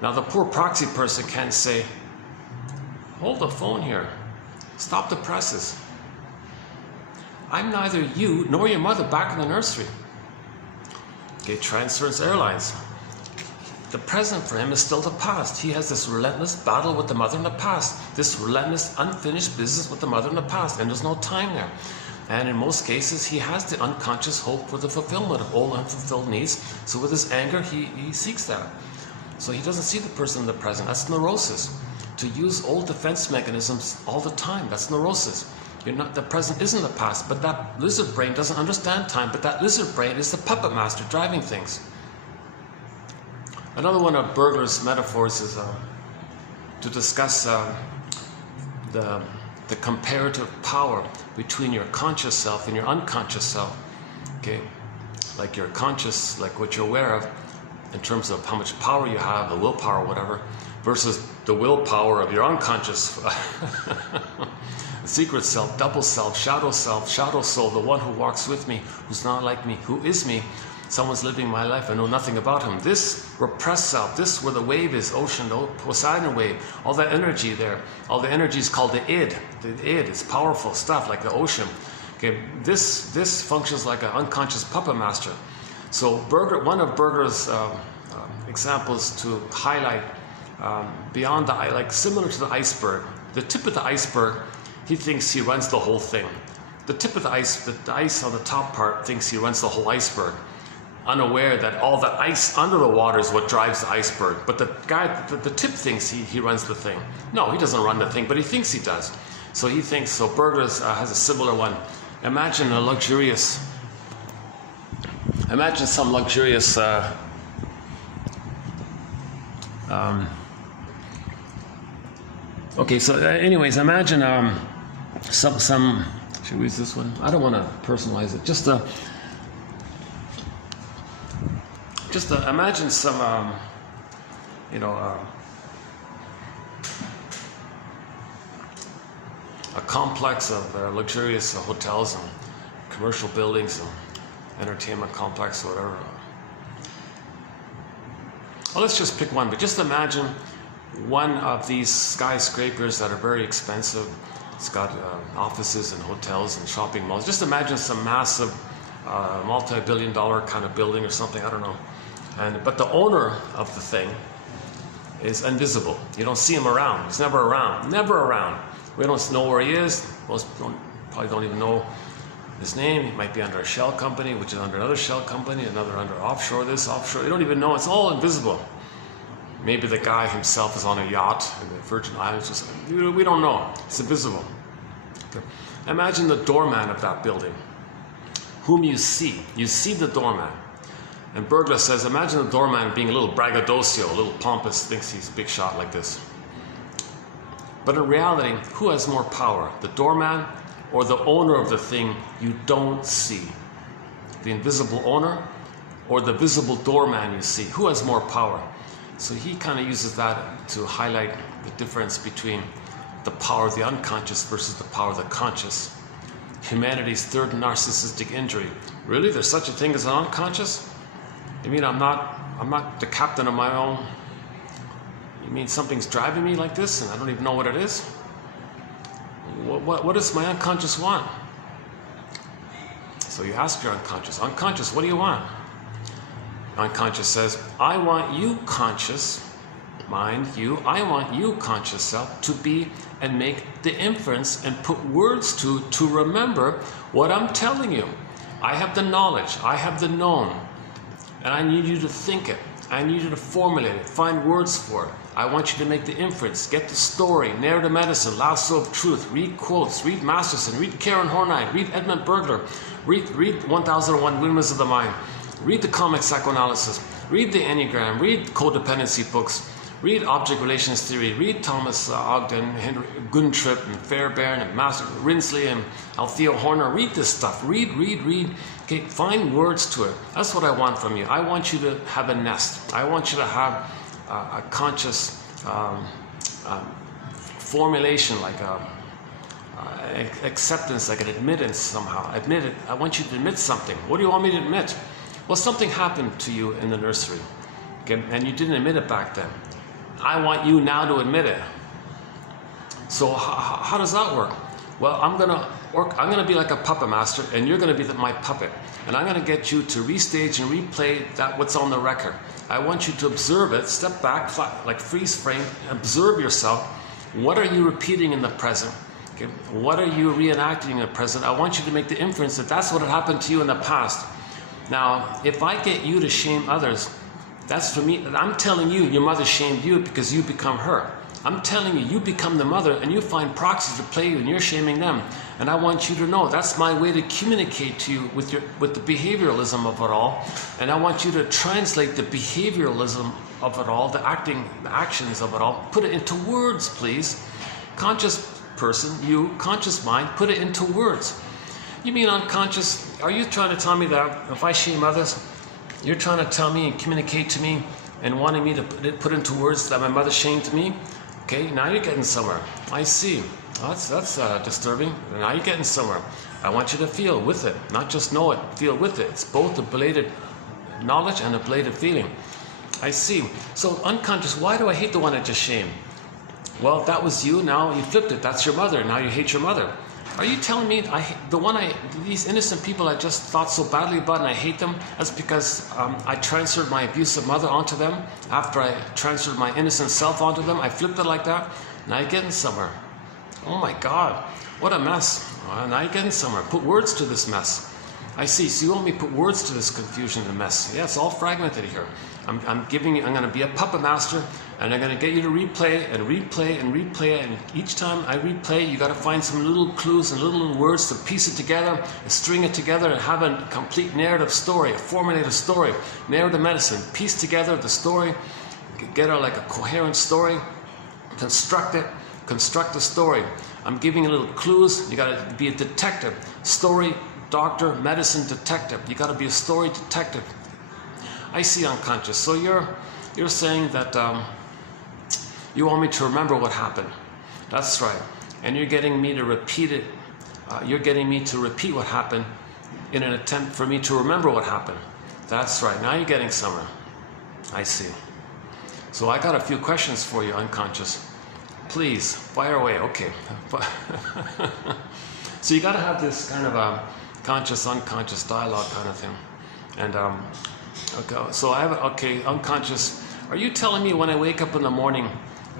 Now the poor proxy person can't say, hold the phone here, stop the presses. I'm neither you nor your mother back in the nursery. Okay, Transference Airlines. The present for him is still the past. He has this relentless battle with the mother in the past. This relentless unfinished business with the mother in the past. And there's no time there. And in most cases, he has the unconscious hope for the fulfillment of all unfulfilled needs. So with his anger, he seeks that. So he doesn't see the person in the present. That's neurosis. To use old defense mechanisms all the time. That's neurosis. The present isn't the past, but that lizard brain doesn't understand time, but that lizard brain is the puppet master driving things. Another one of Berger's metaphors is to discuss the comparative power between your conscious self and your unconscious self. Okay, like your conscious, like what you're aware of, in terms of how much power you have, the willpower, whatever, versus the willpower of your unconscious, secret self, double self, shadow soul, the one who walks with me, who's not like me, who is me. Someone's living my life, I know nothing about him. This repressed self, this where the wave is, ocean, the Poseidon wave, all that energy there, all the energy is called the id. The id is powerful stuff like the ocean. Okay, this functions like an unconscious puppet master. So one of Berger's examples to highlight beyond the, like similar to the iceberg, the tip of the iceberg, he thinks he runs the whole thing. The tip of the ice on the top part thinks he runs the whole iceberg, unaware that all the ice under the water is what drives the iceberg. But the guy, the tip thinks he runs the thing. No, he doesn't run the thing, but he thinks he does. So he thinks, so Berger's has a similar one. Imagine some luxurious okay, so anyways, imagine some, should we use this one? I don't want to personalize it. Just imagine some, a complex of luxurious hotels and commercial buildings and entertainment complex or whatever. Well, let's just pick one, but just imagine one of these skyscrapers that are very expensive. It's got offices and hotels and shopping malls. Just imagine some massive multi-billion-dollar kind of building or something, I don't know. But the owner of the thing is invisible. You don't see him around. He's never around. Never around. We don't know where he is. Most probably don't even know his name. He might be under a shell company, which is under another shell company, another under offshore this, offshore. You don't even know. It's all invisible. Maybe the guy himself is on a yacht in the Virgin Islands. We don't know. It's invisible. Okay. Imagine the doorman of that building, whom you see. You see the doorman. And Berger says, imagine the doorman being a little braggadocio, a little pompous, thinks he's a big shot like this. But in reality, who has more power? The doorman or the owner of the thing you don't see? The invisible owner or the visible doorman you see? Who has more power? So he kind of uses that to highlight the difference between the power of the unconscious versus the power of the conscious. Humanity's third narcissistic injury. Really? There's such a thing as an unconscious? You mean I'm not the captain of my own? You mean something's driving me like this and I don't even know what it is? What does my unconscious want? So you ask your unconscious, unconscious, what do you want? Unconscious says, I want you conscious, mind, you, I want you conscious self to be and make the inference and put words to remember what I'm telling you. I have the knowledge, I have the known, and I need you to think it. I need you to formulate it, find words for it. I want you to make the inference, get the story, narrative medicine, lasso of truth, read quotes, read Masterson, read Karen Horney, read Edmund Berger, read 1001 Windmills of the Mind, read the comic psychoanalysis, read the Enneagram, read codependency books, read object relations theory, read Thomas Ogden, Henry Guntrip, and Fairbairn, and Master Rinsley, and Althea Horner. Read this stuff. Read. Okay, find words to it. That's what I want from you. I want you to have a nest. I want you to have a conscious formulation, like acceptance, like an admittance somehow. Admit it. I want you to admit something. What do you want me to admit? Well, something happened to you in the nursery, okay, and you didn't admit it back then. I want you now to admit it. So how does that work? Well, I'm gonna be like a puppet master, and you're gonna be my puppet, and I'm gonna get you to restage and replay what's on the record. I want you to observe it, step back, like freeze frame, observe yourself. What are you repeating in the present? Okay? What are you reenacting in the present? I want you to make the inference that that's what had happened to you in the past. Now, if I get you to shame others, that's for me. I'm telling you, your mother shamed you because you become her. I'm telling you, you become the mother and you find proxies to play you and you're shaming them. And I want you to know that's my way to communicate to you with the behavioralism of it all. And I want you to translate the behavioralism of it all, the actions of it all, put it into words, please. Conscious person, you, conscious mind, put it into words. You mean unconscious? Are you trying to tell me that if I shame others, you're trying to tell me and communicate to me and wanting me to put into words that my mother shamed me? Okay, now you're getting somewhere. I see. That's disturbing. Now you're getting somewhere. I want you to feel with it, not just know it, feel with it. It's both a belated knowledge and a belated feeling. I see. So unconscious, why do I hate the one I just shamed? Well, that was you, now you flipped it. That's your mother, now you hate your mother. Are you telling me these innocent people I just thought so badly about and I hate them, that's because I transferred my abusive mother onto them after I transferred my innocent self onto them? I flipped it like that? Now you're getting somewhere. Oh my God, what a mess. Now you're getting somewhere. Put words to this mess. I see, so you want me to put words to this confusion and mess. Yeah, it's all fragmented here. I'm going to be a puppet master, and I'm going to get you to replay and replay and replay, and each time I replay, you got to find some little clues and little words to piece it together, and string it together, and have a complete narrative story, a formulated story, narrative medicine. Piece together the story, get like a coherent story, construct it, construct the story. I'm giving you little clues. You got to be a detective, story, doctor, medicine, detective. You got to be a story detective. I see unconscious. So you're saying that you want me to remember what happened. That's right. And you're getting me to repeat it. You're getting me to repeat what happened in an attempt for me to remember what happened. That's right. Now you're getting somewhere. I see. So I got a few questions for you, unconscious. Please, fire away. Okay. So you got to have this kind of conscious, unconscious dialogue kind of thing. And okay, so I have, okay, unconscious. Are you telling me when I wake up in the morning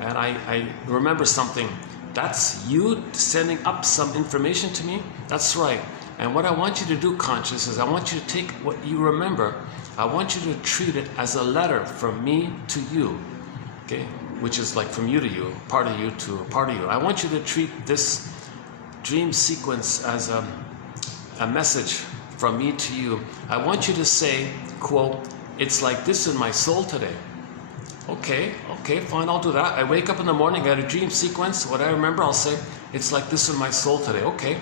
and I remember something, that's you sending up some information to me? That's right. And what I want you to do, conscious, is I want you to take what you remember, I want you to treat it as a letter from me to you, okay? Which is like from you to you, part of you to a part of you. I want you to treat this dream sequence as a message from me to you. I want you to say, quote, it's like this in my soul today. Okay, fine, I'll do that. I wake up in the morning, I got a dream sequence. What I remember, I'll say, it's like this in my soul today. Okay,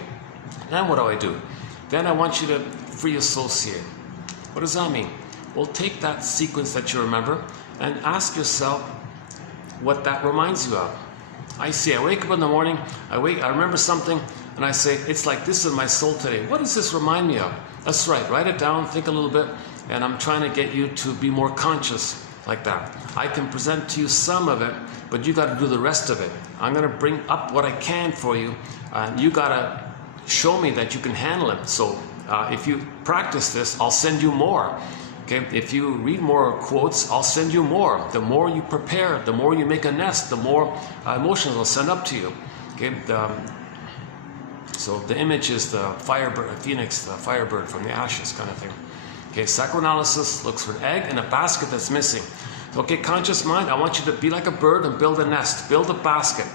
then what do? Then I want you to free associate. What does that mean? Well, take that sequence that you remember and ask yourself what that reminds you of. I see, I wake up in the morning, I remember something, and I say, it's like this in my soul today. What does this remind me of? That's right, write it down, think a little bit, and I'm trying to get you to be more conscious like that. I can present to you some of it, but you got to do the rest of it. I'm going to bring up what I can for you, and you got to show me that you can handle it. So if you practice this, I'll send you more. Okay, if you read more quotes, I'll send you more. The more you prepare, the more you make a nest, the more emotions I'll send up to you. Okay, so the image is the firebird, a phoenix, the firebird from the ashes kind of thing. Okay, psychoanalysis looks for an egg and a basket that's missing. Okay, conscious mind, I want you to be like a bird and build a nest, build a basket.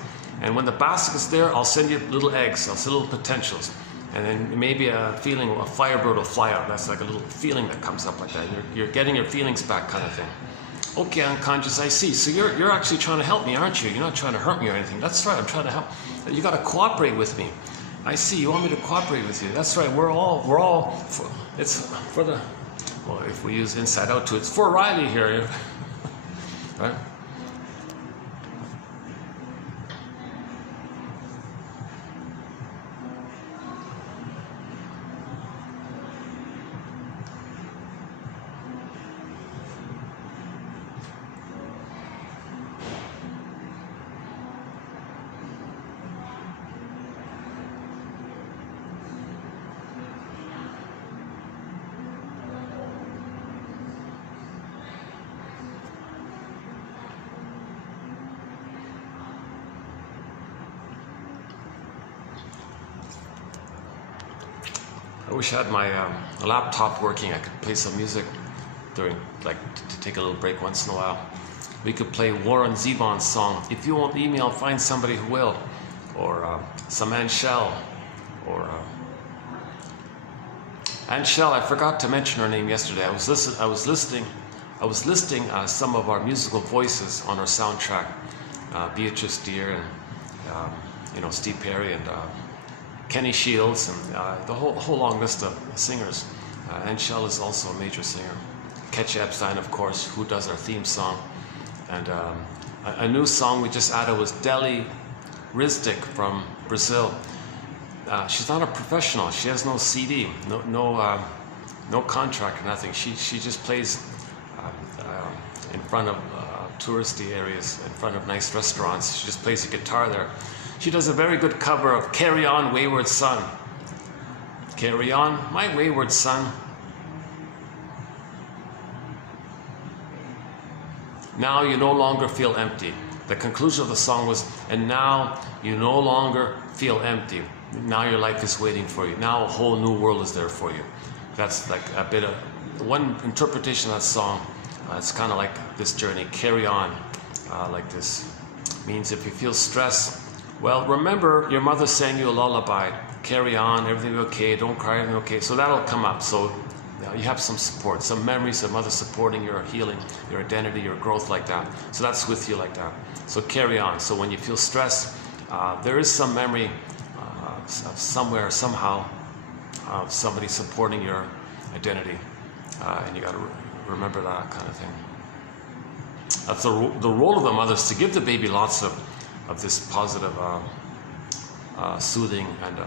And when the basket's there, I'll send you little eggs, I'll send little potentials. And then maybe a feeling, a firebird will fly out. That's like a little feeling that comes up like that. You're getting your feelings back kind of thing. Okay, unconscious, I see. So you're actually trying to help me, aren't you? You're not trying to hurt me or anything. That's right, I'm trying to help. You got to cooperate with me. I see, you want me to cooperate with you. That's right, it's for the, well, if we use inside out too, it's for Riley here, right? I wish I had my laptop working. I could play some music during, like, to take a little break once in a while. We could play Warren Zevon's song. If you won't email, find somebody who will. Or Saman Shell. or and Shell. I forgot to mention her name yesterday. I was listing some of our musical voices on our soundtrack. Beatrice Deer and Steve Perry and Kenny Shields and the whole long list of singers. And Shell is also a major singer. Ketch Epstein, of course, who does our theme song. And a new song we just added was Deli Rizdik from Brazil. She's not a professional. She has no CD, no contract or nothing. She just plays in front of touristy areas, in front of nice restaurants. She just plays the guitar there. She does a very good cover of Carry On, Wayward Son. Carry on, my wayward son. Now you no longer feel empty. The conclusion of the song was, and now you no longer feel empty. Now your life is waiting for you. Now a whole new world is there for you. That's like a bit of one interpretation of that song. It's kind of like this journey, carry on, like this. Means if you feel stress, well, remember your mother sang you a lullaby. Carry on, everything will be okay, don't cry, everything will be okay. So that'll come up. So you have some support, some memories of mother supporting your healing, your identity, your growth like that. So that's with you like that. So carry on. So when you feel stress, there is some memory somewhere, somehow, of somebody supporting your identity. And you got to remember that kind of thing. That's the role of the mother is to give the baby lots of this positive soothing. And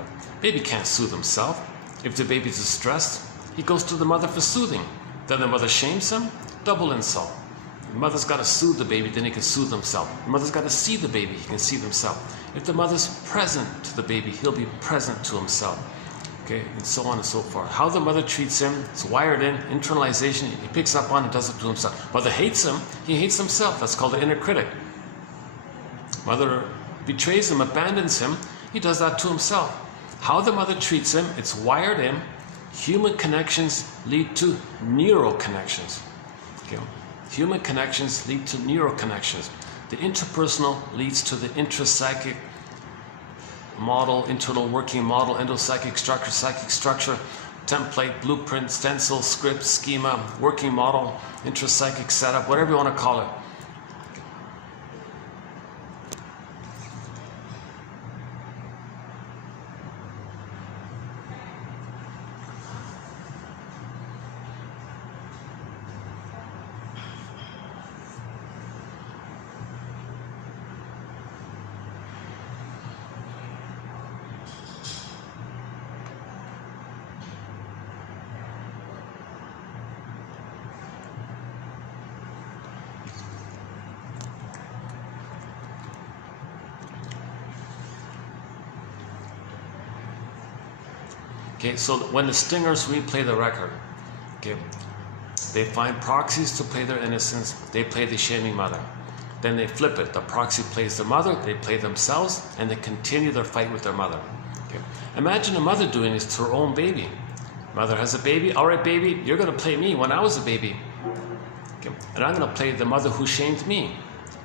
baby can't soothe himself. If the baby's distressed, he goes to the mother for soothing. Then the mother shames him, double insult. The mother's got to soothe the baby, then he can soothe himself. The mother's got to see the baby, he can see himself. If the mother's present to the baby, he'll be present to himself. Okay, and so on and so forth. How the mother treats him, it's wired in, internalization, he picks up on it, does it to himself. Mother hates him, he hates himself. That's called the inner critic. Mother betrays him, abandons him, he does that to himself. How the mother treats him, it's wired in. Human connections lead to neural connections. Okay? Human connections lead to neural connections. The interpersonal leads to the intrapsychic model, internal working model, endopsychic structure, psychic structure, template, blueprint, stencil, script, schema, working model, intrapsychic setup, whatever you want to call it. Okay, so when the stingers replay the record, okay, they find proxies to play their innocence, they play the shaming mother. Then they flip it. The proxy plays the mother, they play themselves, and they continue their fight with their mother. Okay. Imagine a mother doing this to her own baby. Mother has a baby, all right baby, you're gonna play me when I was a baby. Okay. And I'm gonna play the mother who shamed me.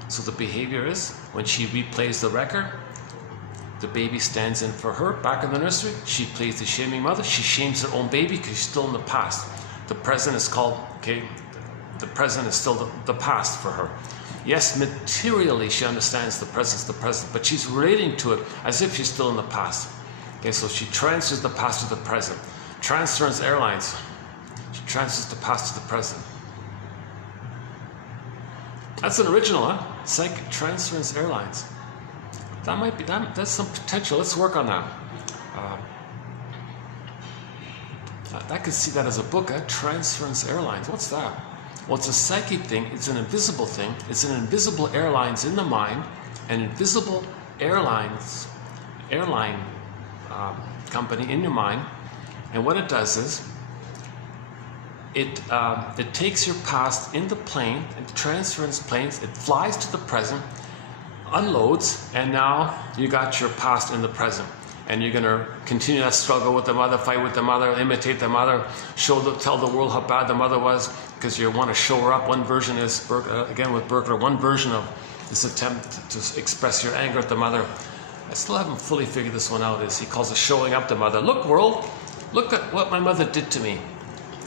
So the behavior is, when she replays the record, the baby stands in for her back in the nursery. She plays the shaming mother. She shames her own baby because she's still in the past. The present is called, okay, the present is still the past for her. Yes, materially she understands the present, but she's relating to it as if she's still in the past. Okay, so she transfers the past to the present. Transference Airlines. She transfers the past to the present. That's an original, huh? Psychic Transference Airlines. That might be, that's some potential. Let's work on that. I could see that as a book, Transference Airlines. What's that? Well, it's a psychic thing. It's an invisible thing. It's an invisible airlines in the mind, an invisible airline company in your mind. And what it does is, it takes your past in the plane, in the transference planes. It flies to the present, unloads, and now you got your past in the present, and you're going to continue that struggle with the mother, fight with the mother, imitate the mother, tell the world how bad the mother was, because you want to show her up. One version is, again with Berkler, one version of this attempt to express your anger at the mother. I still haven't fully figured this one out, is he calls it showing up the mother. Look, world, look at what my mother did to me.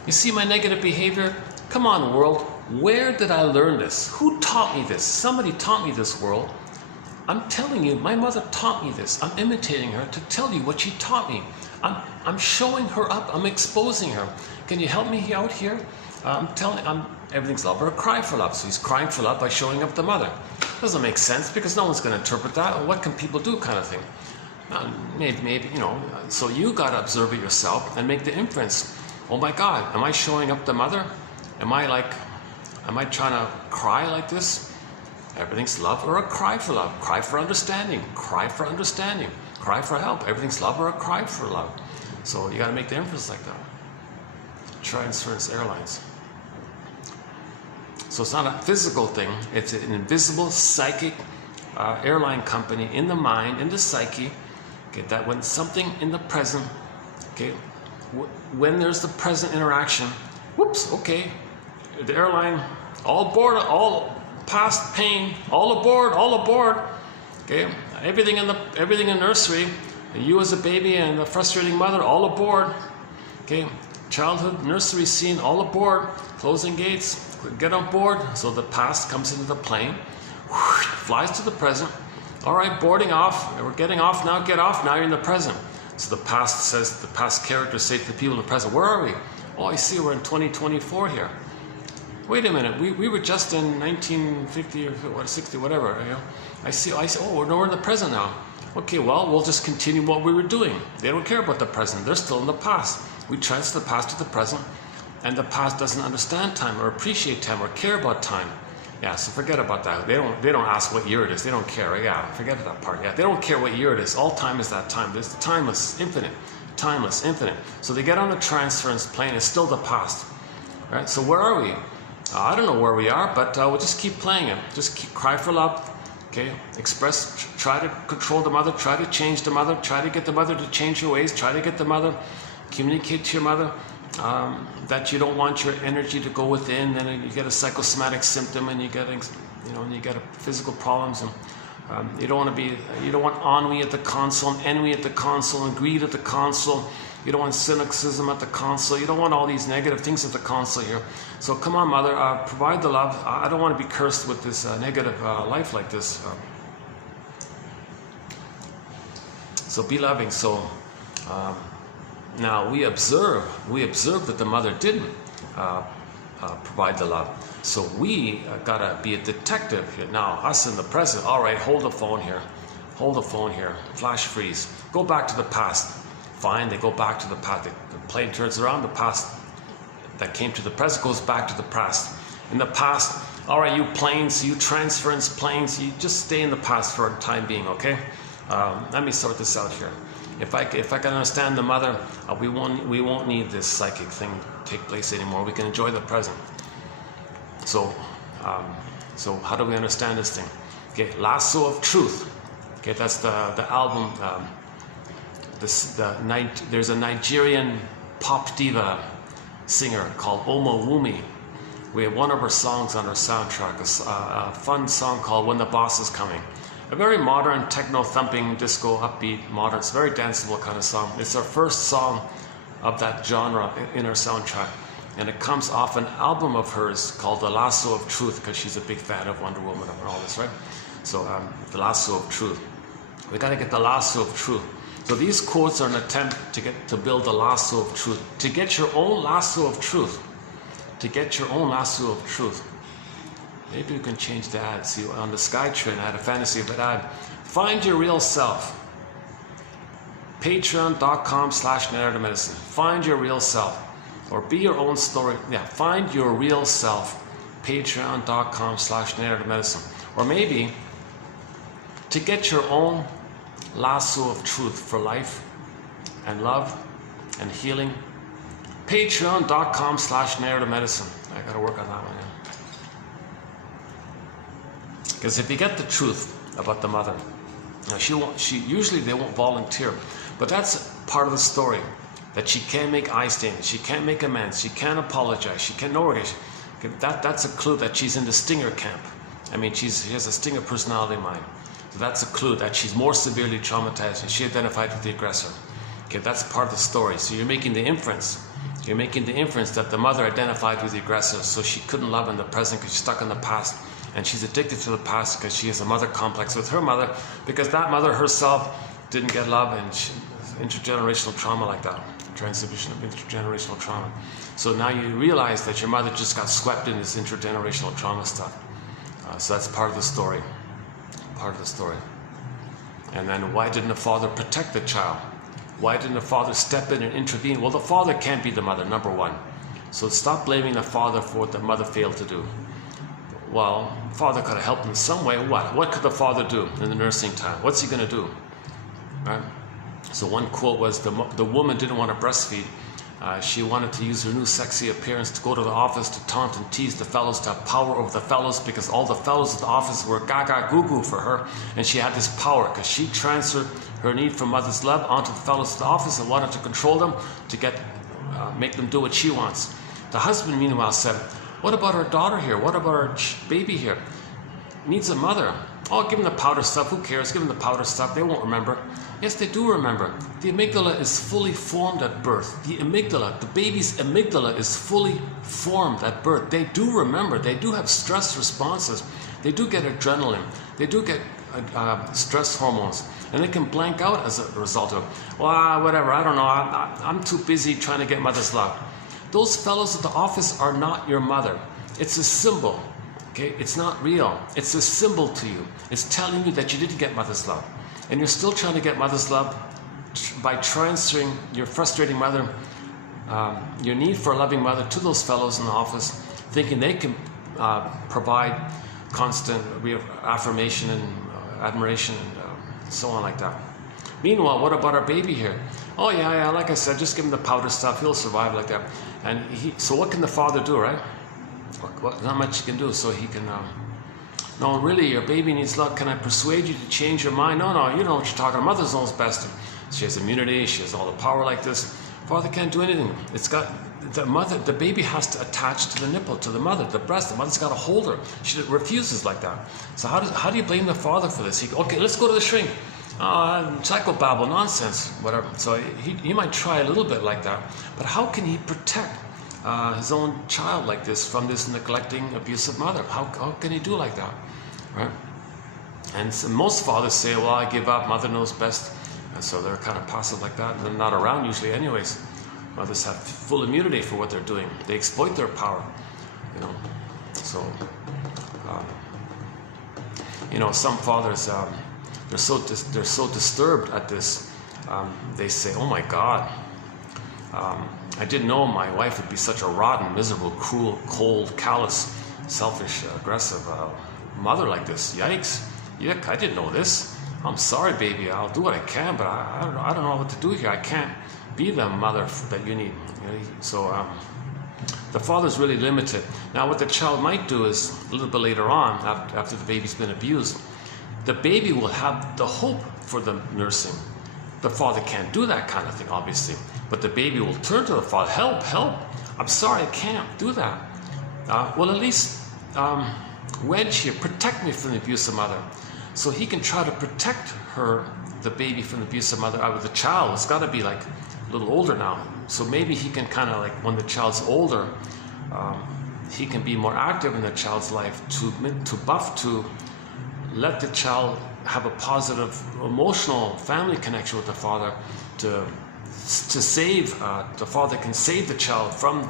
You see my negative behavior? Come on, world, where did I learn this? Who taught me this? Somebody taught me this, world. I'm telling you, my mother taught me this. I'm imitating her to tell you what she taught me. I'm showing her up. I'm exposing her. Can you help me out here? Everything's love or a cry for love. So he's crying for love by showing up the mother. Doesn't make sense because no one's going to interpret that. What can people do, kind of thing. Maybe, you know. So you got to observe it yourself and make the inference. Oh my God, am I showing up the mother? Am I trying to cry like this? Everything's love or a cry for love. Cry for understanding. Cry for understanding. Cry for help. Everything's love or a cry for love. So you got to make the inference like that. Transference Airlines. So it's not a physical thing. It's an invisible psychic airline company in the mind, in the psyche. Okay, that when something in the present, okay, when there's the present interaction, whoops, okay, the airline, all aboard, all past pain, all aboard, okay, everything in nursery, you as a baby and the frustrating mother, all aboard, okay, childhood nursery scene, all aboard, closing gates, get on board. So the past comes into the plane, whoosh, flies to the present. All right, boarding off, we're getting off now, get off, now you're in the present. So the past characters say to the people in the present, where are we? Oh, I see, we're in 2024 here. Wait a minute, we were just in 1950 or 60, whatever, you know. I see, oh, we're in the present now. Okay, well, we'll just continue what we were doing. They don't care about the present, they're still in the past. We transfer the past to the present, and the past doesn't understand time or appreciate time or care about time. Yeah, so forget about that. They don't ask what year it is. They don't care. Yeah, forget that part. Yeah, they don't care what year it is. All time is that time. It's timeless, infinite. Timeless, infinite. So they get on the transference plane. It's still the past. Right? So where are we? I don't know where we are, but we'll just keep playing it. Just keep cry for love. Okay, express, try to control the mother, try to change the mother, try to get the mother to change your ways, try to get the mother, communicate to your mother that you don't want your energy to go within, and you get a psychosomatic symptom, and you get, you get physical problems, and you don't want ennui at the console, and ennui at the console, and greed at the console. You don't want cynicism at the console. You don't want all these negative things at the console here. So come on, mother, provide the love. I don't want to be cursed with this negative life like this. So be loving. So now we observe that the mother didn't provide the love. So we gotta be a detective here. Now us in the present. All right, hold the phone here. Hold the phone here. Flash freeze. Go back to the past. Fine, they go back to the past. The plane turns around, the past that came to the present goes back to the past. In the past, all right, you planes, you transference planes, you just stay in the past for a time being, okay? Let me sort this out here. If I can understand the mother, we won't need this psychic thing take place anymore. We can enjoy the present. So how do we understand this thing? Okay, Lasso of Truth. Okay, that's the album. There's a Nigerian pop diva singer called Omowumi. We have one of her songs on our soundtrack, a fun song called When the Boss Is Coming. A very modern, techno-thumping, disco, upbeat, modern, it's a very danceable kind of song. It's our first song of that genre in our soundtrack. And it comes off an album of hers called The Lasso of Truth, because she's a big fan of Wonder Woman and all this, right? So The Lasso of Truth. We got to get the lasso of truth. So these quotes are an attempt to build the lasso of truth. To get your own lasso of truth. To get your own lasso of truth. Maybe we can change the ad. See, on the SkyTrain, I had a fantasy of an ad. Find your real self. Patreon.com/narrative medicine. Find your real self. Or be your own story. Yeah, find your real self. Patreon.com/narrative medicine. Or maybe to get your own lasso of truth for life and love and healing. Patreon.com/narrative medicine. I gotta work on that one, yeah. Because if you get the truth about the mother, now usually they won't volunteer, but that's part of the story, that she can't make eye statements, she can't make amends, she can't apologize, she can't know that's a clue that she's in the stinger camp. I mean, she has a stinger personality mind. So that's a clue that she's more severely traumatized and she identified with the aggressor. Okay, that's part of the story. So you're making the inference. You're making the inference that the mother identified with the aggressor, so she couldn't love in the present because she's stuck in the past. And she's addicted to the past because she has a mother complex with her mother, because that mother herself didn't get love, and intergenerational trauma like that. Transmission of intergenerational trauma. So now you realize that your mother just got swept in this intergenerational trauma stuff. So that's part of the story. Part of the story. And then why didn't the father protect the child? Why didn't the father step in and intervene? Well, the father can't be the mother, number one. So stop blaming the father for what the mother failed to do. Well, the father could have helped in some way. What? What could the father do in the nursing time? What's he going to do? Right? So one quote was, the woman didn't want to breastfeed. She wanted to use her new sexy appearance to go to the office to taunt and tease the fellows, to have power over the fellows, because all the fellows at the office were gaga goo goo for her, and she had this power because she transferred her need for mother's love onto the fellows at the office and wanted to control them to make them do what she wants. The husband, meanwhile, said, what about our daughter here? What about our baby here? Needs a mother. Oh, give them the powder stuff. Who cares? Give them the powder stuff. They won't remember. Yes, they do remember. The amygdala is fully formed at birth. The amygdala, the baby's amygdala is fully formed at birth. They do remember. They do have stress responses. They do get adrenaline. They do get stress hormones. And they can blank out as a result of, well, whatever, I don't know. I'm too busy trying to get mother's love. Those fellows at the office are not your mother. It's a symbol. Okay? It's not real. It's a symbol to you. It's telling you that you didn't get mother's love. And you're still trying to get mother's love by transferring your frustrating mother, your need for a loving mother, to those fellows in the office, thinking they can provide constant affirmation and admiration and so on like that. Meanwhile, what about our baby here? Oh yeah, like I said, just give him the powder stuff. He'll survive like that. And so what can the father do, right? Not much he can do. So he can. No, really, your baby needs love. Can I persuade you to change your mind? No, you know what you're talking about. Mother knows best. She has immunity. She has all the power like this. Father can't do anything. It's got the mother. The baby has to attach to the nipple, to the mother, the breast. The mother's got to hold her. She refuses like that. So how do you blame the father for this? Okay, let's go to the shrink. Psychobabble, nonsense, whatever. So he might try a little bit like that. But how can he protect his own child like this from this neglecting, abusive mother? How can he do like that, right? And so most fathers say, well, I give up, mother knows best. And so they're kind of passive like that, and they're not around usually anyways. Mothers have full immunity for what they're doing. They exploit their power, you know. So, some fathers, they're so disturbed at this. They say, oh my God, I didn't know my wife would be such a rotten, miserable, cruel, cold, callous, selfish, aggressive mother like this. Yikes. Yuck, I didn't know this. I'm sorry, baby. I'll do what I can, but I don't know what to do here. I can't be the mother that you need. So the father's really limited. Now, what the child might do is, a little bit later on, after the baby's been abused, the baby will have the hope for the nursing. The father can't do that kind of thing, obviously. But the baby will turn to the father, help, I'm sorry, I can't do that. Well, at least wedge here, protect me from the abusive mother. So he can try to protect the baby from the abusive mother. The child, it's got to be like a little older now. So maybe he can kind of like, when the child's older, he can be more active in the child's life to let the child have a positive emotional family connection with the father, to save, the father can save the child from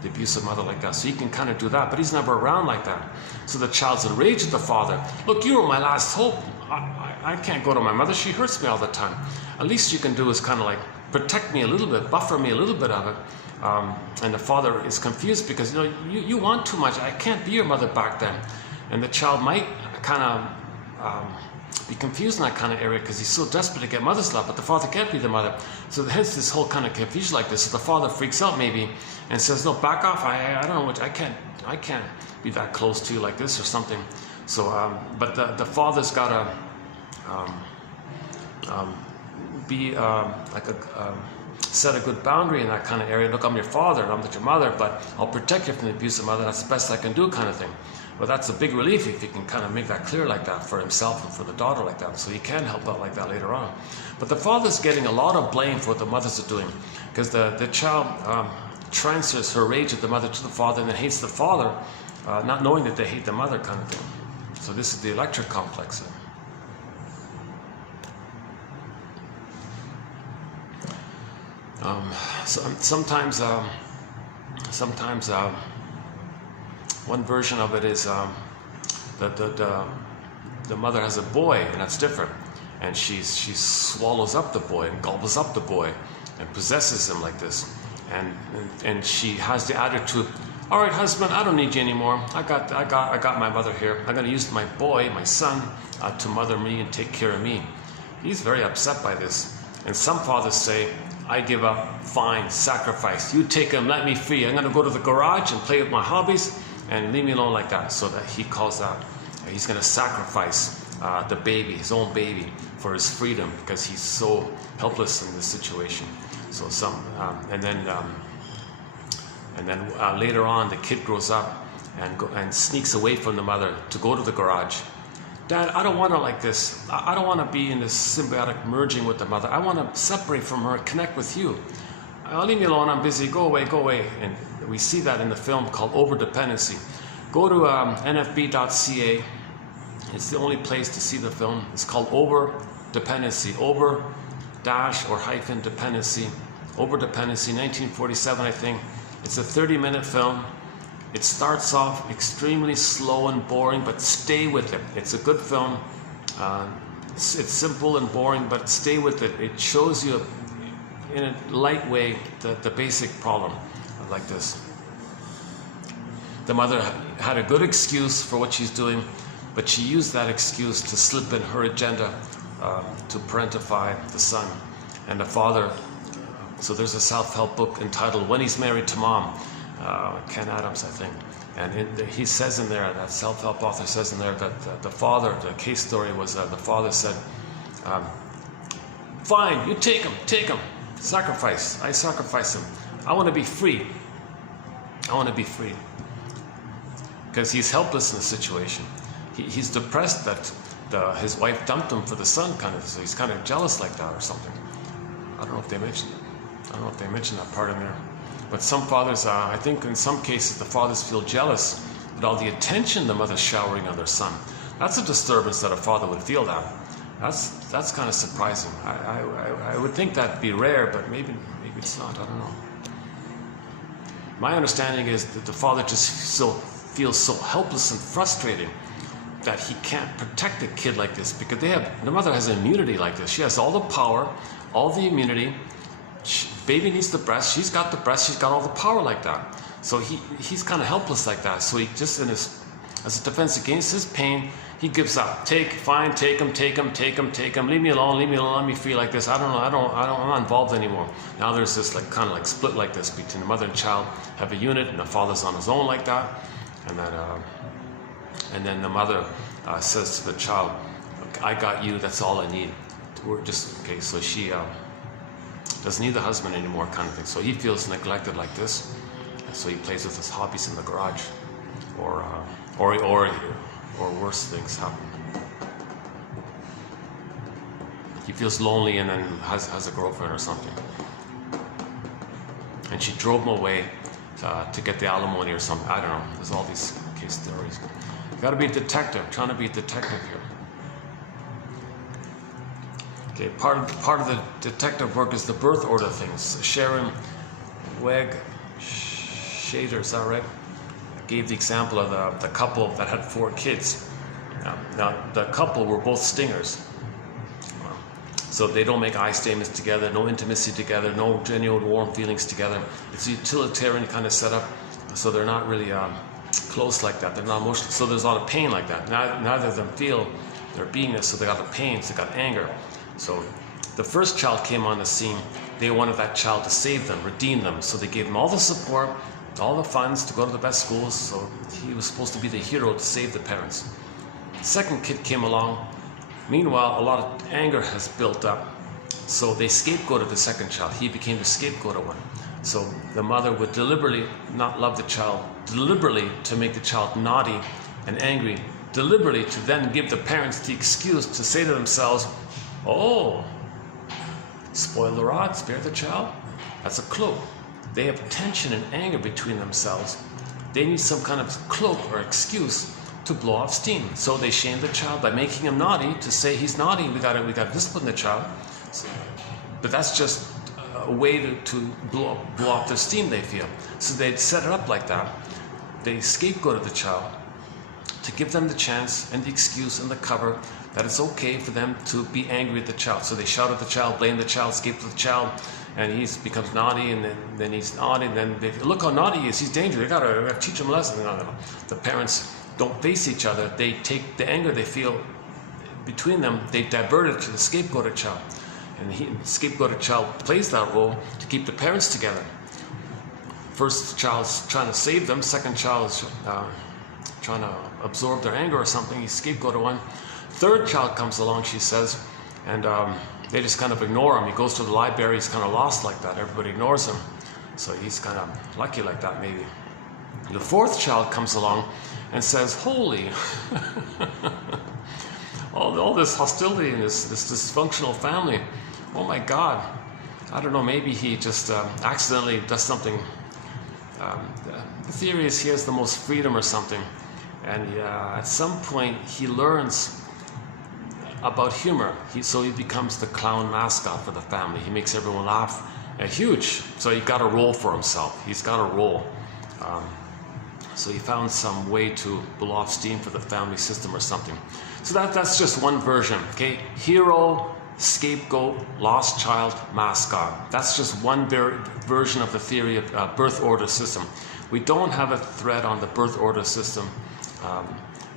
the abusive mother like that. So he can kind of do that, but he's never around like that. So the child's enraged at the father. Look, you were my last hope. I can't go to my mother. She hurts me all the time. At least you can do is kind of like protect me a little bit, buffer me a little bit of it. And the father is confused because, you want too much. I can't be your mother back then. And the child might kind of be confused in that kind of area because he's so desperate to get mother's love, but the father can't be the mother. So hence this whole kind of confusion like this. So the father freaks out maybe and says, no, back off. I don't know what, I can't be that close to you like this or something. So, but the father's got to be set a good boundary in that kind of area. Look, I'm your father, I'm not your mother, but I'll protect you from the abusive mother. That's the best I can do, kind of thing. Well, that's a big relief if you can kind of make that clear like that for himself and for the daughter like that, so he can help out like that later on. But the father's getting a lot of blame for what the mothers are doing, because the child transfers her rage at the mother to the father and then hates the father, not knowing that they hate the mother kind of thing. So this is the electric complex. Sometimes one version of it is that the mother has a boy, and that's different, and she swallows up the boy and gobbles up the boy and possesses him like this, and she has the attitude, all right, husband, I don't need you anymore. I got my mother here. I'm going to use my boy, my son, to mother me and take care of me. He's very upset by this, and some fathers say, I give up, fine, sacrifice. You take him, let me free. I'm going to go to the garage and play with my hobbies and leave me alone like that. So that he calls out, he's going to sacrifice the baby, his own baby, for his freedom, because he's so helpless in this situation. So and then later on, the kid grows up and sneaks away from the mother to go to the garage. Dad, I don't want to like this. I don't want to be in this symbiotic merging with the mother. I want to separate from her, connect with you. Leave me alone, I'm busy, go away, go away. And we see that in the film called Overdependency. Go to nfb.ca. It's the only place to see the film. It's called Overdependency, over dash or hyphen dependency. Overdependency, 1947, I think. It's a 30-minute film. It starts off extremely slow and boring, but stay with it. It's a good film. It's simple and boring, but stay with it. It shows you in a light way the basic problem like this. The mother had a good excuse for what she's doing, but she used that excuse to slip in her agenda to parentify the son. And the father, so there's a self-help book entitled When He's Married to Mom, Ken Adams, I think. And he says in there, that self-help author says in there that the father, the case story was the father said, fine, you take him, sacrifice, I sacrifice him. I want to be free. I want to be free. Because he's helpless in the situation. He's depressed that his wife dumped him for the son, kind of, so he's kind of jealous like that or something. I don't know if they mentioned it. I don't know if they mentioned that part in there. But some fathers, I think in some cases, the fathers feel jealous at all the attention the mother's showering on their son. That's a disturbance that a father would feel that. That's kind of surprising. I would think that'd be rare, but maybe it's not, I don't know. My understanding is that the father just feels so helpless and frustrated that he can't protect a kid like this, because the mother has immunity like this. She has all the power, all the immunity. Baby needs the breast, she's got the breast, she's got all the power like that. So he's kind of helpless like that. So he just, as a defense against his pain, he gives up. Take him, leave me alone, let me feel like this. I'm not involved anymore. Now there's this kind of split like this between the mother and child have a unit, and the father's on his own like that. And then the mother says to the child, I got you, that's all I need. We're just, okay, so she doesn't need the husband anymore kind of thing. So he feels neglected like this. And so he plays with his hobbies in the garage. Or worse things happen. He feels lonely and then has a girlfriend or something. And she drove him away to get the alimony or something. I don't know. There's all these case stories. You gotta be a detective, trying to be a detective here. Okay, part of the detective work is the birth order things. Sharon Weg Shader, is that right? Gave the example of the couple that had 4 kids. Now the couple were both stingers. So they don't make eye statements together, no intimacy together, no genuine warm feelings together. It's a utilitarian kind of setup, so they're not really close like that. They're not emotional, so there's a lot of pain like that. Neither of them feel their beingness, so they got the pains, they got anger. So the first child came on the scene, they wanted that child to save them, redeem them, so they gave him all the support, all the funds to go to the best schools, so he was supposed to be the hero to save the parents. The second kid came along. Meanwhile, a lot of anger has built up, so they scapegoated the second child. He became the scapegoated one. So the mother would deliberately not love the child, deliberately to make the child naughty and angry, deliberately to then give the parents the excuse to say to themselves, oh, spoil the rod, spare the child. That's a cloak. They have tension and anger between themselves. They need some kind of cloak or excuse to blow off steam. So they shame the child by making him naughty, to say he's naughty, we gotta discipline the child. But that's just a way to blow off their steam, they feel. So they set it up like that. They scapegoated the child to give them the chance and the excuse and the cover that it's okay for them to be angry at the child. So they shout at the child, blame the child, scapegoat the child, and he becomes naughty, and then he's naughty, and then they look how naughty he is, he's dangerous, they gotta teach him a lesson. The parents don't face each other, they take the anger they feel between them, they divert it to the scapegoated child. And the scapegoated child plays that role to keep the parents together. First child's trying to save them, second child is trying to absorb their anger or something, he's scapegoated one. Third child comes along, she says, and they just kind of ignore him. He goes to the library, he's kind of lost like that, everybody ignores him. So he's kind of lucky like that maybe. The fourth child comes along and says, holy, all this hostility in this dysfunctional family, oh my God. I don't know, maybe he just accidentally does something. The theory is he has the most freedom or something. And at some point he learns about humor. So he becomes the clown mascot for the family. He makes everyone laugh. Huge. So he got a role for himself. He's got a role. So he found some way to blow off steam for the family system or something. So that's just one version. Okay, hero, scapegoat, lost child, mascot. That's just one version of the theory of birth order system. We don't have a thread on the birth order system,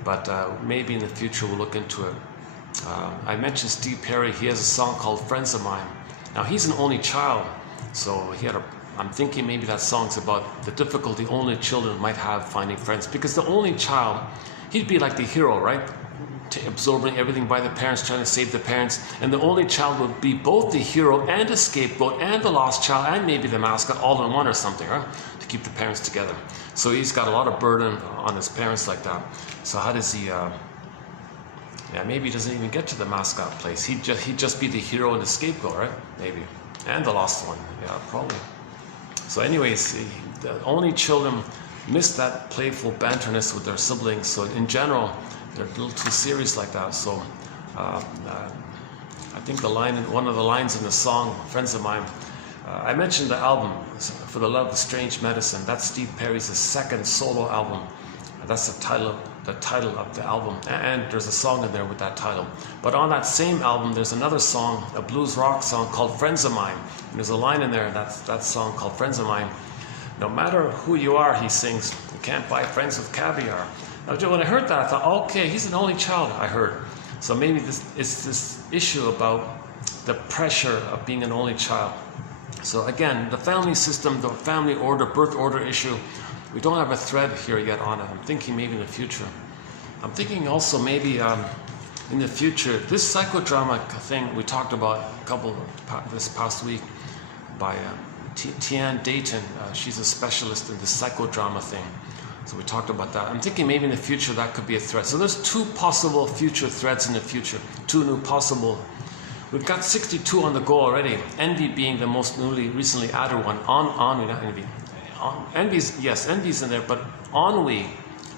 but maybe in the future we'll look into it. I mentioned Steve Perry. He has a song called Friends of Mine. Now he's an only child, so I'm thinking maybe that song's about the difficulty only children might have finding friends, because the only child, he'd be like the hero, right? Absorbing everything by the parents, trying to save the parents, and the only child would be both the hero and a scapegoat and the lost child and maybe the mascot all in one or something, right? To keep the parents together. So he's got a lot of burden on his parents like that. So how does he, maybe he doesn't even get to the mascot place. He'd just be the hero and the scapegoat, right? Maybe. And the lost one, yeah, probably. So anyways, the only children miss that playful banterness with their siblings. So in general, they're a little too serious like that. So I think one of the lines in the song, Friends of Mine, I mentioned the album, For the Love of Strange Medicine. That's Steve Perry's second solo album. That's the title of the album. And there's a song in there with that title. But on that same album, there's another song, a blues rock song called Friends of Mine. And there's a line in there, that song called Friends of Mine. No matter who you are, he sings, you can't buy friends with caviar. Now, when I heard that, I thought, okay, he's an only child, I heard. So maybe it's this issue about the pressure of being an only child. So again, the family system, the family order, birth order issue, we don't have a thread here yet on it. I'm thinking maybe in the future. I'm thinking also maybe in the future, this psychodrama thing we talked about this past week by Tian Dayton. She's a specialist in the psychodrama thing. So we talked about that. I'm thinking maybe in the future that could be a thread. So there's two possible future threads in the future. Two new possible. We've got 62 on the go already. Envy being the most recently added one. Ennui, not envy. Envy's in there, but ennui.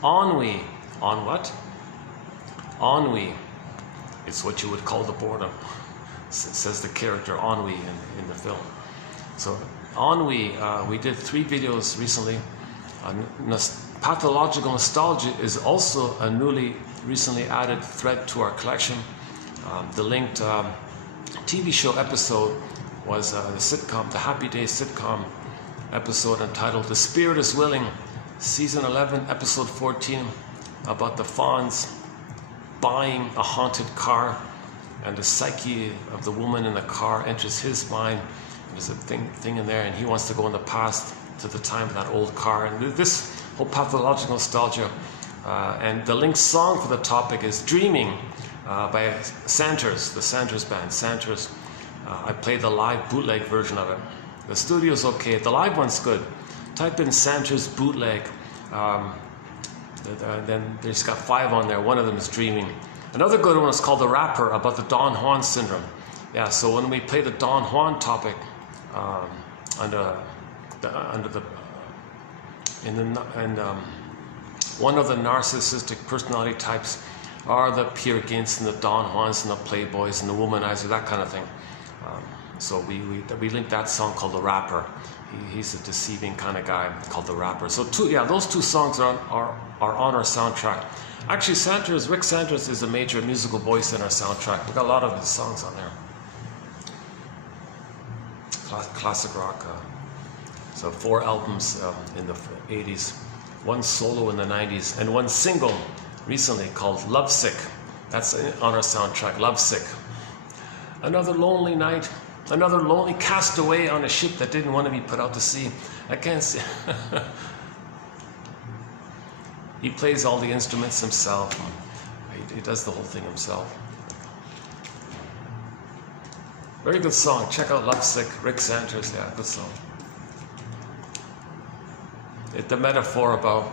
On what? Ennui. It's what you would call the boredom. Says the character ennui in the film. So ennui, we did 3 videos recently. Pathological nostalgia is also a recently added thread to our collection. The linked TV show episode was the sitcom, the Happy Days sitcom episode entitled The Spirit is Willing, Season 11, Episode 14, about the Fonz buying a haunted car, and the psyche of the woman in the car enters his mind. There's a thing in there, and he wants to go in the past to the time of that old car. And this whole pathological nostalgia. And the linked song for the topic is Dreaming by Santers, the Santers band. Santers. I played the live bootleg version of it. The studio's okay. The live one's good. Type in Santers bootleg. Then there's got 5 on there. One of them is dreaming. Another good one is called The Rapper, about the Don Juan syndrome. Yeah, so when we play the Don Juan topic one of the narcissistic personality types are the Peer Gints and the Don Juans and the Playboys and the Womanizer, that kind of thing. So we linked that song called The Rapper. He's a deceiving kind of guy called The Rapper. So those 2 songs are on our soundtrack. Actually, Rick Santos is a major musical voice in our soundtrack. We've got a lot of his songs on there. Classic rock. So 4 albums in the 80s, 1 solo in the 90s, and 1 single recently called Lovesick. That's on our soundtrack, Lovesick. Another lonely night, another lonely castaway on a ship that didn't want to be put out to sea. I can't see. He plays all the instruments himself. He does the whole thing himself. Very good song. Check out Lovesick, Rick Santos. Yeah, good song. The metaphor about,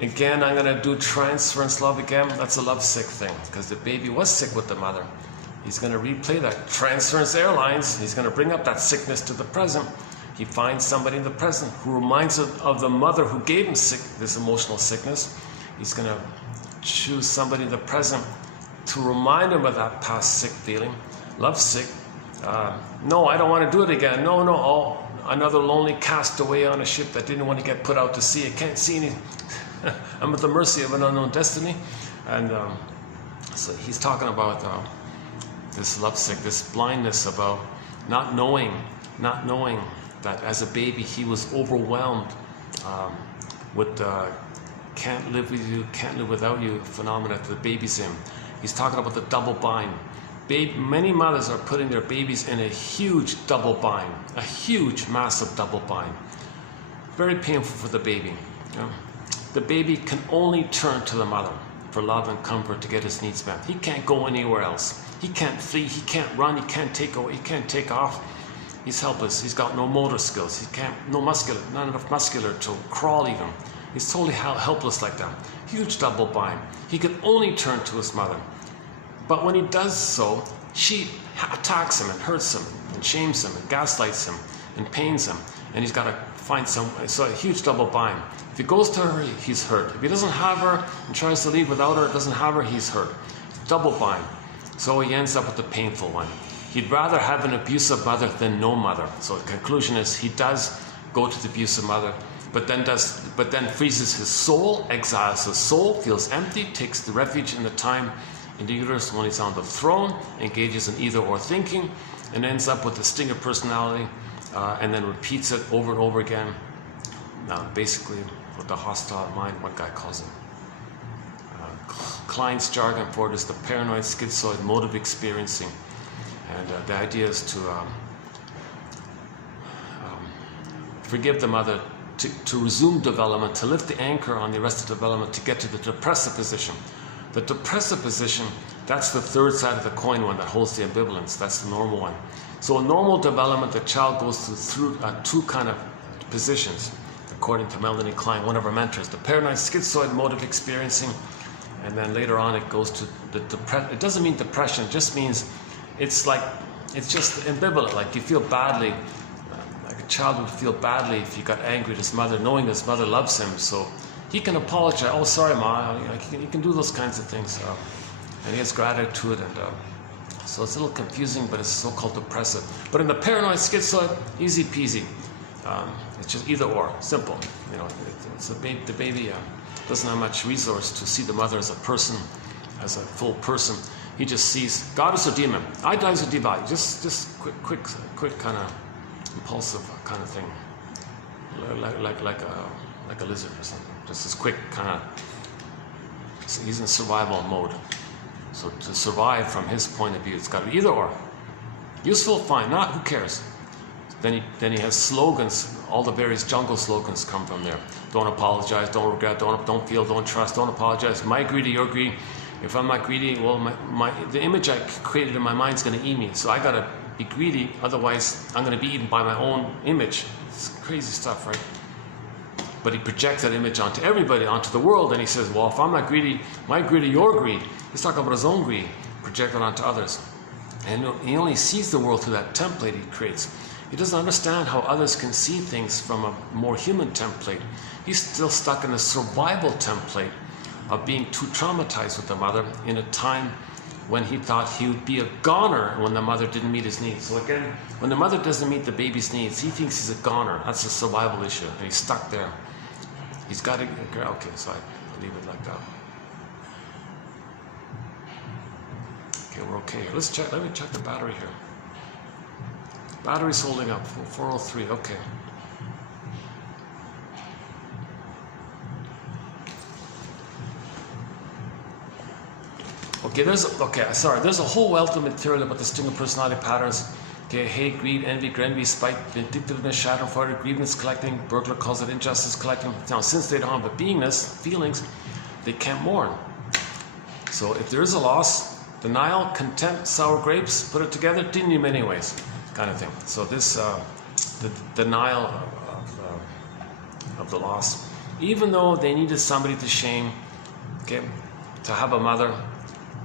again, I'm going to do transference love again. That's a lovesick thing, because the baby was sick with the mother. He's going to replay that. Transference Airlines, he's going to bring up that sickness to the present. He finds somebody in the present who reminds him of the mother who gave him this emotional sickness. He's going to choose somebody in the present to remind him of that past sick feeling. Lovesick. No, I don't want to do it again. No. Oh, another lonely castaway on a ship that didn't want to get put out to sea. I can't see any. I'm at the mercy of an unknown destiny. And so he's talking about this lovesick, this blindness about not knowing that as a baby he was overwhelmed with can't live with you, can't live without you phenomena that the baby's in. He's talking about the double bind. Many mothers are putting their babies in a huge double bind, a huge, massive double bind. Very painful for the baby. You know? The baby can only turn to the mother for love and comfort to get his needs met. He can't go anywhere else. He can't flee, he can't run, he can't take away, he can't take off. He's helpless. He's got no motor skills. Not enough muscular to crawl even. He's totally helpless like that. Huge double bind. He can only turn to his mother. But when he does so, she attacks him and hurts him and shames him and gaslights him and pains him. And he's got to find so a huge double bind. If he goes to her, he's hurt. If he doesn't have her and tries to leave without her, doesn't have her, he's hurt. Double bind. So he ends up with the painful one. He'd rather have an abusive mother than no mother. So the conclusion is he does go to the abusive mother, but then freezes his soul, exiles his soul, feels empty, takes the refuge in the time in the uterus when he's on the throne, engages in either-or thinking, and ends up with a stinger personality, and then repeats it over and over again. Basically, with the hostile mind, one guy calls it. Klein's jargon for it is the paranoid schizoid mode of experiencing. And the idea is to forgive the mother, to resume development, to lift the anchor on the arrested development, to get to the depressive position. The depressive position, that's the third side of the coin one that holds the ambivalence. That's the normal one. So in normal development, the child goes through 2 kind of positions, according to Melanie Klein, one of our mentors. The paranoid schizoid mode of experiencing, and then later on it goes to the it doesn't mean depression, it just means it's just ambivalent, like you feel badly, like a child would feel badly if you got angry at his mother, knowing his mother loves him, so he can apologize. Oh, sorry, Ma. He can do those kinds of things, and he has gratitude, and so it's a little confusing, but it's so-called depressive. But in the paranoid schizoid, easy peasy. It's just either or, simple. You know, it's the baby doesn't have much resource to see the mother as a person, as a full person. He just sees goddess or demon. Idolize or divide. Just quick kind of impulsive kind of thing, like a lizard or something. Just this quick kind of. So he's in survival mode. So to survive from his point of view, it's got to be either or. Useful, fine. Not, who cares? Then he has slogans. All the various jungle slogans come from there. Don't apologize. Don't regret. Don't feel. Don't trust. Don't apologize. My greedy, your greedy. If I'm not greedy, well, the image I created in my mind is going to eat me. So I got to be greedy. Otherwise, I'm going to be eaten by my own image. It's crazy stuff, right? but he projects that image onto everybody, onto the world, and he says, well, if I'm not greedy, my greed or your greed. He's talking about his own greed, projected onto others. And he only sees the world through that template he creates. He doesn't understand how others can see things from a more human template. He's still stuck in a survival template of being too traumatized with the mother in a time when he thought he would be a goner when the mother didn't meet his needs. So again, when the mother doesn't meet the baby's needs, he thinks he's a goner. That's a survival issue, and he's stuck there. He's got to, okay, so I'll leave it like that. Okay, we're okay. Let's check, let me check the battery here. Battery's holding up, 403, okay. Okay, there's a whole wealth of material about the string of personality patterns. Okay, hate, greed, envy, spite, vindictiveness, shadow, fire, grievance collecting. Burglar calls it injustice collecting. Now, since they don't have a beingness, feelings, they can't mourn. So if there is a loss, denial, contempt, sour grapes, put it together, didn't you in many ways, kind of thing. So this, the denial of the loss, even though they needed somebody to shame, okay, to have a mother,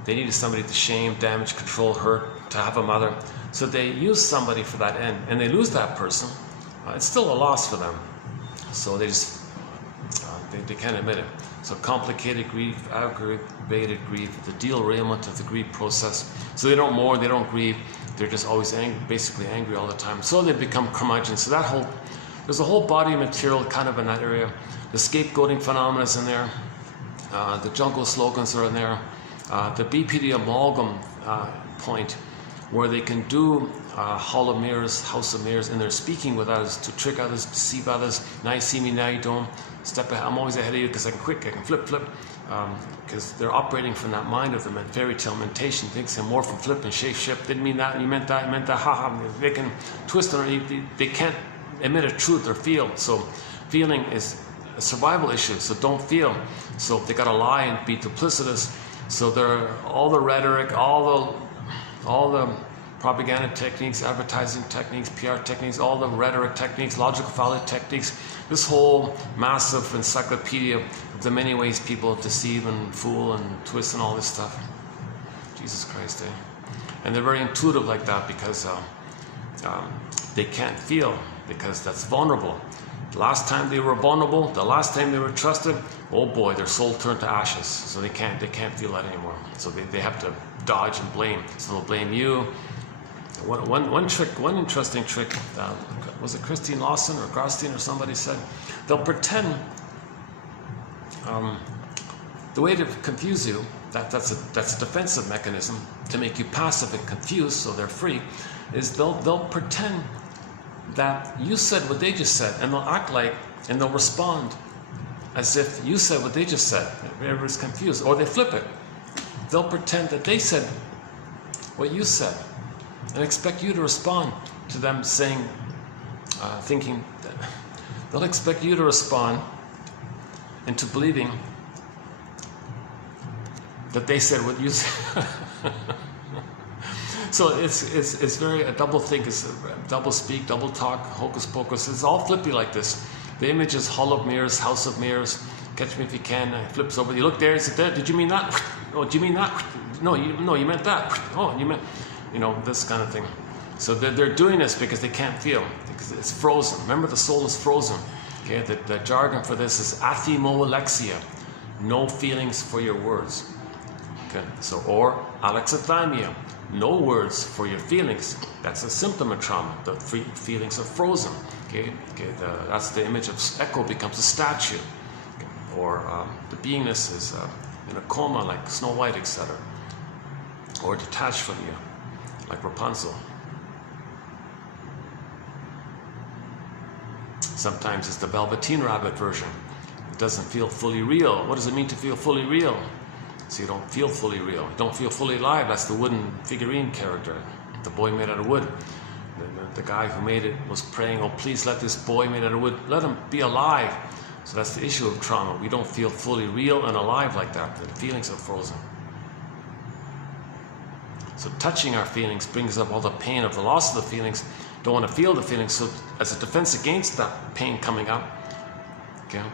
they needed somebody to shame, damage, control, hurt, to have a mother. So they use somebody for that end, and they lose that person. It's still a loss for them. So they just, they can't admit it. So complicated grief, aggravated grief, the derailment of the grief process. So they don't mourn, they don't grieve. They're just always angry, basically angry all the time. So they become curmudgeons. So that whole, there's a whole body of material kind of in that area. The scapegoating phenomena is in there. The jungle slogans are in there. The BPD amalgam point, where they can do hollow mirrors, house of mirrors, and they're speaking with others to trick others, deceive others. Now you see me, now you don't. Step ahead. I'm always ahead of you because I can quick, I can flip, because they're operating from that mind of the fairy tale mentation. Thinks and morph and flip and shape shift. Didn't mean that, you meant that, haha. They can twist it. They can't admit a truth or feel. So feeling is a survival issue. So don't feel. So they got to lie and be duplicitous. So they're all the rhetoric, all the propaganda techniques, advertising techniques, PR techniques, all the rhetoric techniques, logical fallacy techniques, this whole massive encyclopedia of the many ways people deceive and fool and twist and all this stuff. Jesus Christ, eh? And they're very intuitive like that because they can't feel, because that's vulnerable. The last time they were vulnerable, the last time they were trusted, oh boy, their soul turned to ashes. So they can't feel that anymore. So they have to dodge and blame. So they'll blame you. One interesting trick, was it Christine Lawson or Grosstein or somebody said, they'll pretend, the way to confuse you, that's a defensive mechanism to make you passive and confused so they're free, is they'll pretend that you said what they just said, and they'll act like, and they'll respond as if you said what they just said. Everybody's confused. Or they flip it. They'll pretend that they said what you said and expect you to respond to them saying, thinking, they'll expect you to respond into believing that they said what you said. So it's very a double think, it's double speak, double talk, hocus pocus. It's all flippy like this. The image is hollow mirrors, house of mirrors. Catch me if you can. It flips over. You look there and say, "Did you mean that? Oh, did you mean that? No, you meant that. Oh, you meant, this kind of thing." So they're doing this because they can't feel, because it's frozen. Remember, the soul is frozen. Okay, the jargon for this is athimoalexia, no feelings for your words. Okay, so or alexithymia, no words for your feelings. That's a symptom of trauma. The feelings are frozen. Okay, that's the image of echo becomes a statue, okay. Or the beingness is in a coma like Snow White, etc. Or detached from you, like Rapunzel. Sometimes it's the Velveteen Rabbit version. It doesn't feel fully real. What does it mean to feel fully real? So you don't feel fully real. You don't feel fully alive. That's the wooden figurine character, the boy made out of wood. The guy who made it was praying, "Oh, please let this boy made out of wood, let him be alive." So that's the issue of trauma. We don't feel fully real and alive like that. The feelings are frozen. So touching our feelings brings up all the pain of the loss of the feelings. Don't want to feel the feelings. So as a defense against that pain coming up, Okay?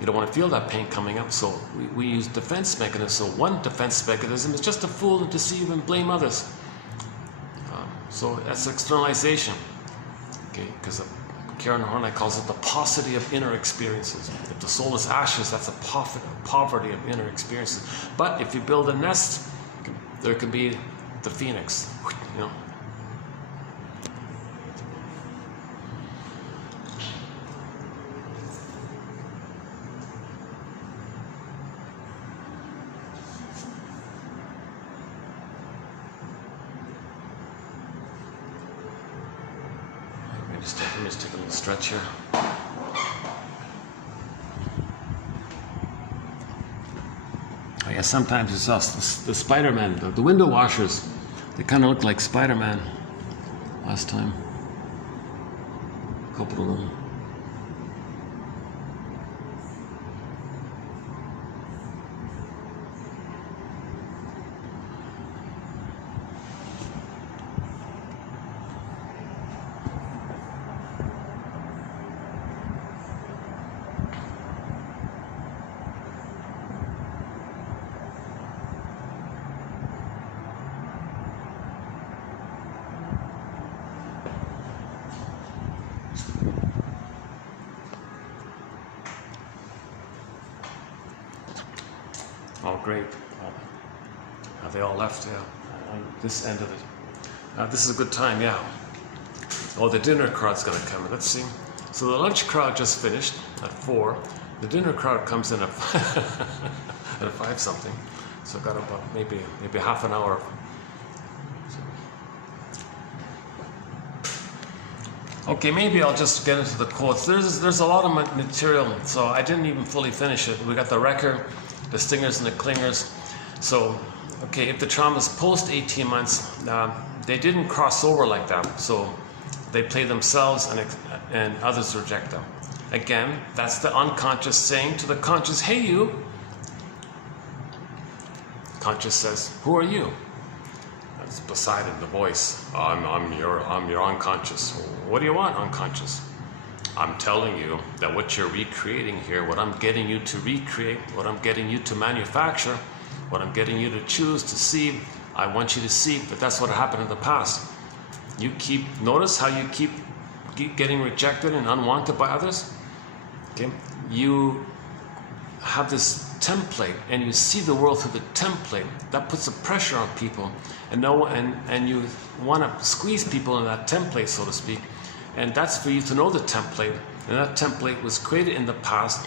You don't want to feel that pain coming up, so we use defense mechanisms. So one defense mechanism is just to fool and deceive and blame others. So that's externalization. Okay? Because Karen Horney calls it the paucity of inner experiences. If the soul is ashes, that's a poverty of inner experiences. But if you build a nest, there can be the phoenix. You know. Let me just take a little stretch here. Oh yeah, sometimes it's us, the Spider-Man, the window washers. They kind of look like Spider-Man last time. A couple of them. Oh, great. They all left, yeah. On this end of it. This is a good time, yeah. Oh, the dinner crowd's going to come in. Let's see. So the lunch crowd just finished at 4. The dinner crowd comes in at 5 something. So I've got about maybe half an hour. Okay, maybe I'll just get into the quotes. There's a lot of material, so I didn't even fully finish it. We got the wrecker, the stingers and the clingers. So, okay, if the trauma is post 18 months, they didn't cross over like that. So they play themselves and others reject them. Again, that's the unconscious saying to the conscious, hey you. Conscious says, who are you? That's beside him, the voice. I'm your unconscious. What do you want, unconscious? I'm telling you that what you're recreating here, what I'm getting you to recreate, what I'm getting you to manufacture, what I'm getting you to choose to see, I want you to see, but that's what happened in the past. Notice how you keep getting rejected and unwanted by others? Okay? You have this template and you see the world through the template. That puts a pressure on people, and you want to squeeze people in that template, so to speak. And that's for you to know the template. And that template was created in the past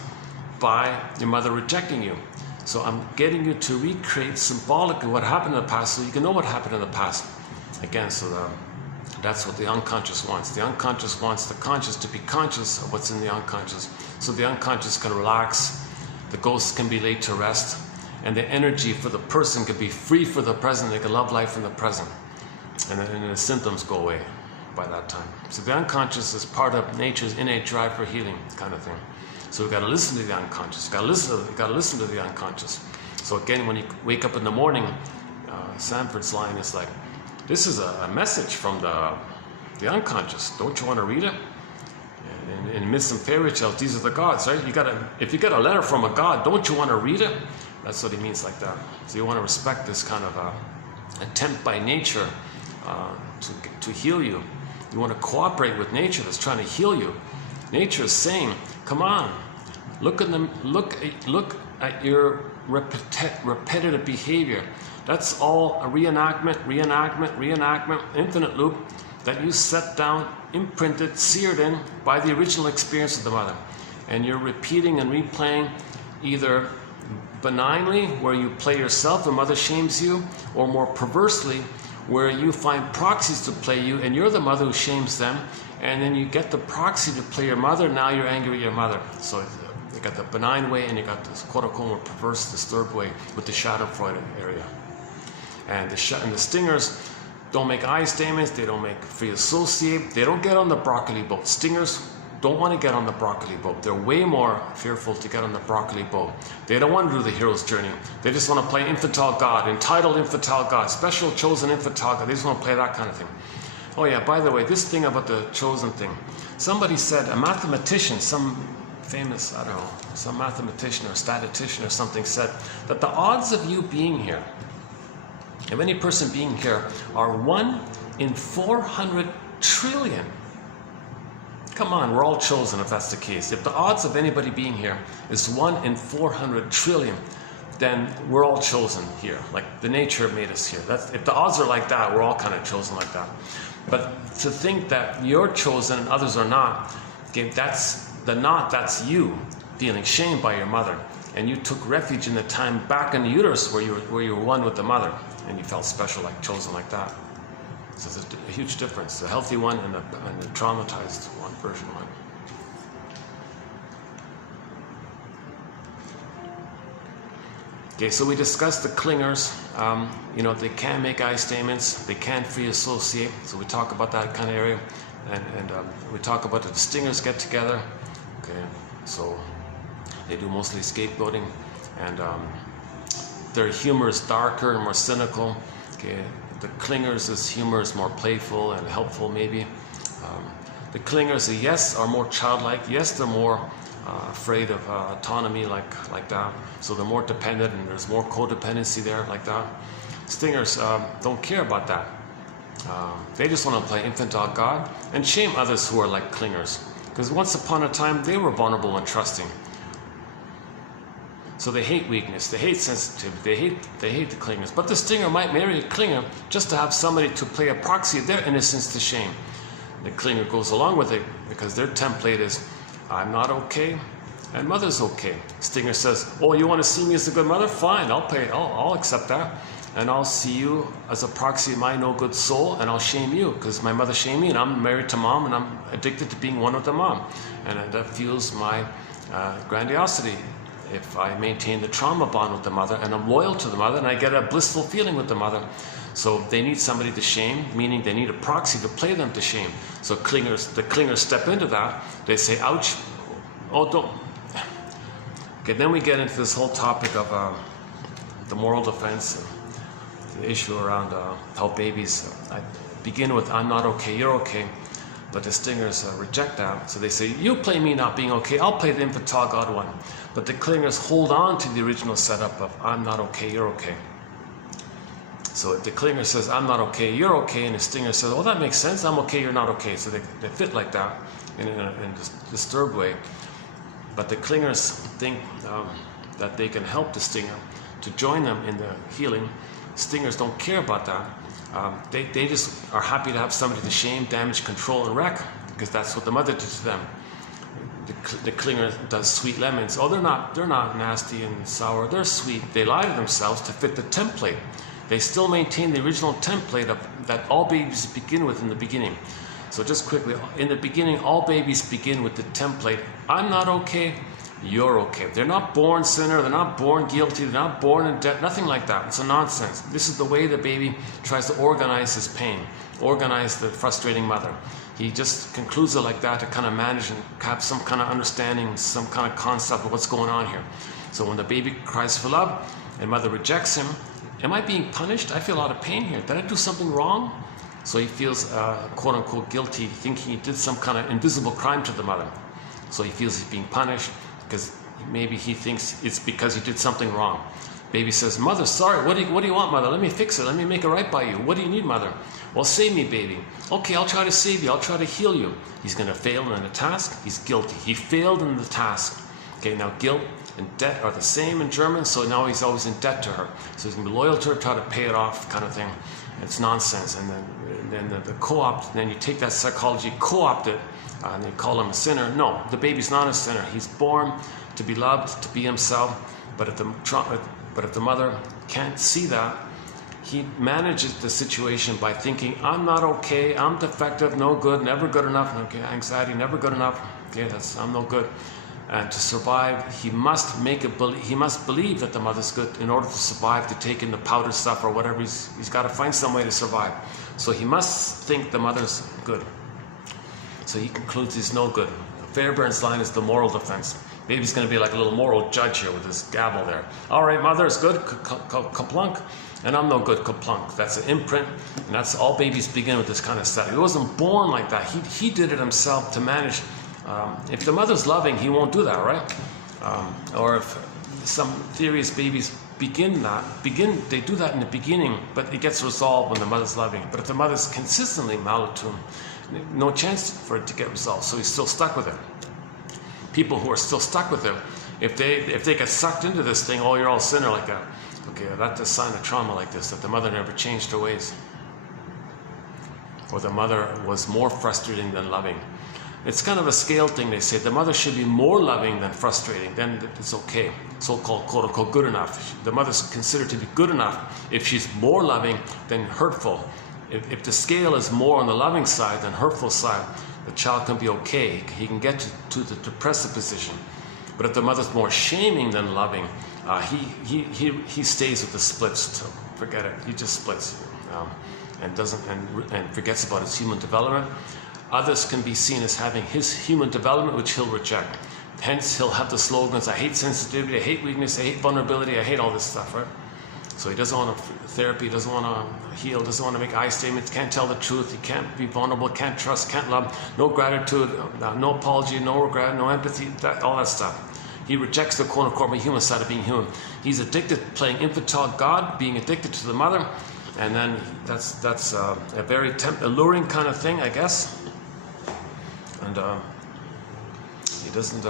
by your mother rejecting you. So I'm getting you to recreate symbolically what happened in the past so you can know what happened in the past. Again, so that's what the unconscious wants. The unconscious wants the conscious to be conscious of what's in the unconscious. So the unconscious can relax, the ghosts can be laid to rest, and the energy for the person can be free for the present. They can love life in the present. And then the symptoms go away by that time. So the unconscious is part of nature's innate drive for healing, kind of thing. So we've got to listen to the unconscious. Got to listen to the unconscious. So again, when you wake up in the morning, Sanford's line is like, this is a message from the unconscious. Don't you want to read it? In myths and fairy tales, these are the gods, right? If you get a letter from a god, don't you want to read it? That's what he means like that. So you want to respect this kind of attempt by nature to heal you. You want to cooperate with nature that's trying to heal you. Nature is saying, come on, look at your repetitive behavior. That's all a reenactment, infinite loop that you set down, imprinted, seared in by the original experience of the mother. And you're repeating and replaying either benignly, where you play yourself and mother shames you, or more perversely, where you find proxies to play you and you're the mother who shames them, and then you get the proxy to play your mother, now you're angry at your mother. So you got the benign way and you got this quote-unquote more perverse, disturbed way with the Schadenfreude area. And the stingers don't make I statements, they don't make free associate, they don't get on the broccoli boat. Stingers don't want to get on the broccoli boat. They're way more fearful to get on the broccoli boat. They don't want to do the hero's journey. They just want to play infantile god, entitled infantile god, special chosen infantile god. They just want to play that kind of thing. Oh yeah, by the way, this thing about the chosen thing. Somebody said, a mathematician, some famous, I don't know, some mathematician or statistician or something said that the odds of you being here, of any person being here, are 1 in 400 trillion. Come on, we're all chosen if that's the case. If the odds of anybody being here is 1 in 400 trillion, then we're all chosen here. Like the nature made us here. If the odds are like that, we're all kind of chosen like that. But to think that you're chosen and others are not, okay, that's you feeling shamed by your mother. And you took refuge in the time back in the uterus where you were one with the mother, and you felt special, like chosen like that. So there's a huge difference, the healthy one and the traumatized one, version one. Okay, so we discussed the clingers. You know, they can make I statements, they can free associate, so we talk about that kind of area. And we talk about the stingers get together. Okay, so they do mostly scapegoating, and their humor is darker and more cynical. Okay, the clingers' humor is more playful and helpful, maybe. The clingers, yes, are more childlike. Yes, they're more afraid of autonomy, like that. So they're more dependent, and there's more codependency there, like that. Stingers don't care about that. They just want to play infantile God and shame others who are like clingers. Because once upon a time, they were vulnerable and trusting. So they hate weakness, they hate sensitivity, they hate the clingers. But the stinger might marry a clinger just to have somebody to play a proxy of their innocence to shame. The clinger goes along with it because their template is, I'm not okay, and mother's okay. Stinger says, oh, you want to see me as a good mother? Fine, I'll accept that. And I'll see you as a proxy of my no good soul, and I'll shame you because my mother shamed me, and I'm married to mom, and I'm addicted to being one with the mom. And that fuels my grandiosity. If I maintain the trauma bond with the mother and I'm loyal to the mother and I get a blissful feeling with the mother. So they need somebody to shame, meaning they need a proxy to play them to shame. So the clingers step into that. They say, ouch, oh, don't. Okay, then we get into this whole topic of the moral defense, the issue around how babies begin with, I'm not okay, you're okay. But the stingers reject that. So they say, you play me not being okay, I'll play the infantile God one. But the clingers hold on to the original setup of, I'm not okay, you're okay. So if the clinger says, I'm not okay, you're okay, and the stinger says, well, that makes sense, I'm okay, you're not okay. So they fit like that in a disturbed way. But the clingers think that they can help the stinger to join them in the healing. Stingers don't care about that. They just are happy to have somebody to shame, damage, control, and wreck, because that's what the mother did to them. The clinger does sweet lemons. Oh, they're not nasty and sour. They're sweet. They lie to themselves to fit the template. They still maintain the original template that all babies begin with in the beginning. So just quickly, in the beginning, all babies begin with the template, I'm not okay, you're okay. They're not born sinner, they're not born guilty, they're not born in debt, nothing like that. It's a nonsense. This is the way the baby tries to organize his pain, organize the frustrating mother. He just concludes it like that to kind of manage and have some kind of understanding, some kind of concept of what's going on here. So when the baby cries for love and mother rejects him, am I being punished? I feel a lot of pain here. Did I do something wrong? So he feels quote unquote guilty, thinking he did some kind of invisible crime to the mother. So he feels he's being punished because maybe he thinks it's because he did something wrong. Baby says, mother, sorry, what do you want, mother? Let me fix it, let me make it right by you. What do you need, mother? Well, save me, baby. Okay, I'll try to save you, I'll try to heal you. He's gonna fail in the task, he's guilty. He failed in the task. Okay, now guilt and debt are the same in German, so now he's always in debt to her. So he's gonna be loyal to her, try to pay it off kind of thing. It's nonsense. And then the co-opt, then you take that psychology, co-opt it, and they call him a sinner. No, the baby's not a sinner. He's born to be loved, to be himself. But if the mother can't see that, he manages the situation by thinking, I'm not okay, I'm defective, no good, never good enough. Okay, anxiety, never good enough. Okay, I'm no good. And to survive, he must believe that the mother's good in order to survive, to take in the powder stuff or whatever. He's got to find some way to survive. So he must think the mother's good. So he concludes he's no good. Fairbairn's line is the moral defense. Baby's going to be like a little moral judge here with his gavel there. All right, mother is good, kaplunk, and I'm no good, kaplunk. That's an imprint, and that's all babies begin with this kind of stuff. He wasn't born like that. He did it himself to manage If the mother's loving, he won't do that, right? Or if some theories, babies they do that in the beginning, but it gets resolved when the mother's loving. But if the mother's consistently maladtune, no chance for it to get resolved, so he's still stuck with it. People who are still stuck with it, if they get sucked into this thing, oh, you're all sinner like that. Okay, that's a sign of trauma like this, that the mother never changed her ways. Or the mother was more frustrating than loving. It's kind of a scale thing, they say. The mother should be more loving than frustrating, then it's okay. So-called, quote-unquote, good enough. The mother's considered to be good enough if she's more loving than hurtful. If the scale is more on the loving side than hurtful side, the child can be okay. He can get to the depressive position. But if the mother's more shaming than loving, he stays with the splits. So forget it. He just splits and forgets about his human development. Others can be seen as having his human development, which he'll reject. Hence, he'll have the slogans, I hate sensitivity, I hate weakness, I hate vulnerability, I hate all this stuff, right? So he doesn't want therapy, doesn't want to heal, doesn't want to make I statements, can't tell the truth, he can't be vulnerable, can't trust, can't love, no gratitude, no apology, no regret, no empathy, all that stuff. He rejects the quote-unquote human side of being human. He's addicted to playing infantile God, being addicted to the mother, and then that's a very alluring kind of thing, I guess. And he doesn't,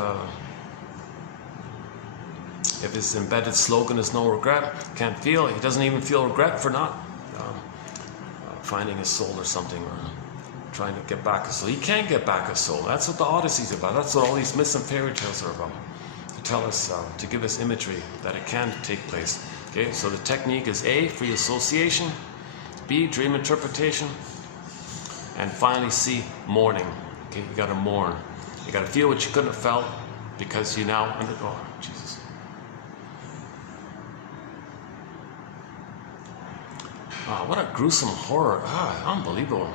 if his embedded slogan is no regret, can't feel, he doesn't even feel regret for not finding his soul or something, or trying to get back his soul. He can't get back his soul. That's what the Odyssey's about. That's what all these myths and fairy tales are about. To tell us, to give us imagery that it can take place. Okay, so the technique is A, free association, B, dream interpretation, and finally C, mourning. Okay, you gotta mourn. You gotta feel what you couldn't have felt because you now oh, Jesus. Oh, what a gruesome horror. Unbelievable.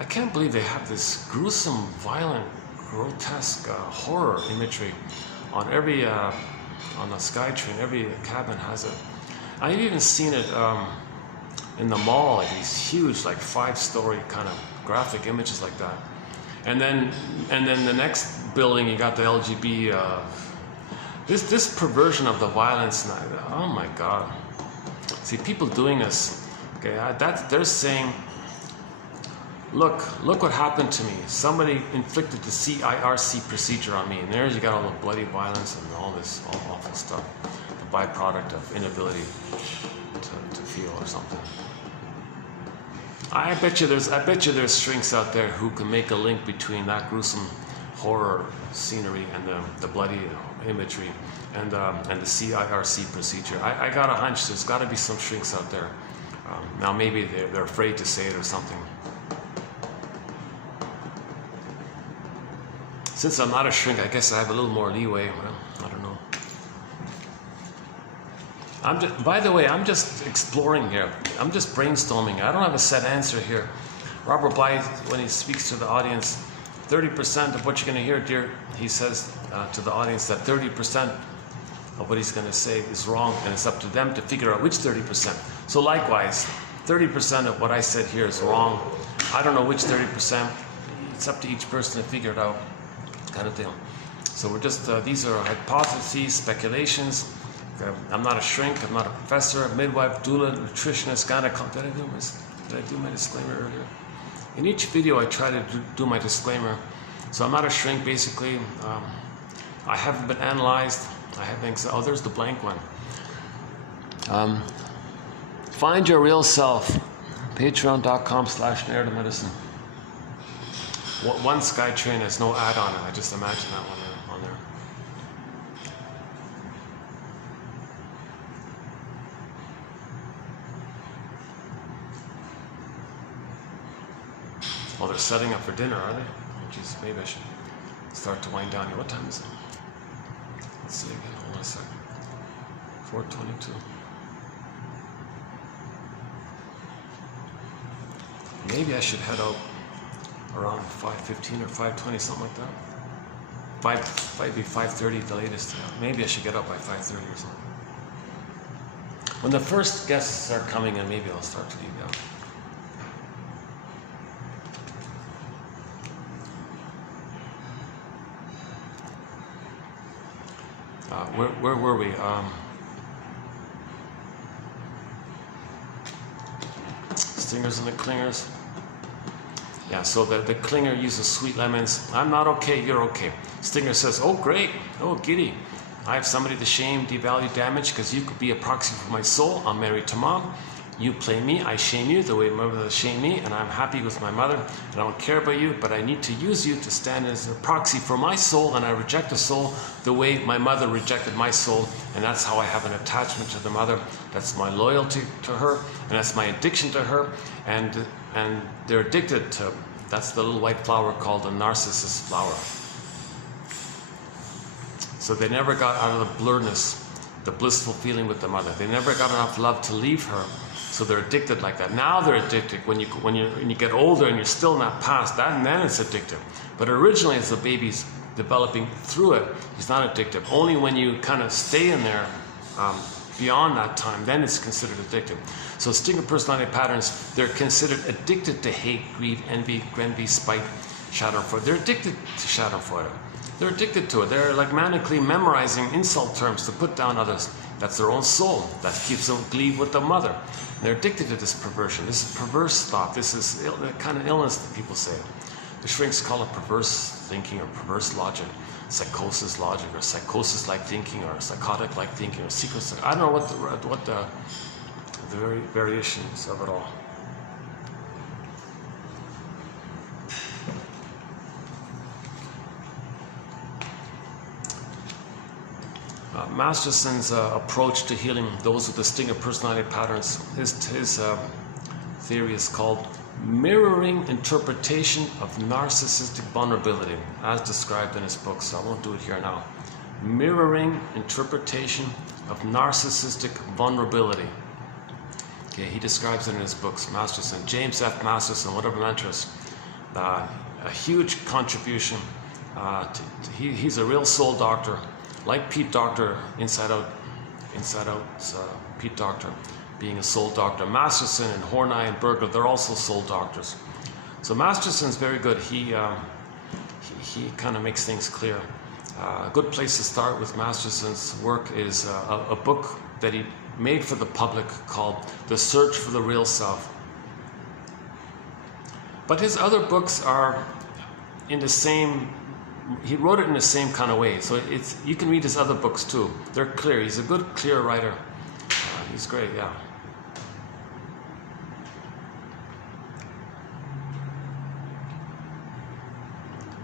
I can't believe they have this gruesome, violent, grotesque horror imagery on every, on the SkyTrain. Every cabin has it. I've even seen it in the mall, like these huge, like 5-story kind of graphic images like that. And then the next building, you got the LGB. This perversion of the violence. Oh my God! See, people doing this. Okay, they're saying, look what happened to me. Somebody inflicted the CIRC procedure on me, and there you got all the bloody violence and all this awful stuff. The byproduct of inability to feel or something. I bet you there's shrinks out there who can make a link between that gruesome horror scenery and the bloody imagery and the CIRC procedure. I got a hunch there's got to be some shrinks out there. Now maybe they're afraid to say it or something. Since I'm not a shrink, I guess I have a little more leeway. Well, I don't know. By the way, I'm just exploring here. I'm just brainstorming. I don't have a set answer here. Robert Blythe, when he speaks to the audience, 30% of what you're going to hear, dear, he says to the audience that 30% of what he's going to say is wrong, and it's up to them to figure out which 30%. So likewise, 30% of what I said here is wrong. I don't know which 30%. It's up to each person to figure it out, kind of deal. So we're just, these are hypotheses, speculations. I'm not a shrink, I'm not a professor, a midwife, doula, nutritionist, gynecologist. Did I do my disclaimer earlier? In each video I try to do my disclaimer. So I'm not a shrink, basically. I haven't been analyzed. I have anxiety. Oh, there's the blank one. Find your real self. Patreon.com/narrativemedicine. One SkyTrain has no ad on it. I just imagine that one on there. Oh, they're setting up for dinner, are they? Oh, geez, maybe I should start to wind down here. What time is it? Let's see again. Hold on a second. 4:22. Maybe I should head out around 5:15 or 5:20, something like that. 5:30 at the latest. Maybe I should get up by 5:30 or something. When the first guests are coming in, maybe I'll start to leave out. where were we? Stingers and the clingers. Yeah, so the clinger uses sweet lemons. I'm not okay, you're okay. Stinger says, oh great, oh giddy. I have somebody to shame, devalue, damage, because you could be a proxy for my soul. I'm married to mom. You play me, I shame you the way my mother shamed me, and I'm happy with my mother, and I don't care about you, but I need to use you to stand as a proxy for my soul, and I reject the soul the way my mother rejected my soul, and that's how I have an attachment to the mother. That's my loyalty to her, and that's my addiction to her, and they're addicted to, that's the little white flower called the narcissist flower. So they never got out of the blurredness, the blissful feeling with the mother. They never got enough love to leave her. So they're addicted like that. Now they're addicted when you get older and you're still not past that, and then it's addictive. But originally, as the baby's developing through it, he's not addictive. Only when you kind of stay in there beyond that time, then it's considered addictive. So stinger personality patterns, they're considered addicted to hate, greed, envy, spite, schadenfreude. They're addicted to schadenfreude. They're addicted to it. They're like manically memorizing insult terms to put down others. That's their own soul. That keeps them gleed with the mother. They're addicted to this perversion. This is perverse thought. This is the kind of illness that people say. The shrinks call it perverse thinking or perverse logic, psychosis logic, or psychosis-like thinking, or psychotic-like thinking, or secret. I don't know what the variations of it all. Masterson's approach to healing those with the stinger personality patterns, his theory is called mirroring interpretation of narcissistic vulnerability, as described in his book, so I won't do it here now. Mirroring interpretation of narcissistic vulnerability. Okay, he describes it in his books, Masterson, James F. Masterson, whatever mentors. A huge contribution. He's a real soul doctor. Like Pete Docter, Inside Out's Pete Docter, being a soul doctor. Masterson and Horney and Berger, they're also soul doctors. So Masterson's very good. He kind of makes things clear. A good place to start with Masterson's work is a book that he made for the public called The Search for the Real Self. But his other books are in the same, he wrote it in the same kind of way. So you can read his other books too. They're clear. He's a good, clear writer. He's great, yeah.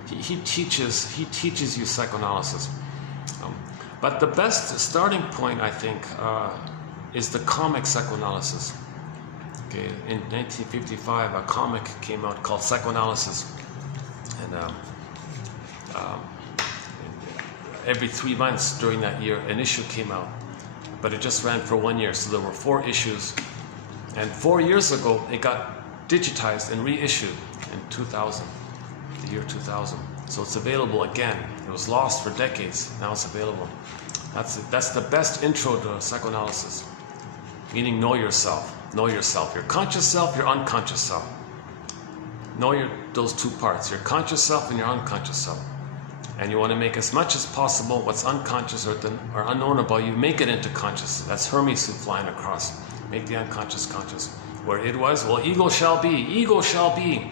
He teaches you psychoanalysis. But the best starting point, I think, is the comic psychoanalysis. Okay, in 1955, a comic came out called Psychoanalysis, and every 3 months during that year, an issue came out, but it just ran for 1 year, so there were 4 issues. And 4 years ago, it got digitized and reissued in 2000, the year 2000. So it's available again. It was lost for decades. Now it's available. That's the best intro to psychoanalysis, meaning know yourself. Know yourself. Your conscious self, your unconscious self. Know those two parts, your conscious self and your unconscious self. And you want to make as much as possible what's unconscious or unknown about you, make it into conscious. That's Hermes who's flying across. Make the unconscious conscious. Where it was, well, ego shall be. Ego shall be.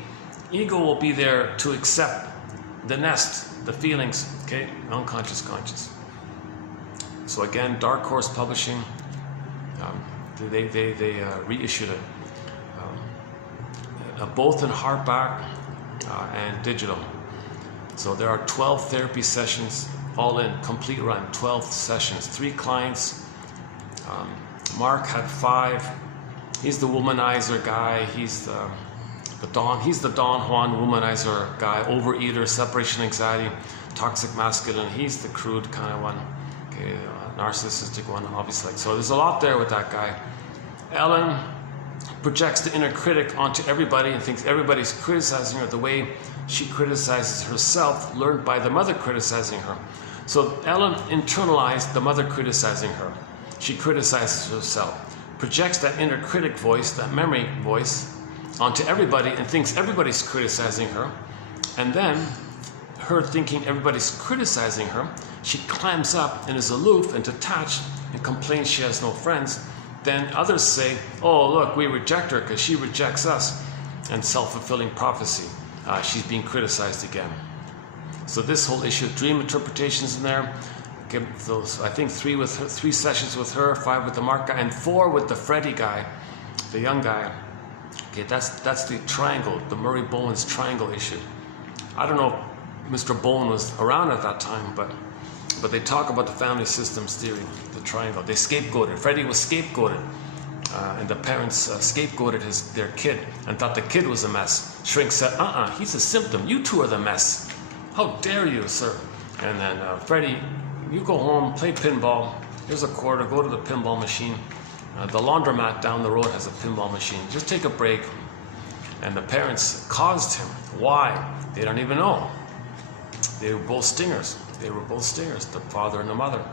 Ego will be there to accept the nest, the feelings, okay? Unconscious conscious. So again, Dark Horse Publishing, they reissued it. Both in hardback and digital. So there are 12 therapy sessions, all in, complete run, 12 sessions, 3 clients. Mark had 5. He's the womanizer guy. He's the Don Juan womanizer guy, overeater, separation anxiety, toxic masculine. He's the crude kind of one, okay, narcissistic one, obviously. So there's a lot there with that guy. Ellen projects the inner critic onto everybody and thinks everybody's criticizing her the way she criticizes herself, learned by the mother criticizing her. So Ellen internalized the mother criticizing her. She criticizes herself, projects that inner critic voice, that memory voice, onto everybody and thinks everybody's criticizing her. And then her thinking everybody's criticizing her, she climbs up and is aloof and detached and complains she has no friends. Then others say, oh look, we reject her because she rejects us. And self-fulfilling prophecy. She's being criticized again. So this whole issue of dream interpretations in there. Okay, those, I think 3 sessions with her, 5 with the Mark guy, and 4 with the Freddie guy, the young guy. Okay, that's the triangle, the Murray Bowen's triangle issue. I don't know if Mr. Bowen was around at that time, but they talk about the family systems theory, the triangle. They scapegoated. Freddie was scapegoated. And the parents scapegoated their kid and thought the kid was a mess. Shrink said, he's a symptom. You two are the mess. How dare you, sir? And then Freddie, you go home, play pinball. Here's a quarter, go to the pinball machine. The laundromat down the road has a pinball machine. Just take a break. And the parents caused him. Why? They don't even know. They were both stingers. They were both stingers, the father and the mother.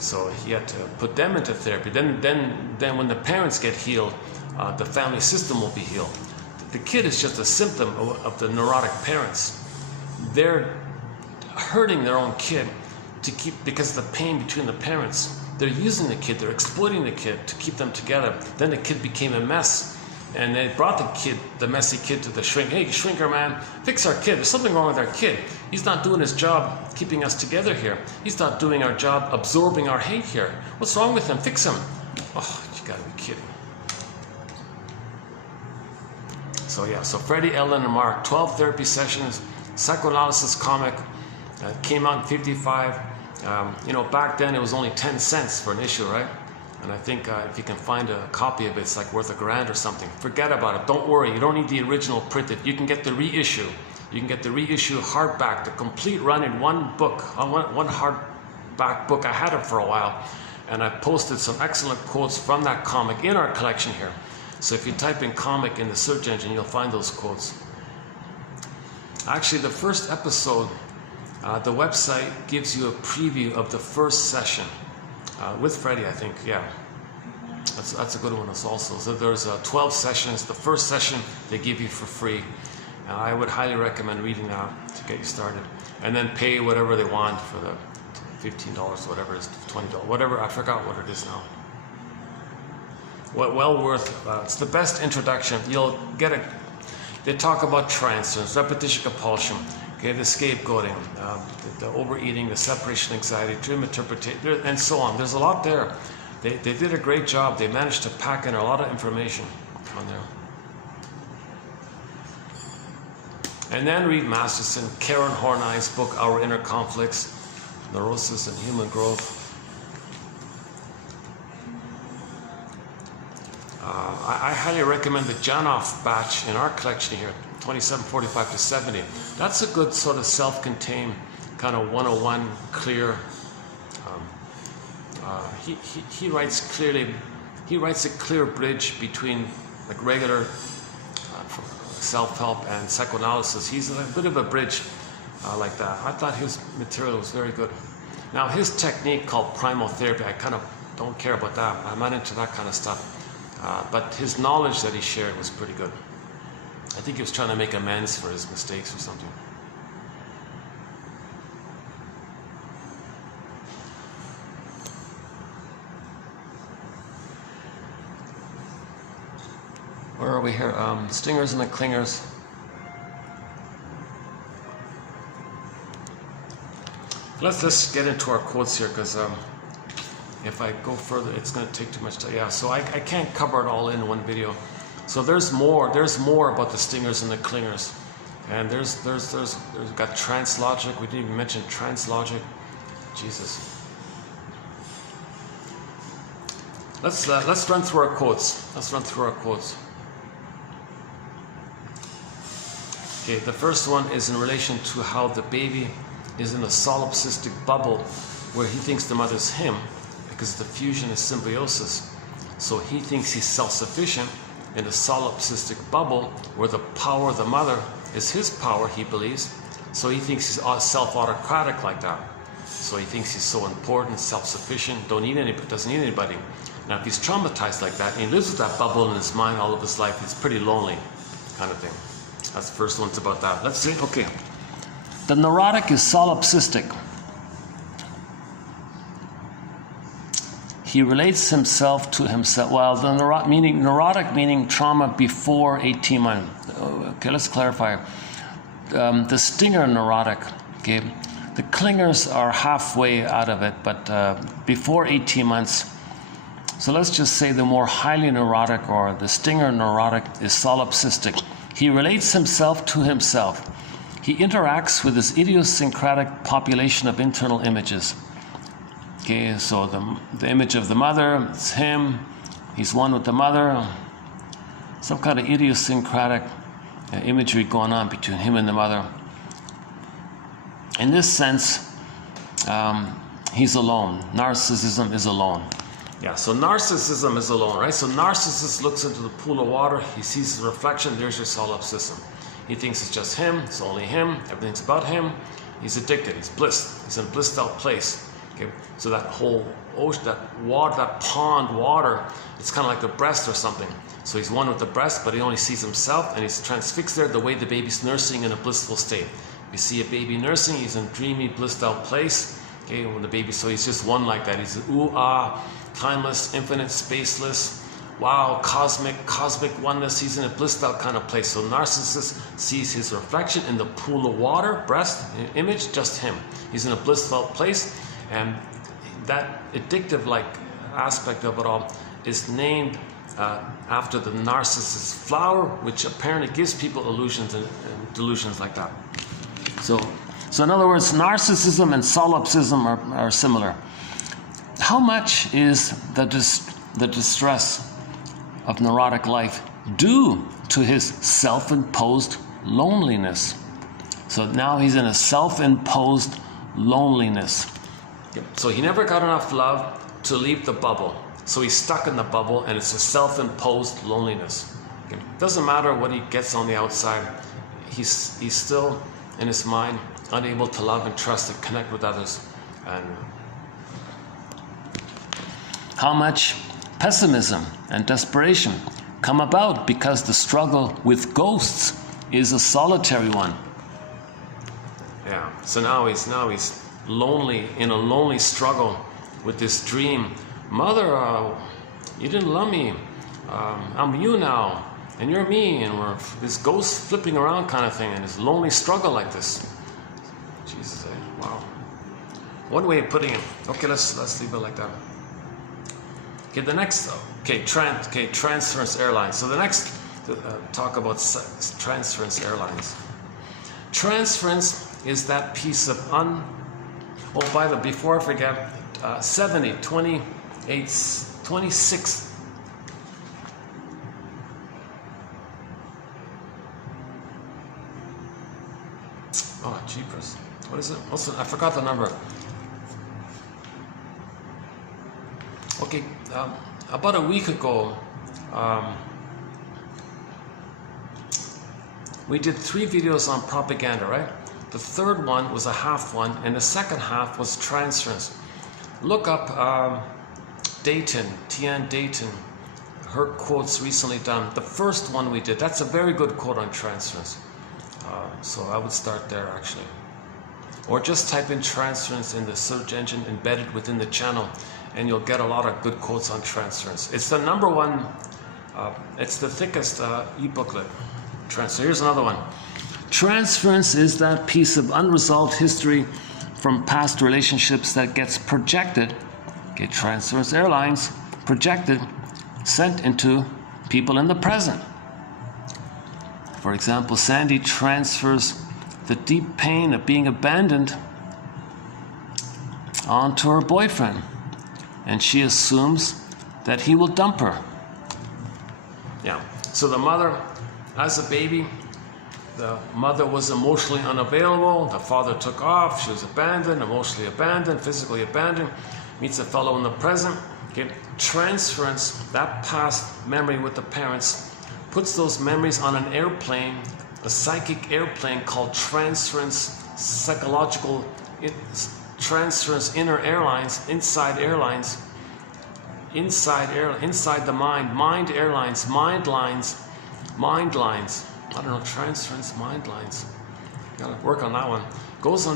So he had to put them into therapy. Then when the parents get healed, the family system will be healed. The kid is just a symptom of the neurotic parents. They're hurting their own kid because of the pain between the parents. They're using the kid, they're exploiting the kid to keep them together. Then the kid became a mess. And they brought the messy kid to the shrink. Hey, shrinker man, fix our kid. There's something wrong with our kid. He's not doing his job keeping us together here. He's not doing our job absorbing our hate here. What's wrong with him? Fix him. Oh, you gotta be kidding. So yeah, so Freddie, Ellen, and Mark, 12 therapy sessions, psychoanalysis comic, came out in 55. Back then it was only 10 cents for an issue, right? And I think if you can find a copy of it, it's like worth $1,000 or something. Forget about it. Don't worry. You don't need the original printed. You can get the reissue. You can get the reissue hardback, the complete run in one book, one hardback book. I had it for a while, and I posted some excellent quotes from that comic in our collection here. So if you type in comic in the search engine, you'll find those quotes. Actually, the first episode, the website gives you a preview of the first session. With Freddie, I think, yeah. That's a good one also. So there's 12 sessions. The first session they give you for free. I would highly recommend reading that to get you started. And then pay whatever they want for the $15, whatever it is, $20, whatever, I forgot what it is now. Well worth, it's the best introduction. You'll get they talk about transference, repetition compulsion, okay, the scapegoating, the overeating, the separation anxiety, dream interpretation, and so on. There's a lot there. They did a great job. They managed to pack in a lot of information on there. And then read Masterson, Karen Horney's book, Our Inner Conflicts, Neurosis and Human Growth. I highly recommend the Janoff batch in our collection here, 2745 to 70. That's a good sort of self-contained kind of 101 clear. He writes clearly. He writes a clear bridge between like regular self-help and psychoanalysis. He's a bit of a bridge like that. I thought his material was very good. Now his technique called primal therapy, I kind of don't care about that. I'm not into that kind of stuff. But his knowledge that he shared was pretty good. I think he was trying to make amends for his mistakes or something. Where are we here? Stingers and the clingers. Let's get into our quotes here, because if I go further, it's going to take too much time. Yeah, so I can't cover it all in one video. So there's more about the stingers and the clingers, and there's got translogic. We didn't even mention translogic. Jesus. Let's run through our quotes. Okay, the first one is in relation to how the baby is in a solipsistic bubble where he thinks the mother's him because the fusion is symbiosis. So he thinks he's self-sufficient in a solipsistic bubble where the power of the mother is his power, he believes. So he thinks he's self-autocratic like that. So he thinks he's so important, self-sufficient, doesn't need anybody. Now if he's traumatized like that and he lives with that bubble in his mind all of his life, he's pretty lonely kind of thing. That's the first one. It's about that. Let's see. Okay. The neurotic is solipsistic. He relates himself to himself. Well, the neurotic meaning trauma before 18 months. Okay, let's clarify. The stinger neurotic, okay, the clingers are halfway out of it, but before 18 months. So let's just say the more highly neurotic or the stinger neurotic is solipsistic. He relates himself to himself. He interacts with this idiosyncratic population of internal images. Okay, so the image of the mother, it's him, he's one with the mother. Some kind of idiosyncratic imagery going on between him and the mother. In this sense, he's alone. Narcissism is alone. Yeah, so narcissism is alone, right? So narcissist looks into the pool of water, he sees his reflection, there's your solipsism. He thinks it's just him, it's only him, everything's about him. He's addicted, he's blissed, he's in a blissed out place. Okay, so that whole ocean, that water, that pond water, it's kind of like the breast or something. So he's one with the breast, but he only sees himself, and he's transfixed there the way the baby's nursing in a blissful state. You see a baby nursing, he's in a dreamy, blissed out place. Okay, when the baby, so he's just one like that. He's ooh, ah, timeless, infinite, spaceless, wow, cosmic oneness. He's in a blissed out kind of place. So narcissist sees his reflection in the pool of water, breast, image, just him. He's in a blissed out place, and that addictive-like aspect of it all is named after the narcissist flower, which apparently gives people illusions and delusions like that. So in other words, narcissism and solipsism are similar. How much is the distress of neurotic life due to his self-imposed loneliness? So now he's in a self-imposed loneliness. So he never got enough love to leave the bubble. So he's stuck in the bubble, and it's a self-imposed loneliness. It doesn't matter what he gets on the outside. He's still, in his mind, unable to love and trust and connect with others. And how much pessimism and desperation come about because the struggle with ghosts is a solitary one. Yeah, so now he's lonely, in a lonely struggle with this dream. Mother, you didn't love me. I'm you now, and you're me, and we're this ghost flipping around kind of thing, and this lonely struggle like this. Jesus, wow. One way of putting it. Okay, let's leave it like that. Okay, the next. Okay, Transference Airlines. So the next talk about Transference Airlines. Transference is that piece of Oh, by the way, before I forget, 26. Oh, jeepers. What is it? I forgot the number. Okay, about a week ago, we did 3 videos on propaganda, right? The third one was a half one, and the second half was transference. Look up Dayton, Tian Dayton, her quotes recently done. The first one we did, that's a very good quote on transference. So I would start there actually. Or just type in transference in the search engine embedded within the channel, and you'll get a lot of good quotes on transference. It's the number one, it's the thickest e-booklet. So here's another one. Transference is that piece of unresolved history from past relationships that gets projected, okay, Transference Airlines, projected, sent into people in the present. For example, Sandy transfers the deep pain of being abandoned onto her boyfriend, and she assumes that he will dump her. Yeah, so the mother, as a baby, the mother was emotionally unavailable, the father took off, she was abandoned, emotionally abandoned, physically abandoned, meets a fellow in the present. Okay. Transference, that past memory with the parents, puts those memories on an airplane, a psychic airplane called Transference, psychological Transference inner airlines, inside the mind airlines, mind lines. I don't know, transference, mind lines. gotta work on that one. Goes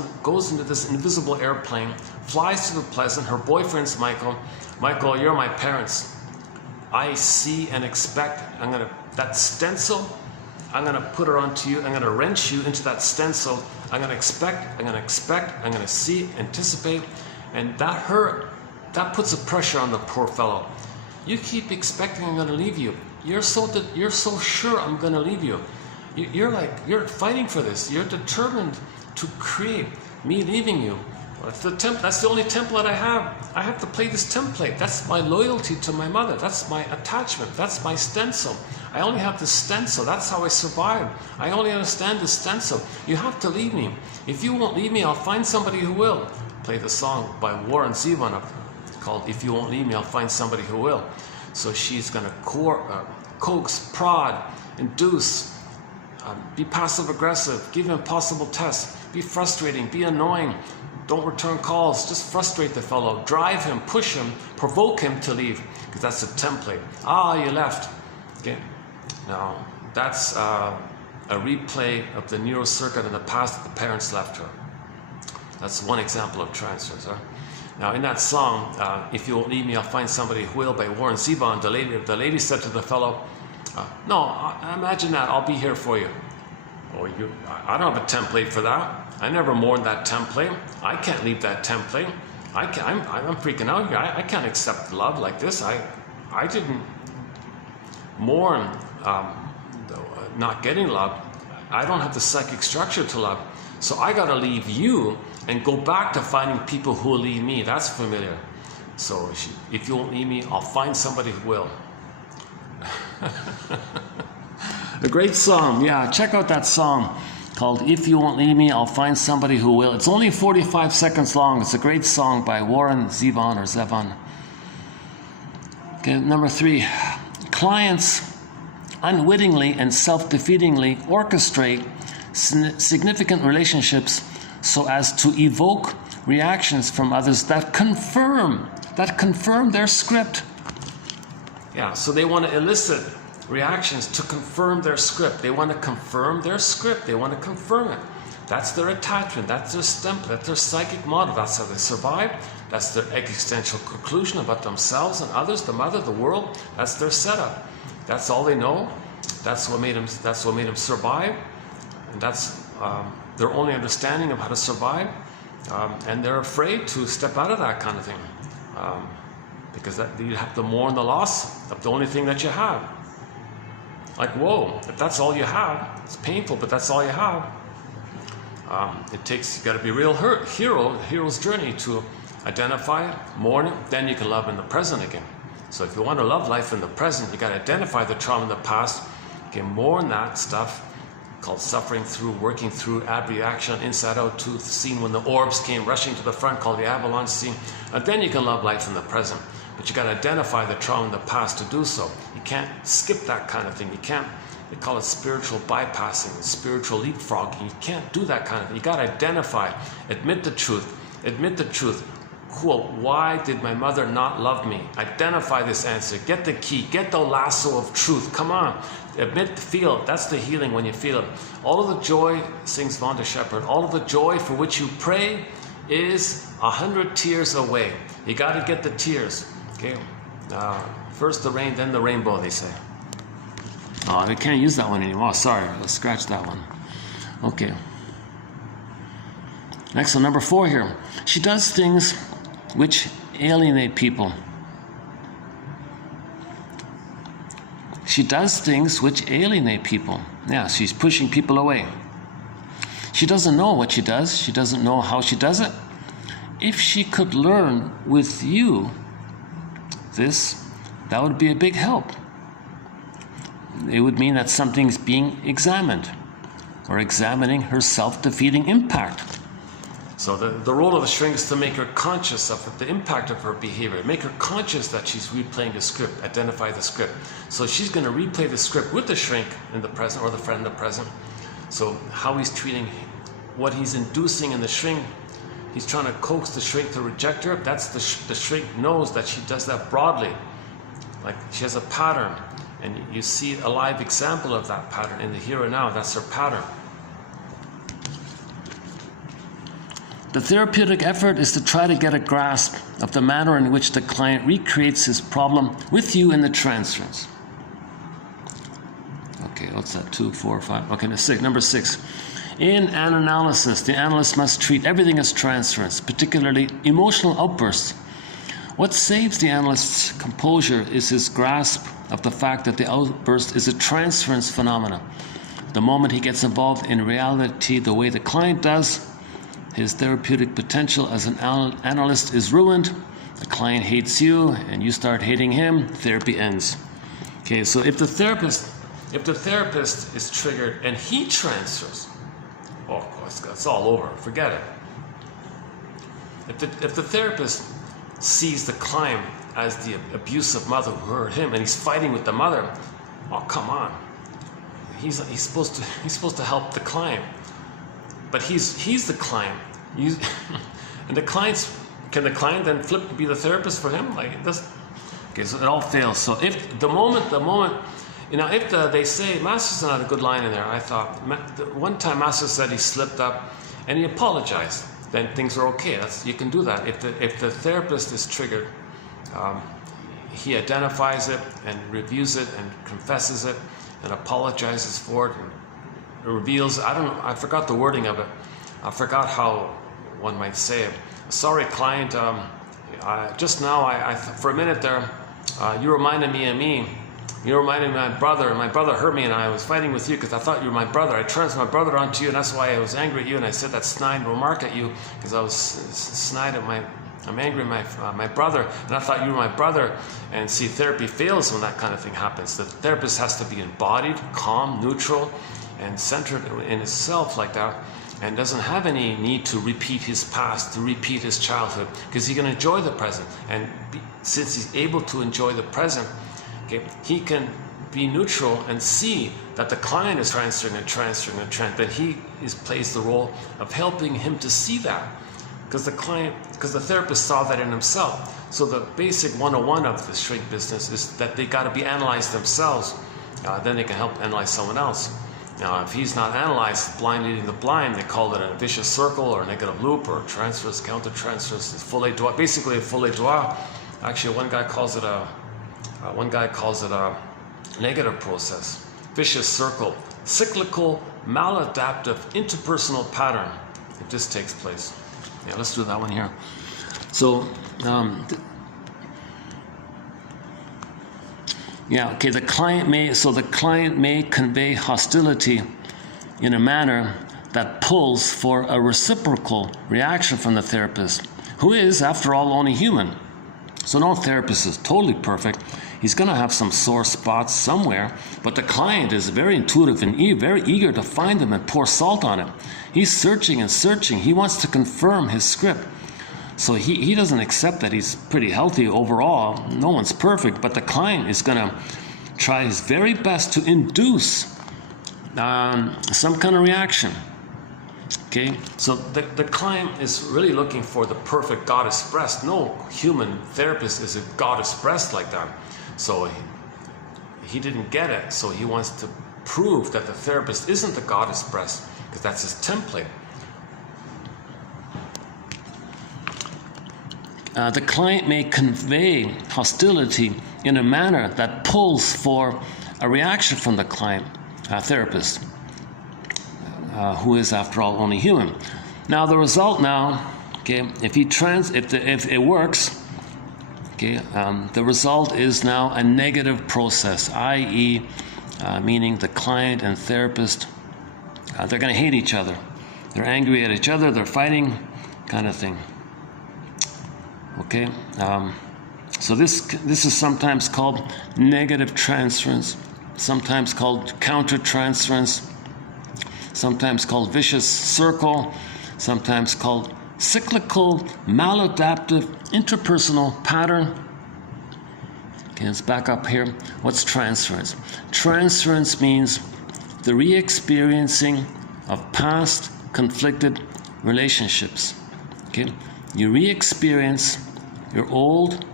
into this invisible airplane, flies to the pleasant. Her boyfriend's Michael. Michael, you're my parents. I see and expect. That stencil, I'm gonna put her onto you. I'm gonna wrench you into that stencil. I'm gonna expect. I'm gonna see, anticipate, and that puts a pressure on the poor fellow. You keep expecting I'm gonna leave you. You're so sure I'm gonna leave you. You're fighting for this. You're determined to create me leaving you. That's the only template I have. I have to play this template. That's my loyalty to my mother. That's my attachment. That's my stencil. I only have the stencil. That's how I survive. I only understand the stencil. You have to leave me. If you won't leave me, I'll find somebody who will. Play the song by Warren Zevon called "If You Won't Leave Me, I'll Find Somebody Who Will." So she's going to coax, prod, induce, be passive-aggressive, give impossible tests, be frustrating, be annoying, don't return calls, just frustrate the fellow, drive him, push him, provoke him to leave, because that's the template. Ah, you left. Okay. Now, that's a replay of the neural circuit in the past that the parents left her. That's one example of transference. Huh? Now, in that song, "If You Won't Leave Me, I'll Find Somebody Who Will" by Warren Zevon, the lady said to the fellow, "No, imagine that, I'll be here for you." "Oh, I don't have a template for that. I never mourned that template. I can't leave that template. I'm freaking out here. I can't accept love like this. I didn't mourn not getting love. I don't have the psychic structure to love. So I got to leave you and go back to finding people who will leave me." That's familiar. So "If you won't leave me, I'll find somebody who will." A great song. Yeah, check out that song called "If You Won't Leave Me, I'll Find Somebody Who Will." It's only 45 seconds long. It's a great song by Warren Zevon. Okay, number 3. Clients unwittingly and self-defeatingly orchestrate significant relationships so as to evoke reactions from others that confirm their script. Yeah, so they want to elicit reactions to confirm their script. They want to confirm their script. They want to confirm it. That's their attachment. That's their stamp. That's their psychic model. That's how they survive. That's their existential conclusion about themselves and others, the mother, the world. That's their setup. That's all they know. That's what made them survive. And that's their only understanding of how to survive. And they're afraid to step out of that kind of thing. Because you have to mourn the loss of the only thing that you have. Like, whoa, if that's all you have, it's painful, but that's all you have. You got to be a real hero's journey to identify it, mourn it, then you can love in the present again. So if you want to love life in the present, you got to identify the trauma in the past, you can mourn that stuff, called suffering through, working through, add reaction, inside out tooth, scene when the orbs came rushing to the front, called the avalanche scene, and then you can love life in the present. But you got to identify the trauma in the past to do so. You can't skip that kind of thing. You can't, they call it spiritual bypassing, spiritual leapfrogging. You can't do that kind of thing. You got to identify, admit the truth. Quote, why did my mother not love me? Identify this answer. Get the key. Get the lasso of truth. Come on. Admit, feel. That's the healing when you feel it. All of the joy, sings Vonda Shepherd, all of the joy for which you pray is 100 tears away. You got to get the tears. Okay. First the rain, then the rainbow, they say. Oh, I can't use that one anymore. Sorry. Let's scratch that one. Okay. Next one, number 4 here. She does things which alienate people. She does things which alienate people. Yeah, she's pushing people away. She doesn't know what she does. She doesn't know how she does it. If she could learn with you that would be a big help. It would mean that something's being examined, or examining her self-defeating impact. So the role of the shrink is to make her conscious of the impact of her behavior, make her conscious that she's replaying the script, identify the script. So she's going to replay the script with the shrink in the present, or the friend in the present. So how he's treating, what he's inducing in the shrink, he's trying to coax the shrink to reject her. That's the shrink knows that she does that broadly. Like she has a pattern, and you see a live example of that pattern in the here and now. That's her pattern. The therapeutic effort is to try to get a grasp of the manner in which the client recreates his problem with you in the transference. Okay, what's that? 2, 4, 5. Okay, number 6. In an analysis, the analyst must treat everything as transference, particularly emotional outbursts. What saves the analyst's composure is his grasp of the fact that the outburst is a transference phenomenon. The moment he gets involved in reality the way the client does, his therapeutic potential as an analyst is ruined. The client hates you and you start hating him, therapy ends. Okay, so if the therapist is triggered and he transfers, oh, of course, it's all over, forget it. If the therapist sees the client as the abusive mother who hurt him and he's fighting with the mother, oh, come on. He's supposed to help the client, but he's the client. And can the client then be the therapist for him? Like this? Okay, so it all fails. So if the moment, if they say, Masterson had a good line in there. I thought one time Master said he slipped up and he apologized. Then things are okay. You can do that. If the therapist is triggered, he identifies it and reviews it and confesses it and apologizes for it and reveals. I forgot the wording of it. I forgot how one might say it. Sorry, client. Just now, for a minute there, you reminded me of me. You reminded me of my brother, and my brother hurt me, and I was fighting with you because I thought you were my brother. I transferred my brother onto you, and that's why I was angry at you, and I said that snide remark at you because I was snide at I'm angry at my brother, and I thought you were my brother. And see, therapy fails when that kind of thing happens. The therapist has to be embodied, calm, neutral, and centered in itself like that, and doesn't have any need to repeat his past, to repeat his childhood, because he can enjoy the present. And since he's able to enjoy the present, okay, he can be neutral and see that the client is transferring, that he plays the role of helping him to see that. Because the therapist saw that in himself. So the basic 101 of the shrink business is that they got to be analyzed themselves. Then they can help analyze someone else. Now, if he's not analyzed, blind leading the blind, they call it a vicious circle or a negative loop or transfers, counter-transfers, basically a folie droit. Actually, one guy calls it a negative process, vicious circle, cyclical, maladaptive, interpersonal pattern. If this takes place. Yeah, let's do that one here. So, the client may convey hostility in a manner that pulls for a reciprocal reaction from the therapist, who is, after all, only human. So no therapist is totally perfect. He's going to have some sore spots somewhere, but the client is very intuitive and very eager to find them and pour salt on it. He's searching and searching. He wants to confirm his script. So he doesn't accept that he's pretty healthy overall. No one's perfect, but the client is going to try his very best to induce some kind of reaction. Okay, so the client is really looking for the perfect God expressed. No human therapist is a God expressed like that. So he didn't get it. So he wants to prove that the therapist isn't the God expressed because that's his template. The client may convey hostility in a manner that pulls for a reaction from the client, therapist, who is, after all, only human. Now, the result if it works, the result is now a negative process, i.e., meaning the client and therapist, they're going to hate each other. They're angry at each other, they're fighting, kind of thing. Okay, so this is sometimes called negative transference, sometimes called counter-transference, sometimes called vicious circle, sometimes called cyclical, maladaptive, interpersonal pattern. Okay, let's back up here. What's transference? Transference means the re-experiencing of past conflicted relationships. Okay, you re-experience your old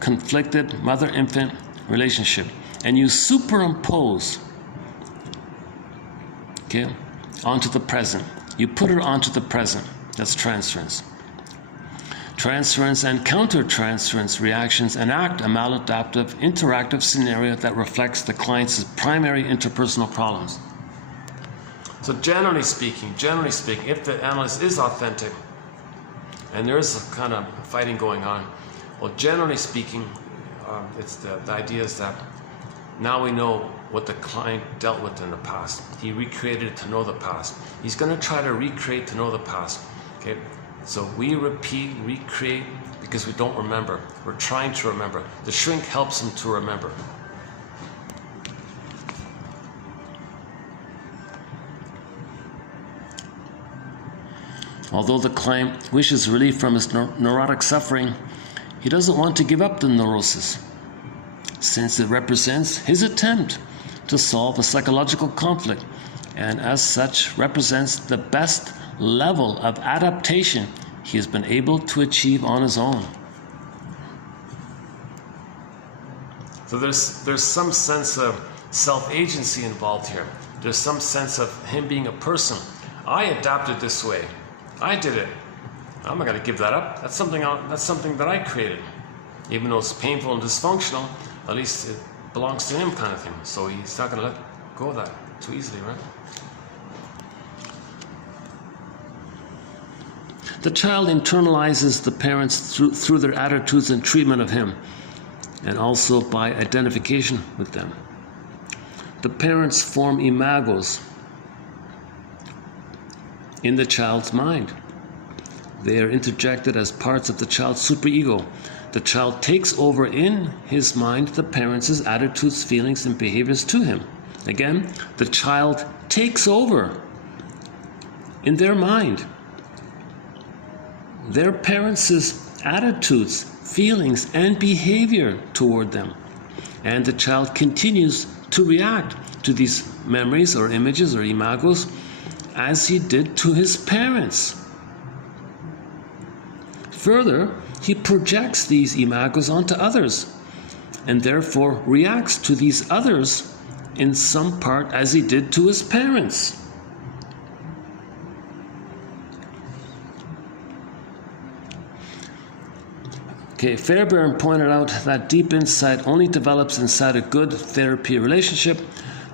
conflicted mother-infant relationship and you superimpose onto the present. You put it onto the present. That's transference. Transference and counter-transference reactions enact a maladaptive, interactive scenario that reflects the client's primary interpersonal problems. So generally speaking, if the analyst is authentic, and there is a kind of fighting going on, well, generally speaking, it's the idea is that now we know what the client dealt with in the past. He recreated it to know the past. He's going to try to recreate to know the past. Okay, so we repeat, recreate because we don't remember. We're trying to remember. The shrink helps him to remember. Although the client wishes relief from his neurotic suffering, he doesn't want to give up the neurosis, since it represents his attempt to solve a psychological conflict, and as such represents the best level of adaptation he has been able to achieve on his own. So there's some sense of self-agency involved here. There's some sense of him being a person. I adapted this way. I did it. I'm not going to give that up. That's something that I created. Even though it's painful and dysfunctional, at least it belongs to him, kind of thing. So he's not going to let go of that too easily, right? The child internalizes the parents through their attitudes and treatment of him, and also by identification with them. The parents form imagos in the child's mind. They are interjected as parts of the child's superego. The child takes over in his mind the parents' attitudes, feelings, and behaviors to him. Again, the child takes over in their mind their parents' attitudes, feelings, and behavior toward them. And the child continues to react to these memories or images or imagos as he did to his parents. Further, he projects these imagos onto others, and therefore reacts to these others in some part as he did to his parents. Okay, Fairbairn pointed out that deep insight only develops inside a good therapy relationship.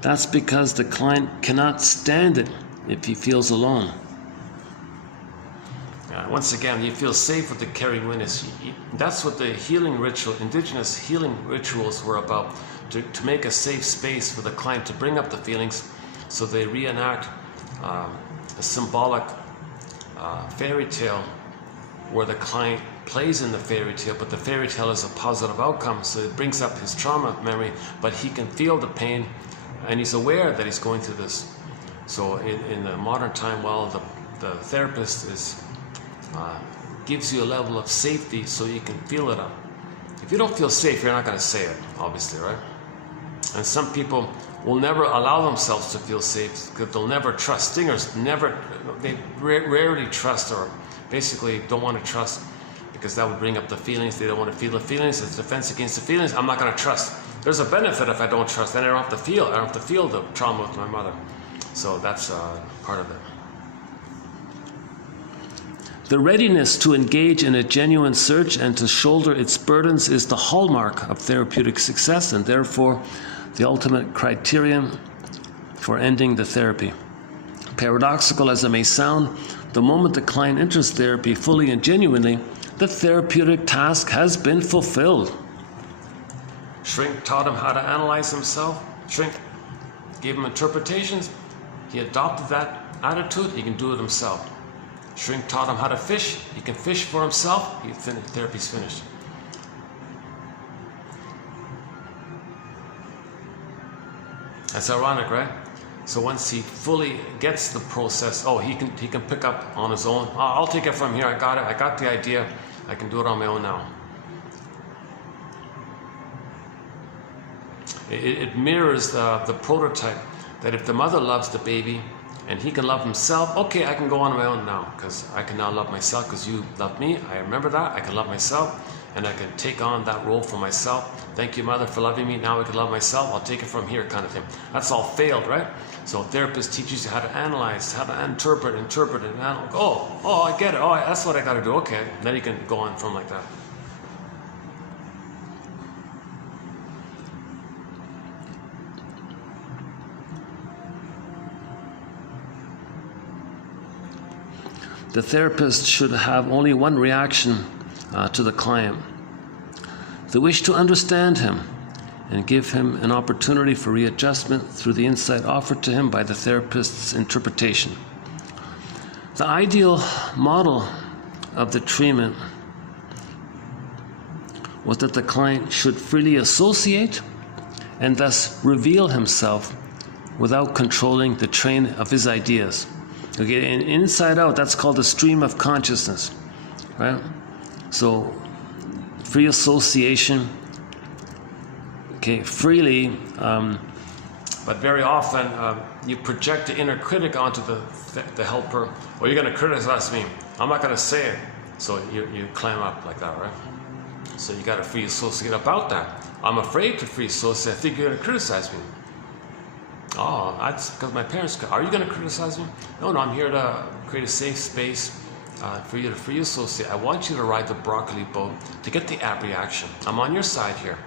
That's because the client cannot stand it if he feels alone. Once again, you feel safe with the caring witness. That's what the healing ritual, indigenous healing rituals were about, to make a safe space for the client to bring up the feelings, so they reenact a symbolic fairy tale where the client plays in the fairy tale, but the fairy tale is a positive outcome, so it brings up his trauma memory, but he can feel the pain and he's aware that he's going through this. So in the modern time, while the therapist gives you a level of safety so you can feel it up. If you don't feel safe, you're not going to say it, obviously, right? And some people will never allow themselves to feel safe because they'll never trust. Stingers they rarely trust, or basically don't want to trust, because that would bring up the feelings. They don't want to feel the feelings. It's defense against the feelings. I'm not going to trust. There's a benefit if I don't trust. Then I don't have to feel the trauma with my mother. So that's part of it. The readiness to engage in a genuine search and to shoulder its burdens is the hallmark of therapeutic success, and therefore the ultimate criterion for ending the therapy. Paradoxical as it may sound, the moment the client enters therapy fully and genuinely, the therapeutic task has been fulfilled. Shrink taught him how to analyze himself. Shrink gave him interpretations. He adopted that attitude. He can do it himself. Shrink taught him how to fish. He can fish for himself. Therapy's finished. That's ironic, right? So once he fully gets the process, he can pick up on his own. I'll take it from here. I got it. I got the idea. I can do it on my own now. It mirrors the prototype that if the mother loves the baby and he can love himself, okay, I can go on my own now because I can now love myself because you love me. I remember that. I can love myself. and I can take on that role for myself. Thank you, Mother, for loving me. Now I can love myself. I'll take it from here, kind of thing. That's all failed, right? So a therapist teaches you how to analyze, how to interpret, and analyze. Oh, I get it. Oh, that's what I got to do. Okay. Then you can go on from like that. The therapist should have only one reaction to the client: the wish to understand him and give him an opportunity for readjustment through the insight offered to him by the therapist's interpretation. The ideal model of the treatment was that the client should freely associate and thus reveal himself without controlling the train of his ideas. Okay, and inside out, that's called the stream of consciousness, right? So, free association, okay, freely, but very often you project the inner critic onto the helper. Well, you're going to criticize me. I'm not going to say it. So you climb up like that, right? So you got to free associate about that. I'm afraid to free associate. I think you're going to criticize me. Oh, that's because my parents. Are you going to criticize me? No, I'm here to create a safe space for you to free associate. I want you to ride the broccoli boat to get the app reaction. I'm on your side here.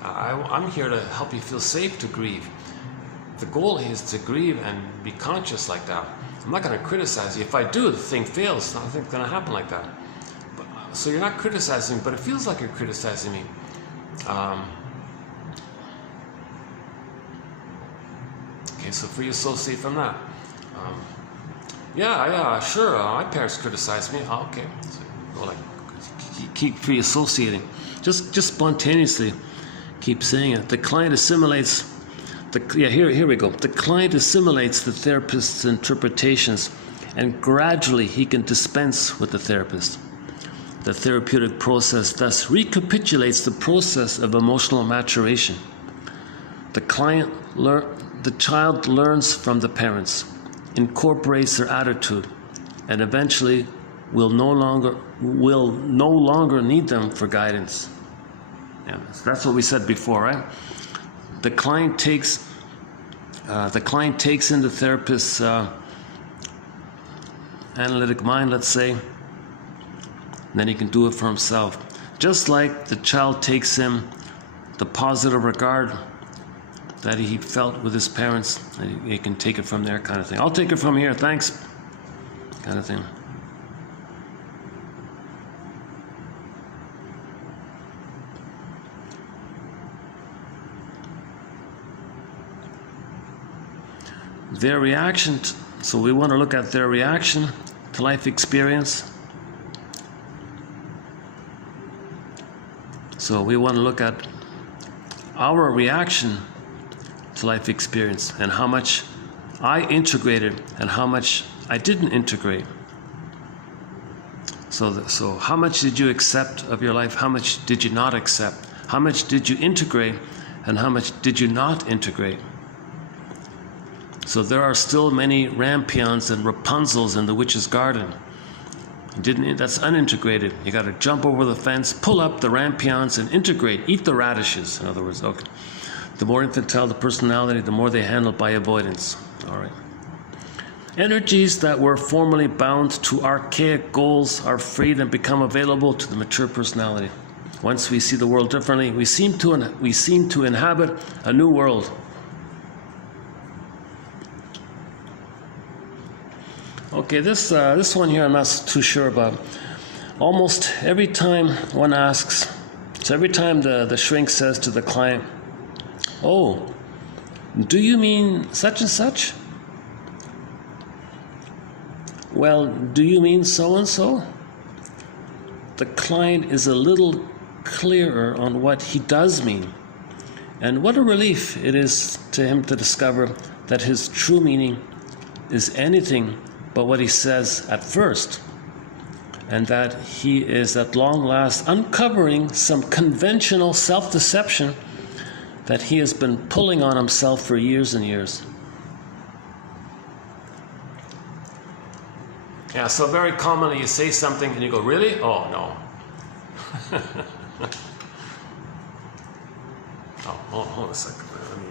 I'm here to help you feel safe to grieve. The goal is to grieve and be conscious like that. I'm not going to criticize you. If I do, the thing fails. Nothing's going to happen like that. So you're not criticizing, but it feels like you're criticizing me. Okay, so free associate from that. Yeah, sure. My parents criticized me. Oh, okay. So go like keep free associating. Just spontaneously keep saying it. The client assimilates. Here we go. The client assimilates the therapist's interpretations, and gradually he can dispense with the therapist. The therapeutic process thus recapitulates the process of emotional maturation. The child learns from the parents, incorporates their attitude, and eventually will no longer need them for guidance. Yeah, so that's what we said before, right? The client takes in the therapist's analytic mind, let's say, and then he can do it for himself. Just like the child takes in the positive regard that he felt with his parents, and he can take it from there, kind of thing. I'll take it from here, thanks, kind of thing. Their reaction, so we want to look at their reaction to life experience. So we want to look at our reaction to life experience and how much I integrated and how much I didn't integrate. So how much did you accept of your life? How much did you not accept? How much did you integrate and how much did you not integrate? So there are still many rampions and Rapunzels in the witch's garden. That's unintegrated. You got to jump over the fence, pull up the rampions, and integrate. Eat the radishes. In other words, okay. The more infantile the personality, the more they handle by avoidance. All right. Energies that were formerly bound to archaic goals are freed and become available to the mature personality. Once we see the world differently, we seem to inhabit a new world. Okay, this one here I'm not too sure about. Almost every time one asks, so every time the shrink says to the client, "Oh, do you mean such and such?" "Well, do you mean so and so?" The client is a little clearer on what he does mean. And what a relief it is to him to discover that his true meaning is anything but what he says at first, and that he is at long last uncovering some conventional self-deception that he has been pulling on himself for years and years. Yeah, so very commonly you say something and you go, "Really? Oh, no." Oh, hold a second. Let me,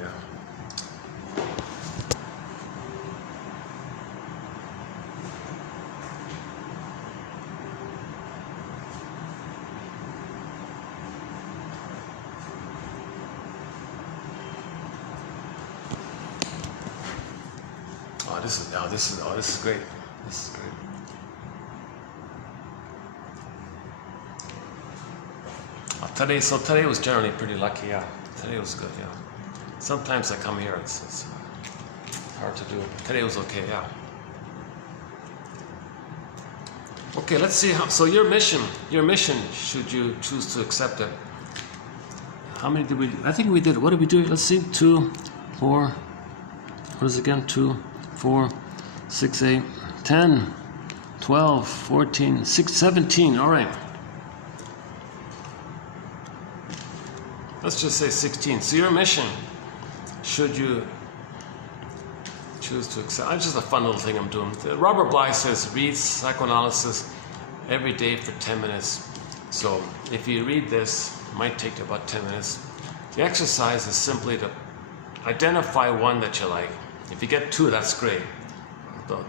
this is great. This is great. Today was generally pretty lucky, yeah. Today was good, yeah. Sometimes I come here, it's hard to do. Today was okay, yeah. Okay, let's see how, so your mission, should you choose to accept it. How many did we, I think we did, what did we do? Let's see, 2, 4, what is it again? 2, 4, 6, 8, 10, 12, 14, 6, 17, all right. Let's just say 16. So your mission, should you choose to accept, it's just a fun little thing I'm doing. Robert Bly says, read psychoanalysis every day for 10 minutes. So if you read this, it might take you about 10 minutes. The exercise is simply to identify one that you like. If you get 2, that's great. I'm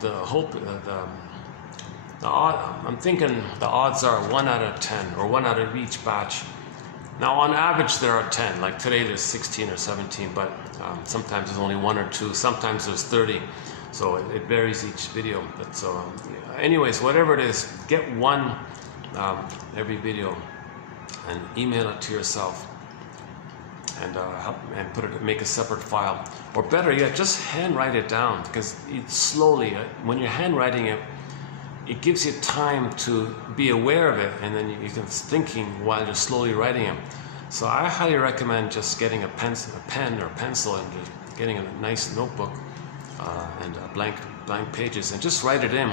thinking the odds are 1 out of 10, or 1 out of each batch. Now, on average, there are 10. Like today, there's 16 or 17, but sometimes there's only 1 or 2. Sometimes there's 30. So it varies each video. But so, anyways, whatever it is, get 1 every video and email it to yourself, and make a separate file. Or better yet, just handwrite it down, because it's slowly, when you're handwriting it, it gives you time to be aware of it, and then you can thinking while you're slowly writing it. So I highly recommend just getting a pen or pencil, and just getting a nice notebook and blank pages, and just write it in.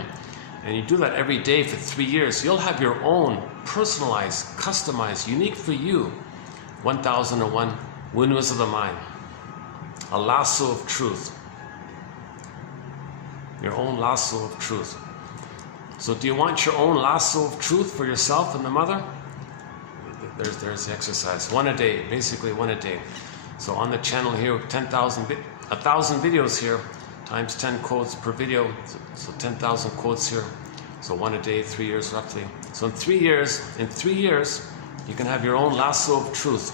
And you do that every day for 3 years. You'll have your own personalized, customized, unique for you 1001 Windmills of the Mind. A lasso of truth. Your own lasso of truth. So do you want your own lasso of truth for yourself and the mother? There's the exercise. 1 a day, basically 1 a day. So on the channel here, 1,000 videos here, times 10 quotes per video. So 10,000 quotes here. So 1 a day, 3 years roughly. So in 3 years, you can have your own lasso of truth.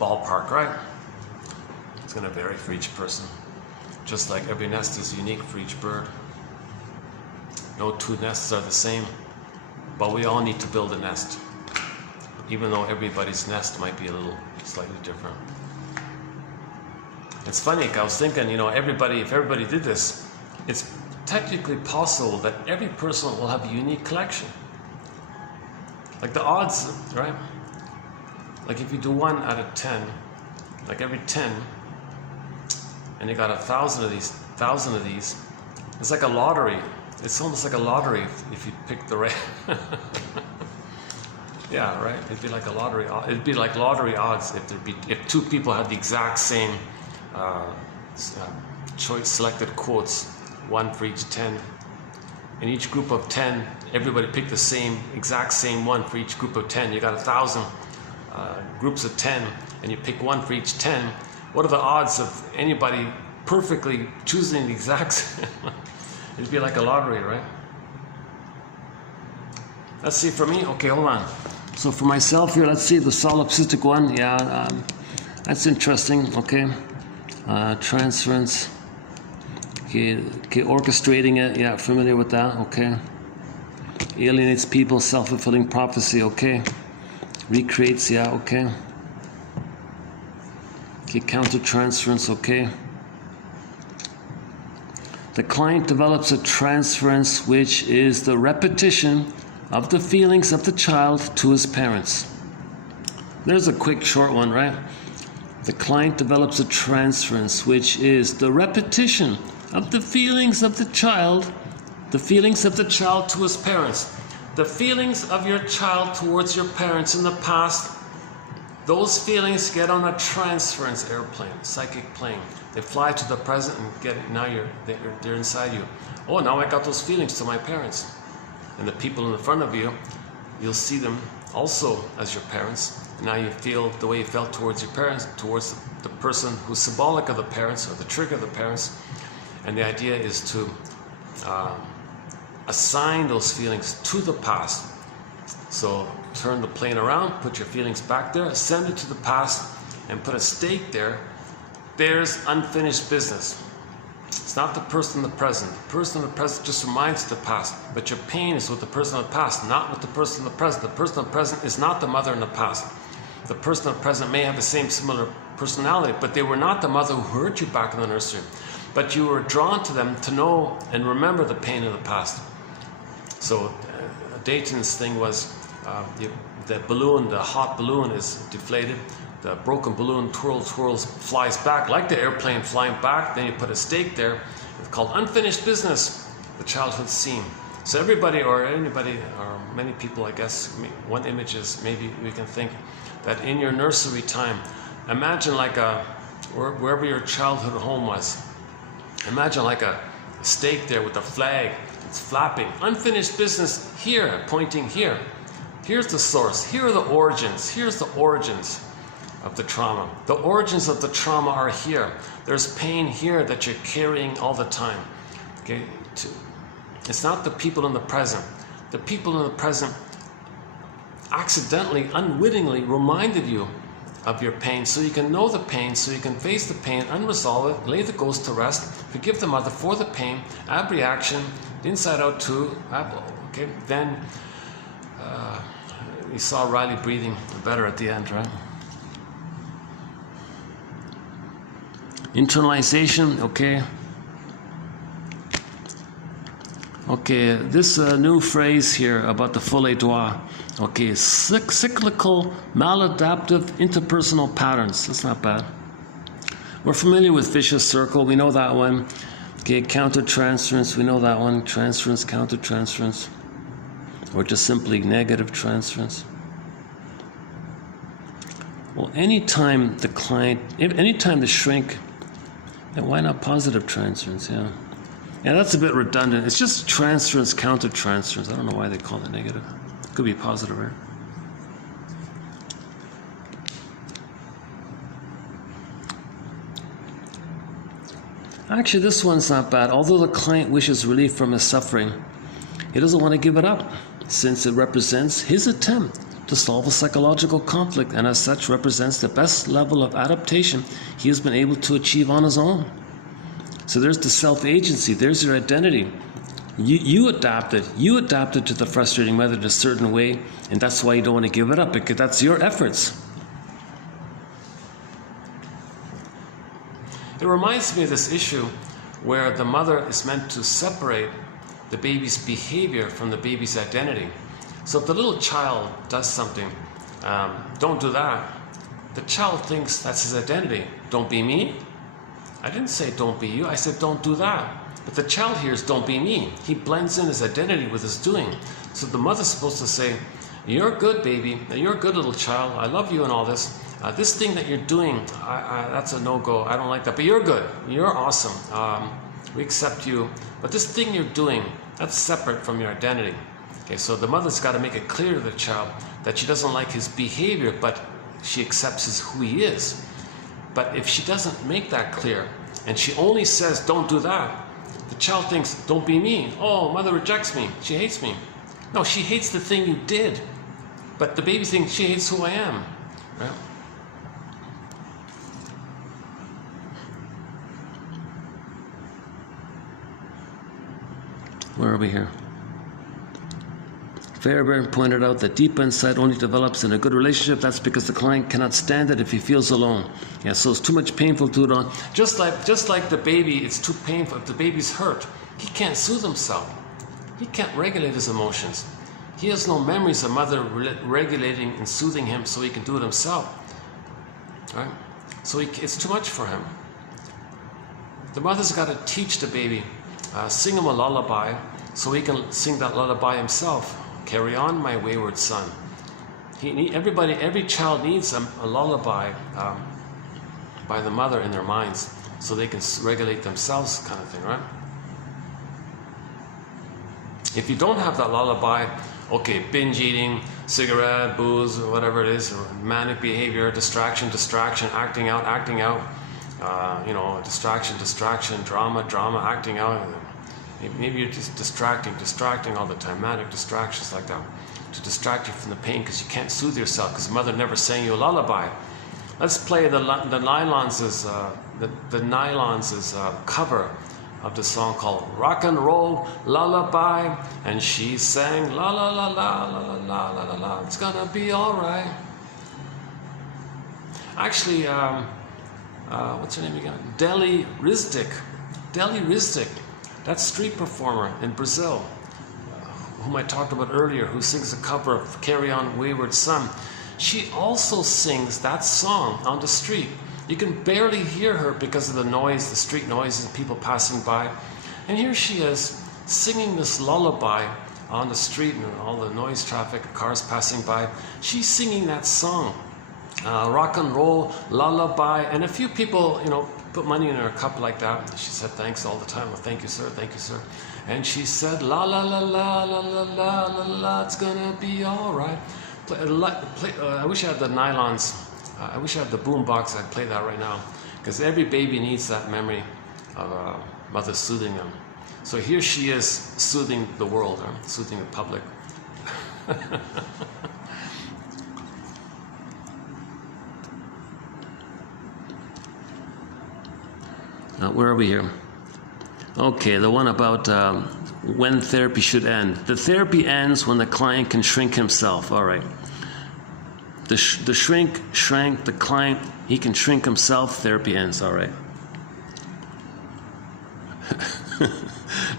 Ballpark, right? It's going to vary for each person. Just like every nest is unique for each bird. No 2 nests are the same, but we all need to build a nest, even though everybody's nest might be a little slightly different. It's funny, I was thinking, if everybody did this, it's technically possible that every person will have a unique collection. Like the odds, right? Like if you do 1 out of 10, like every 10, and you got 1,000 of these, it's like a lottery. It's almost like a lottery if you pick the right. Yeah, right. It'd be like a lottery. It'd be like lottery odds if 2 people had the exact same choice selected quotes, 1 for each 10. In each group of 10, everybody picked the exact same one for each group of 10. You got 1,000 groups of 10, and you pick 1 for each 10. What are the odds of anybody perfectly choosing the exact same? It'd be like a lottery, right? Let's see, for me, okay, hold on. So for myself here, let's see the solipsistic one. Yeah, that's interesting, okay. Transference. Okay, orchestrating it, yeah, familiar with that, okay. Alienates people, self-fulfilling prophecy, okay. Recreates, yeah, okay. Okay, counter-transference, okay. The client develops a transference, which is the repetition of the feelings of the child to his parents. There's a quick, short one, right? The client develops a transference, which is the repetition of the feelings of the child to his parents. The feelings of your child towards your parents in the past, those feelings get on a transference airplane, psychic plane. They fly to the present and get it. Now they're inside you. Oh, now I got those feelings to my parents. And the people in the front of you, you'll see them also as your parents. And now you feel the way you felt towards your parents, towards the person who's symbolic of the parents or the trigger of the parents. And the idea is to assign those feelings to the past. So turn the plane around, put your feelings back there, send it to the past, and put a stake there. There's unfinished business. It's not the person in the present. The person in the present just reminds you of the past. But your pain is with the person in the past, not with the person in the present. The person in the present is not the mother in the past. The person in the present may have the same similar personality, but they were not the mother who hurt you back in the nursery. But you were drawn to them to know and remember the pain of the past. So Dayton's thing was the balloon, the hot balloon is deflated. The broken balloon twirls, flies back like the airplane flying back. Then you put a stake there. It's called unfinished business, the childhood scene. So everybody or anybody or many people, I guess, one image is maybe we can think that in your nursery time, imagine like wherever your childhood home was, imagine like a stake there with a flag. It's flapping. Unfinished business here, pointing here. Here's the source. Here are the origins. Here's the origins of the trauma. The origins of the trauma are here. There's pain here that you're carrying all the time. Okay? It's not the people in the present. The people in the present accidentally, unwittingly reminded you of your pain so you can know the pain, so you can face the pain, unresolve it, lay the ghost to rest, forgive the mother for the pain, ab reaction, inside out too, okay? Then you saw Riley breathing better at the end, right? Internalization, okay. Okay, this new phrase here about the folie douce. Okay, cyclical, maladaptive, interpersonal patterns. That's not bad. We're familiar with vicious circle. We know that one. Okay, counter-transference. We know that one. Transference, counter-transference. Or just simply negative transference. Well, anytime the client, anytime the shrink, and why not positive transference? Yeah. Yeah, that's a bit redundant. It's just transference, counter-transference. I don't know why they call it negative. It could be positive, right? Actually, this one's not bad. Although the client wishes relief from his suffering, he doesn't want to give it up, since it represents his attempt to solve a psychological conflict, and as such represents the best level of adaptation he has been able to achieve on his own. So there's the self-agency, there's your identity. You adapted to the frustrating method in a certain way, and that's why you don't want to give it up, because that's your efforts. It reminds me of this issue where the mother is meant to separate the baby's behavior from the baby's identity. So if the little child does something, don't do that, the child thinks that's his identity. Don't be me. I didn't say don't be you, I said don't do that. But the child hears don't be me. He blends in his identity with his doing. So the mother's supposed to say, you're good, baby. You're a good little child. I love you and all this. This thing that you're doing, that's a no-go. I don't like that. But you're good. You're awesome. We accept you. But this thing you're doing, that's separate from your identity. Okay, so the mother's got to make it clear to the child that she doesn't like his behavior, but she accepts who he is. But if she doesn't make that clear, and she only says, don't do that, the child thinks, don't be me. Oh, mother rejects me. She hates me. No, she hates the thing you did. But the baby thinks she hates who I am. Right? Where are we here? Fairbairn pointed out that deep insight only develops in a good relationship. That's because the client cannot stand it if he feels alone. Yeah, so it's too much painful to do it on. Just like the baby, it's too painful. If the baby's hurt, he can't soothe himself. He can't regulate his emotions. He has no memories of mother regulating and soothing him so he can do it himself. Right? So it's too much for him. The mother's got to teach the baby, sing him a lullaby so he can sing that lullaby himself. Carry on, my wayward son. Every child needs a lullaby by the mother in their minds so they can regulate themselves, kind of thing, right? If you don't have that lullaby, okay, binge eating, cigarette, booze, or whatever it is, or manic behavior, distraction, acting out, you know, distraction, drama, acting out. Maybe you're just distracting all the time, manic distractions like that, to distract you from the pain because you can't soothe yourself because mother never sang you a lullaby. Let's play the Nylons' cover of the song called Rock and Roll Lullaby, and she sang la la la la la la la la la la, it's gonna be alright. Actually, what's her name again? Deli Rizdik, that street performer in Brazil, whom I talked about earlier, who sings a cover of Carry On Wayward Son. She also sings that song on the street. You can barely hear her because of the noise, the street noise, and people passing by. And here she is singing this lullaby on the street and all the noise, traffic, cars passing by. She's singing that song, Rock and Roll Lullaby. And a few people, you know, put money in her cup like that. She said thanks all the time. Well, thank you, sir. Thank you, sir. And she said la la la la la la la la la, it's gonna be all right. I wish I had the Nylons. I wish I had the boom box. I'd play that right now, because every baby needs that memory of mother soothing them. So here she is soothing the world, soothing the public. Where are we here? Okay, the one about when therapy should end. The therapy ends when the client can shrink himself. All right. The shrink shrank, the client, he can shrink himself, therapy ends. All right.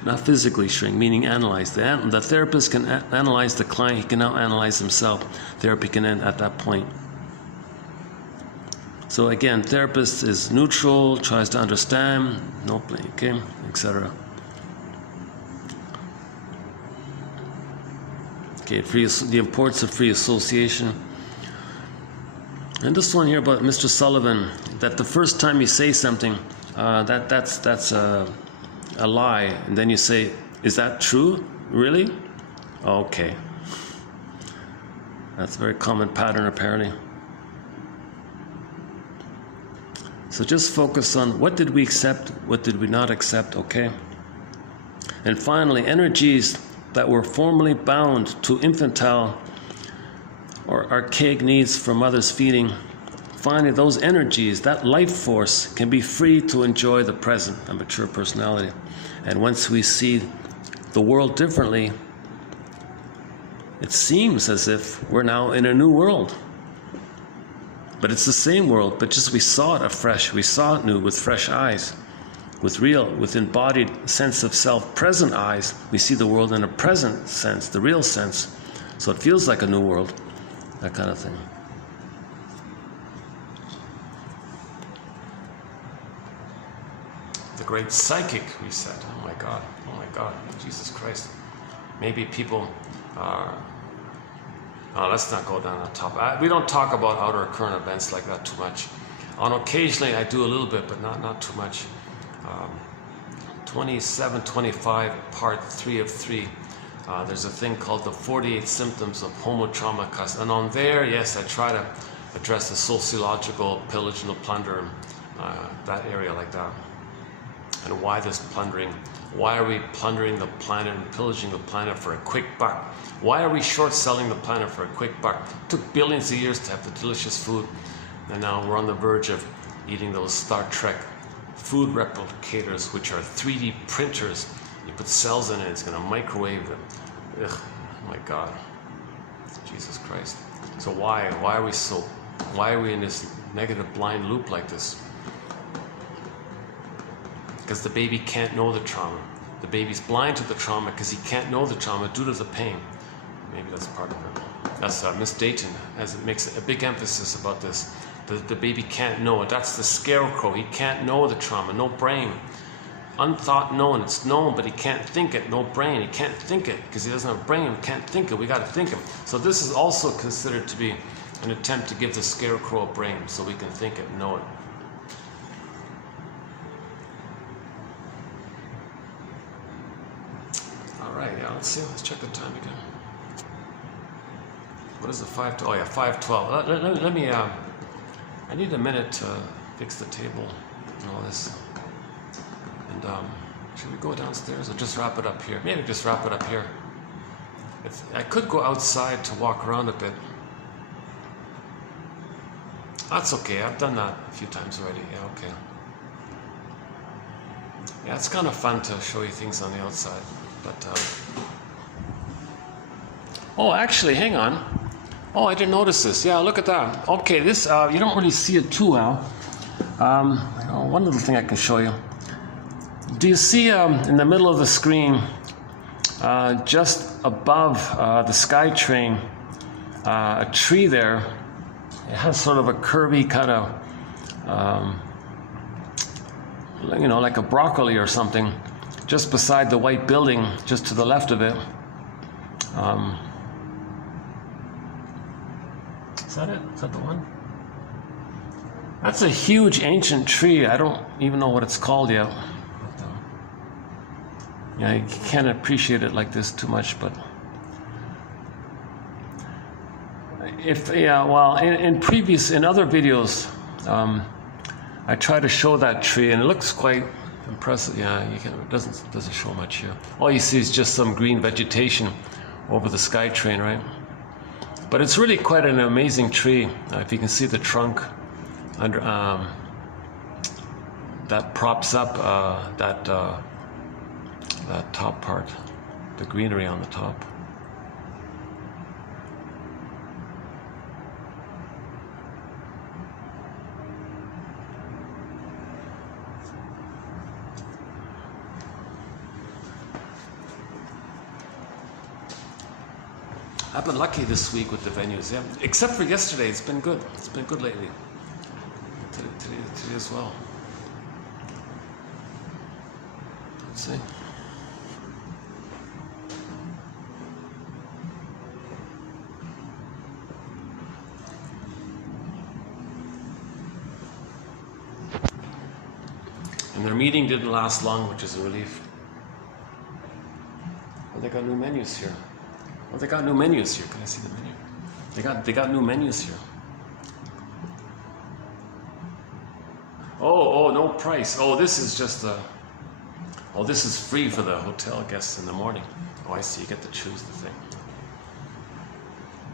Not physically shrink, meaning analyze. The therapist can analyze the client, he can now analyze himself. Therapy can end at that point. So again, therapist is neutral, tries to understand, no blame, okay, etc. Okay, the importance of free association. And this one here about Mr. Sullivan, that the first time you say something, that's a lie, and then you say, is that true? Really? Okay. That's a very common pattern apparently. So just focus on what did we accept, what did we not accept, okay? And finally, energies that were formerly bound to infantile or archaic needs from mother's feeding, finally those energies, that life force can be free to enjoy the present, a mature personality. And once we see the world differently, it seems as if we're now in a new world. But it's the same world, but just we saw it afresh, we saw it new with fresh eyes, with embodied sense of self, present eyes. We see the world in a present sense, the real sense. So it feels like a new world, that kind of thing. The great psychic reset. Oh my God, Jesus Christ. Maybe people are... Oh, let's not go down that topic. We don't talk about outer current events like that too much. Occasionally I do a little bit, but not too much. 2725, part 3 of 3. There's a thing called the 48 symptoms of homotrauma. And on there, yes, I try to address the sociological pillage and the plunder, that area like that. And why this plundering? Why are we plundering the planet and pillaging the planet for a quick buck? Why are we short-selling the planet for a quick buck? It took billions of years to have the delicious food, and now we're on the verge of eating those Star Trek food replicators, which are 3D printers. You put cells in it, it's going to microwave them. Ugh, oh my God, Jesus Christ. So why are we in this negative blind loop like this? Because the baby can't know the trauma. The baby's blind to the trauma because he can't know the trauma due to the pain. Maybe that's part of it. That's Miss Dayton, as it makes a big emphasis about this. The baby can't know it. That's the scarecrow. He can't know the trauma. No brain. Unthought known. It's known, but he can't think it. No brain. He can't think it because he doesn't have a brain. He can't think it. We got to think it. So this is also considered to be an attempt to give the scarecrow a brain so we can think it and know it. All right, yeah, let's see. Let's check the time again. What is the 5? Oh yeah, 5:12. Let me. I need a minute to fix the table and all this. And should we go downstairs or just wrap it up here? Maybe just wrap it up here. I could go outside to walk around a bit. That's okay. I've done that a few times already. Yeah, okay. Yeah, it's kind of fun to show you things on the outside. But oh, actually, hang on. Oh, I didn't notice this. Yeah, look at that. Okay, this you don't really see it too well. One little thing I can show you. Do you see in the middle of the screen, just above the SkyTrain, a tree there? It has sort of a curvy kind of, like a broccoli or something, just beside the white building, just to the left of it. Is that it? Is that the one? That's a huge ancient tree. I don't even know what it's called yet. But, yeah, you can't appreciate it like this too much, but in other videos, I try to show that tree, and it looks quite impressive. Yeah, it doesn't show much here. All you see is just some green vegetation over the SkyTrain, right? But it's really quite an amazing tree. If you can see the trunk under that props up that top part, the greenery on the top. I've been lucky this week with the venues, yeah. Except for yesterday, it's been good. It's been good lately. Today as well. Let's see. And their meeting didn't last long, which is a relief. Well, they got new menus here. Well, they got new menus here. Can I see the menu? They got new menus here. Oh, no price. Oh, this is just this is free for the hotel guests in the morning. Oh, I see. You get to choose the thing.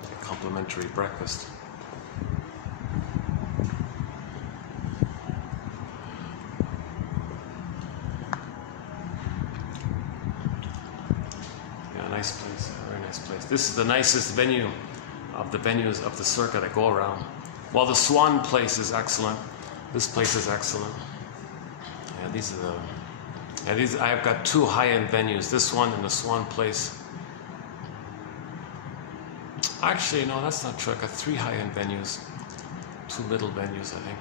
A complimentary breakfast. Yeah, nice place. Very nice place. This is the nicest venue of the venues of the circuit I go around. Well, the Swan place is excellent. This place is excellent. Yeah, these are the. I've got two high-end venues. This one and the Swan place. Actually, no, that's not true. I got three high-end venues. Two middle venues, I think.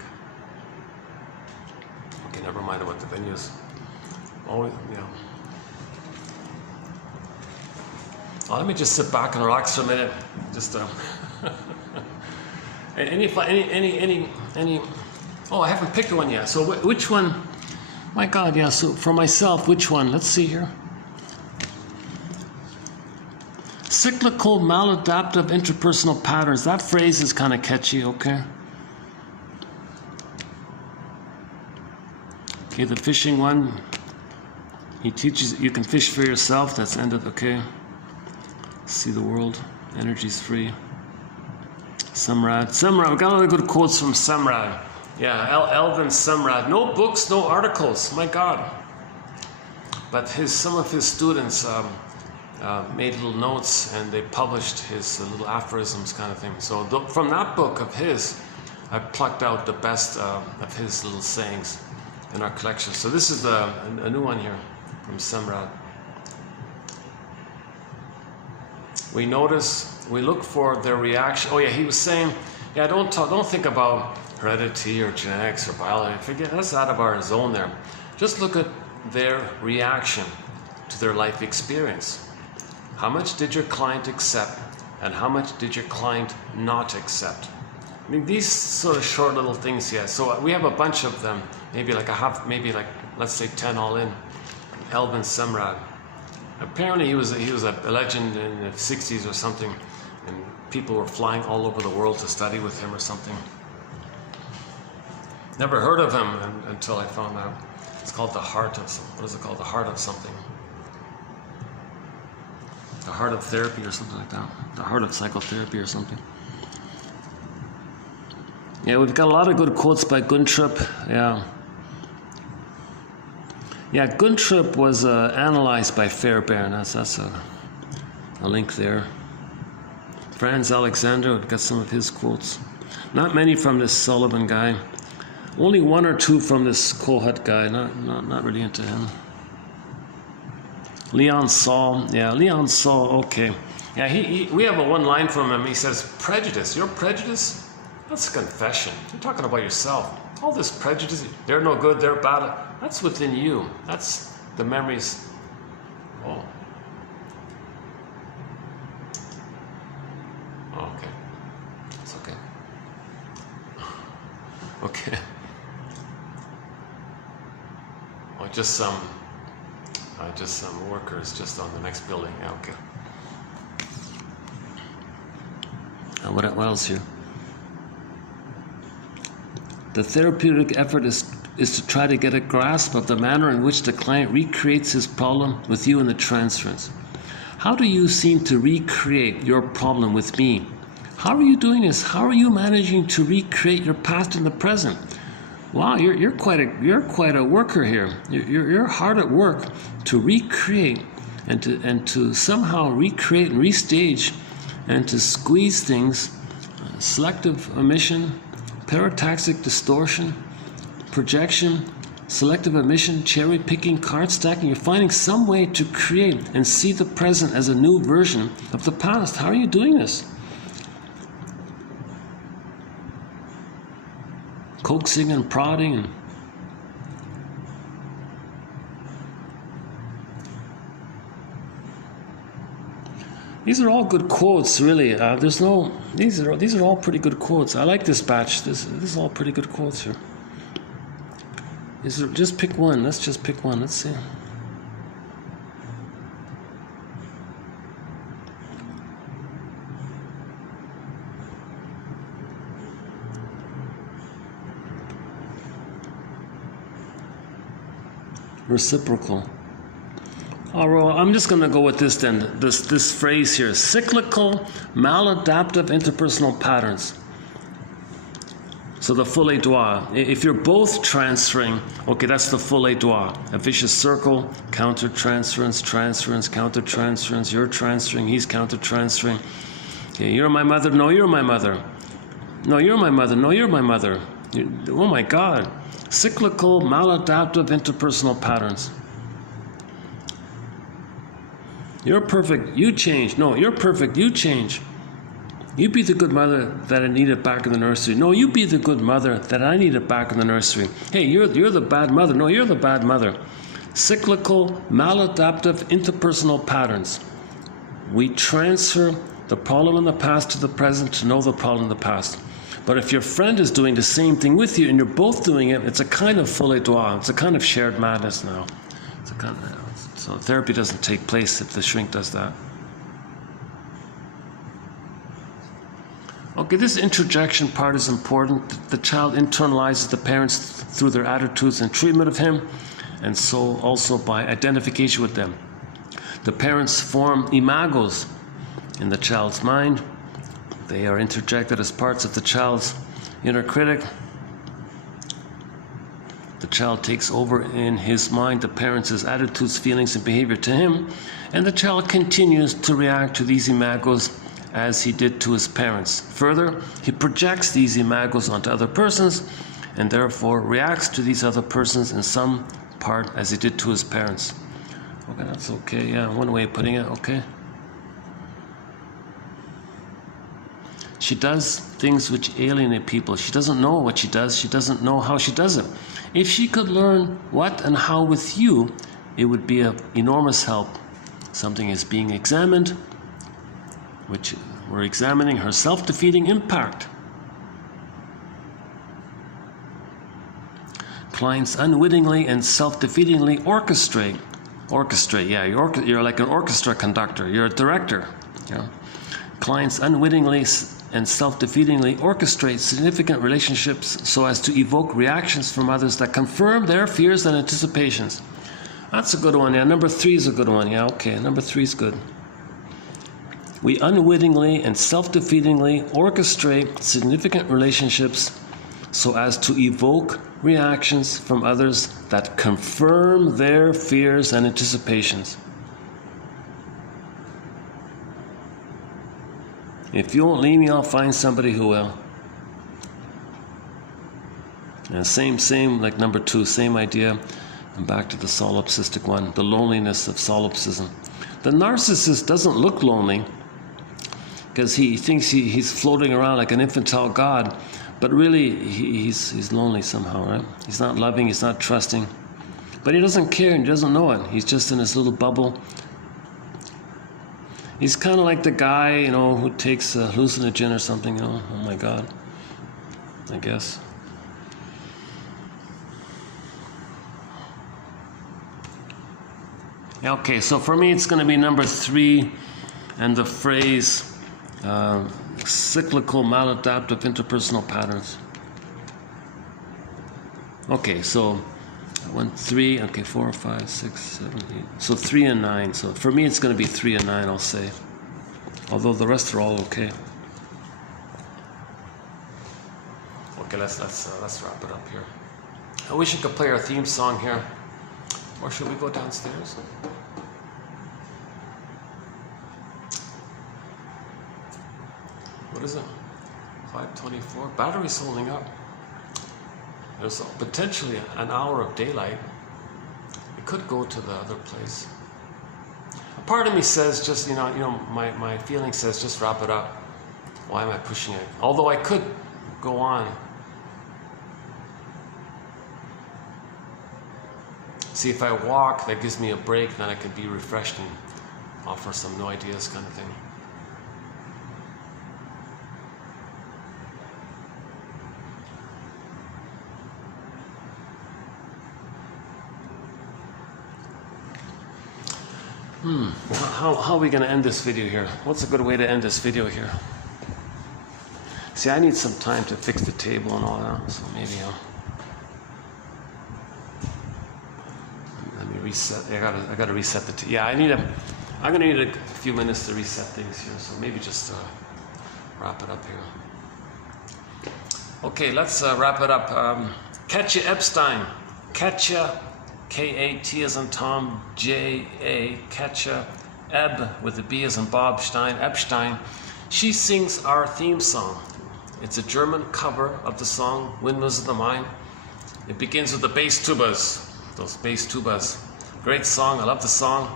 Okay, never mind about the venues. Oh, yeah. Oh, let me just sit back and relax for a minute. Just any. Oh, I haven't picked one yet. So which one? My God, yeah. So for myself, which one? Let's see here. Cyclical, maladaptive, interpersonal patterns. That phrase is kind of catchy. Okay. Okay, the fishing one. He teaches you can fish for yourself. That's ended. Okay. See the world. Energy's free. Samrad. We got a lot of good quotes from Samrad. Yeah, Elvin Samrad. No books, no articles. My God. But some of his students made little notes, and they published his little aphorisms kind of thing. So from that book of his, I plucked out the best of his little sayings in our collection. So this is a new one here from Samrad. We notice, we look for their reaction. Oh yeah, he was saying, yeah, don't think about heredity or genetics or biology. Forget, that's out of our zone there. Just look at their reaction to their life experience. How much did your client accept, and how much did your client not accept? I mean, these sort of short little things here. So we have a bunch of them, maybe like let's say 10 all in. Elvin Semrad. Apparently he was a legend in the 60s or something, and people were flying all over the world to study with him or something. Never heard of him until I found out. It's called the heart of, what is it called? The heart of something. The heart of therapy or something like that. The heart of psychotherapy or something. Yeah, we've got a lot of good quotes by Guntrup. Yeah. Yeah, Guntrup was analyzed by Fairbairn. That's a link there. Franz Alexander, we've got some of his quotes. Not many from this Sullivan guy. Only one or two from this Kohut guy. Not really into him. Leon Saul. Yeah, Leon Saul, okay. Yeah, we have a one line from him. He says, prejudice. Your prejudice? That's a confession. You're talking about yourself. All this prejudice, they're no good, they're bad. That's within you. That's the memories. Oh. Oh, okay. It's okay. Okay. Oh, just some workers just on the next building. Yeah, okay. What else here? The therapeutic effort is to try to get a grasp of the manner in which the client recreates his problem with you in the transference. How do you seem to recreate your problem with me? How are you doing this? How are you managing to recreate your past in the present? Wow, you're quite a worker here. You're hard at work to recreate and to somehow recreate and restage and to squeeze things. Selective omission, parataxic distortion, projection, selective omission, cherry picking, card stacking. You're finding some way to create and see the present as a new version of the past. How are you doing this? Coaxing and prodding and these are all good quotes, really. These are all pretty good quotes. I like this batch. This is all pretty good quotes here. Just pick one. Let's just pick one. Let's see. Reciprocal. All right, I'm just going to go with this then. This phrase here: cyclical, maladaptive interpersonal patterns. So the full étoile. If you're both transferring, okay, that's the full étoile. A vicious circle, counter-transference, transference, counter-transference. You're transferring, he's counter-transferring. Okay, you're my mother. No, you're my mother. No, you're my mother. No, you're my mother. Oh my God. Cyclical, maladaptive interpersonal patterns. You're perfect, you change. No, you're perfect, you change. You be the good mother that I needed back in the nursery. No, you be the good mother that I needed back in the nursery. Hey, you're the bad mother. No, you're the bad mother. Cyclical, maladaptive interpersonal patterns. We transfer the problem in the past to the present to know the problem in the past. But if your friend is doing the same thing with you and you're both doing it, it's a kind of full étoile. It's a kind of shared madness now. It's a kind of, so therapy doesn't take place if the shrink does that. Okay, this introjection part is important. The child internalizes the parents through their attitudes and treatment of him, and so also by identification with them. The parents form imagos in the child's mind. They are interjected as parts of the child's inner critic. The child takes over in his mind the parents' attitudes, feelings, and behavior to him, and the child continues to react to these imagos as he did to his parents. Further, he projects these imagos onto other persons, and therefore reacts to these other persons in some part as he did to his parents. Okay, that's okay. Yeah, one way of putting it, okay. She does things which alienate people. She doesn't know what she does. She doesn't know how she does it. If she could learn what and how with you, it would be an enormous help. Something is being examined, which we're examining her self-defeating impact. Clients unwittingly and self-defeatingly orchestrate Orchestrate, yeah, you're like an orchestra conductor. You're a director. You know? Clients unwittingly and self-defeatingly orchestrate significant relationships so as to evoke reactions from others that confirm their fears and anticipations. That's a good one, yeah. Number 3 is a good one, yeah, okay. Number 3 is good. We unwittingly and self-defeatingly orchestrate significant relationships so as to evoke reactions from others that confirm their fears and anticipations. If you won't leave me, I'll find somebody who will. And same, like number 2, same idea. And back to the solipsistic one, the loneliness of solipsism. The narcissist doesn't look lonely because he thinks he's floating around like an infantile god, but really he's lonely somehow, right? He's not loving, he's not trusting, but he doesn't care and he doesn't know it. He's just in his little bubble. He's kind of like the guy, you know, who takes a hallucinogen or something, you know. Oh my God, I guess. Yeah, okay, so for me it's going to be number 3 and the phrase cyclical maladaptive interpersonal patterns. Okay, so 1, 3, okay, 4, 5, 6, 7, 8. So 3 and 9. So for me it's going to be 3 and 9, I'll say. Although the rest are all okay. Okay, let's wrap it up here. I wish I could play our theme song here. Or should we go downstairs? What is it? 5:24. Battery's holding up. There's potentially an hour of daylight. It could go to the other place. A part of me says just, my feeling says just wrap it up. Why am I pushing it? Although I could go on. See, if I walk, that gives me a break, then I can be refreshed and offer some no ideas kind of thing. How are we going to end this video here? What's a good way to end this video here? See, I need some time to fix the table and all that, so maybe let me reset. I gotta reset the table. Yeah, I'm gonna need a few minutes to reset things here, so maybe just wrap it up here. Okay, let's wrap it up. Katja Epstein. Katja, K-A-T as in Tom, J-A, Katja, Eb with a B as in Bob, Stein, Epstein. She sings our theme song. It's a German cover of the song Windmills of the Mind. It begins with the bass tubas, those bass tubas. Great song, I love the song.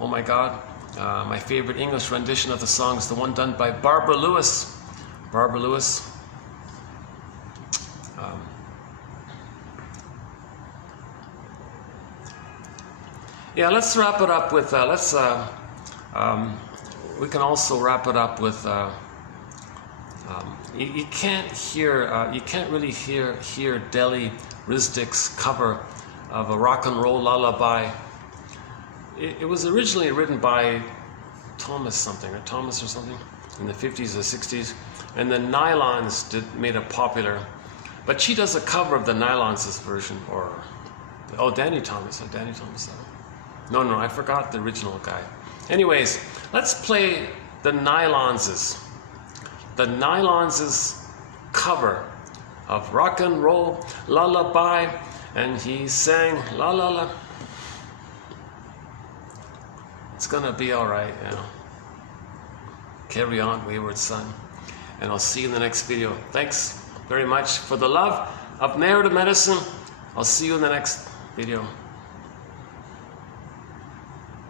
Oh my God. My favorite English rendition of the song is the one done by Barbara Lewis. Barbara Lewis. Yeah, let's wrap it up with, we can also wrap it up with, you can't really hear Deli Rizdik's cover of a rock and roll lullaby. It was originally written by Thomas or something in the 50s or 60s, and the Nylons made it popular. But she does a cover of the Nylons' version, Danny Thomas. No, I forgot the original guy. Anyways, let's play the Nylons' cover of rock and roll lullaby, and he sang la la la. It's gonna be all right, Carry on, wayward son. And I'll see you in the next video. Thanks very much for the love of narrative medicine. I'll see you in the next video.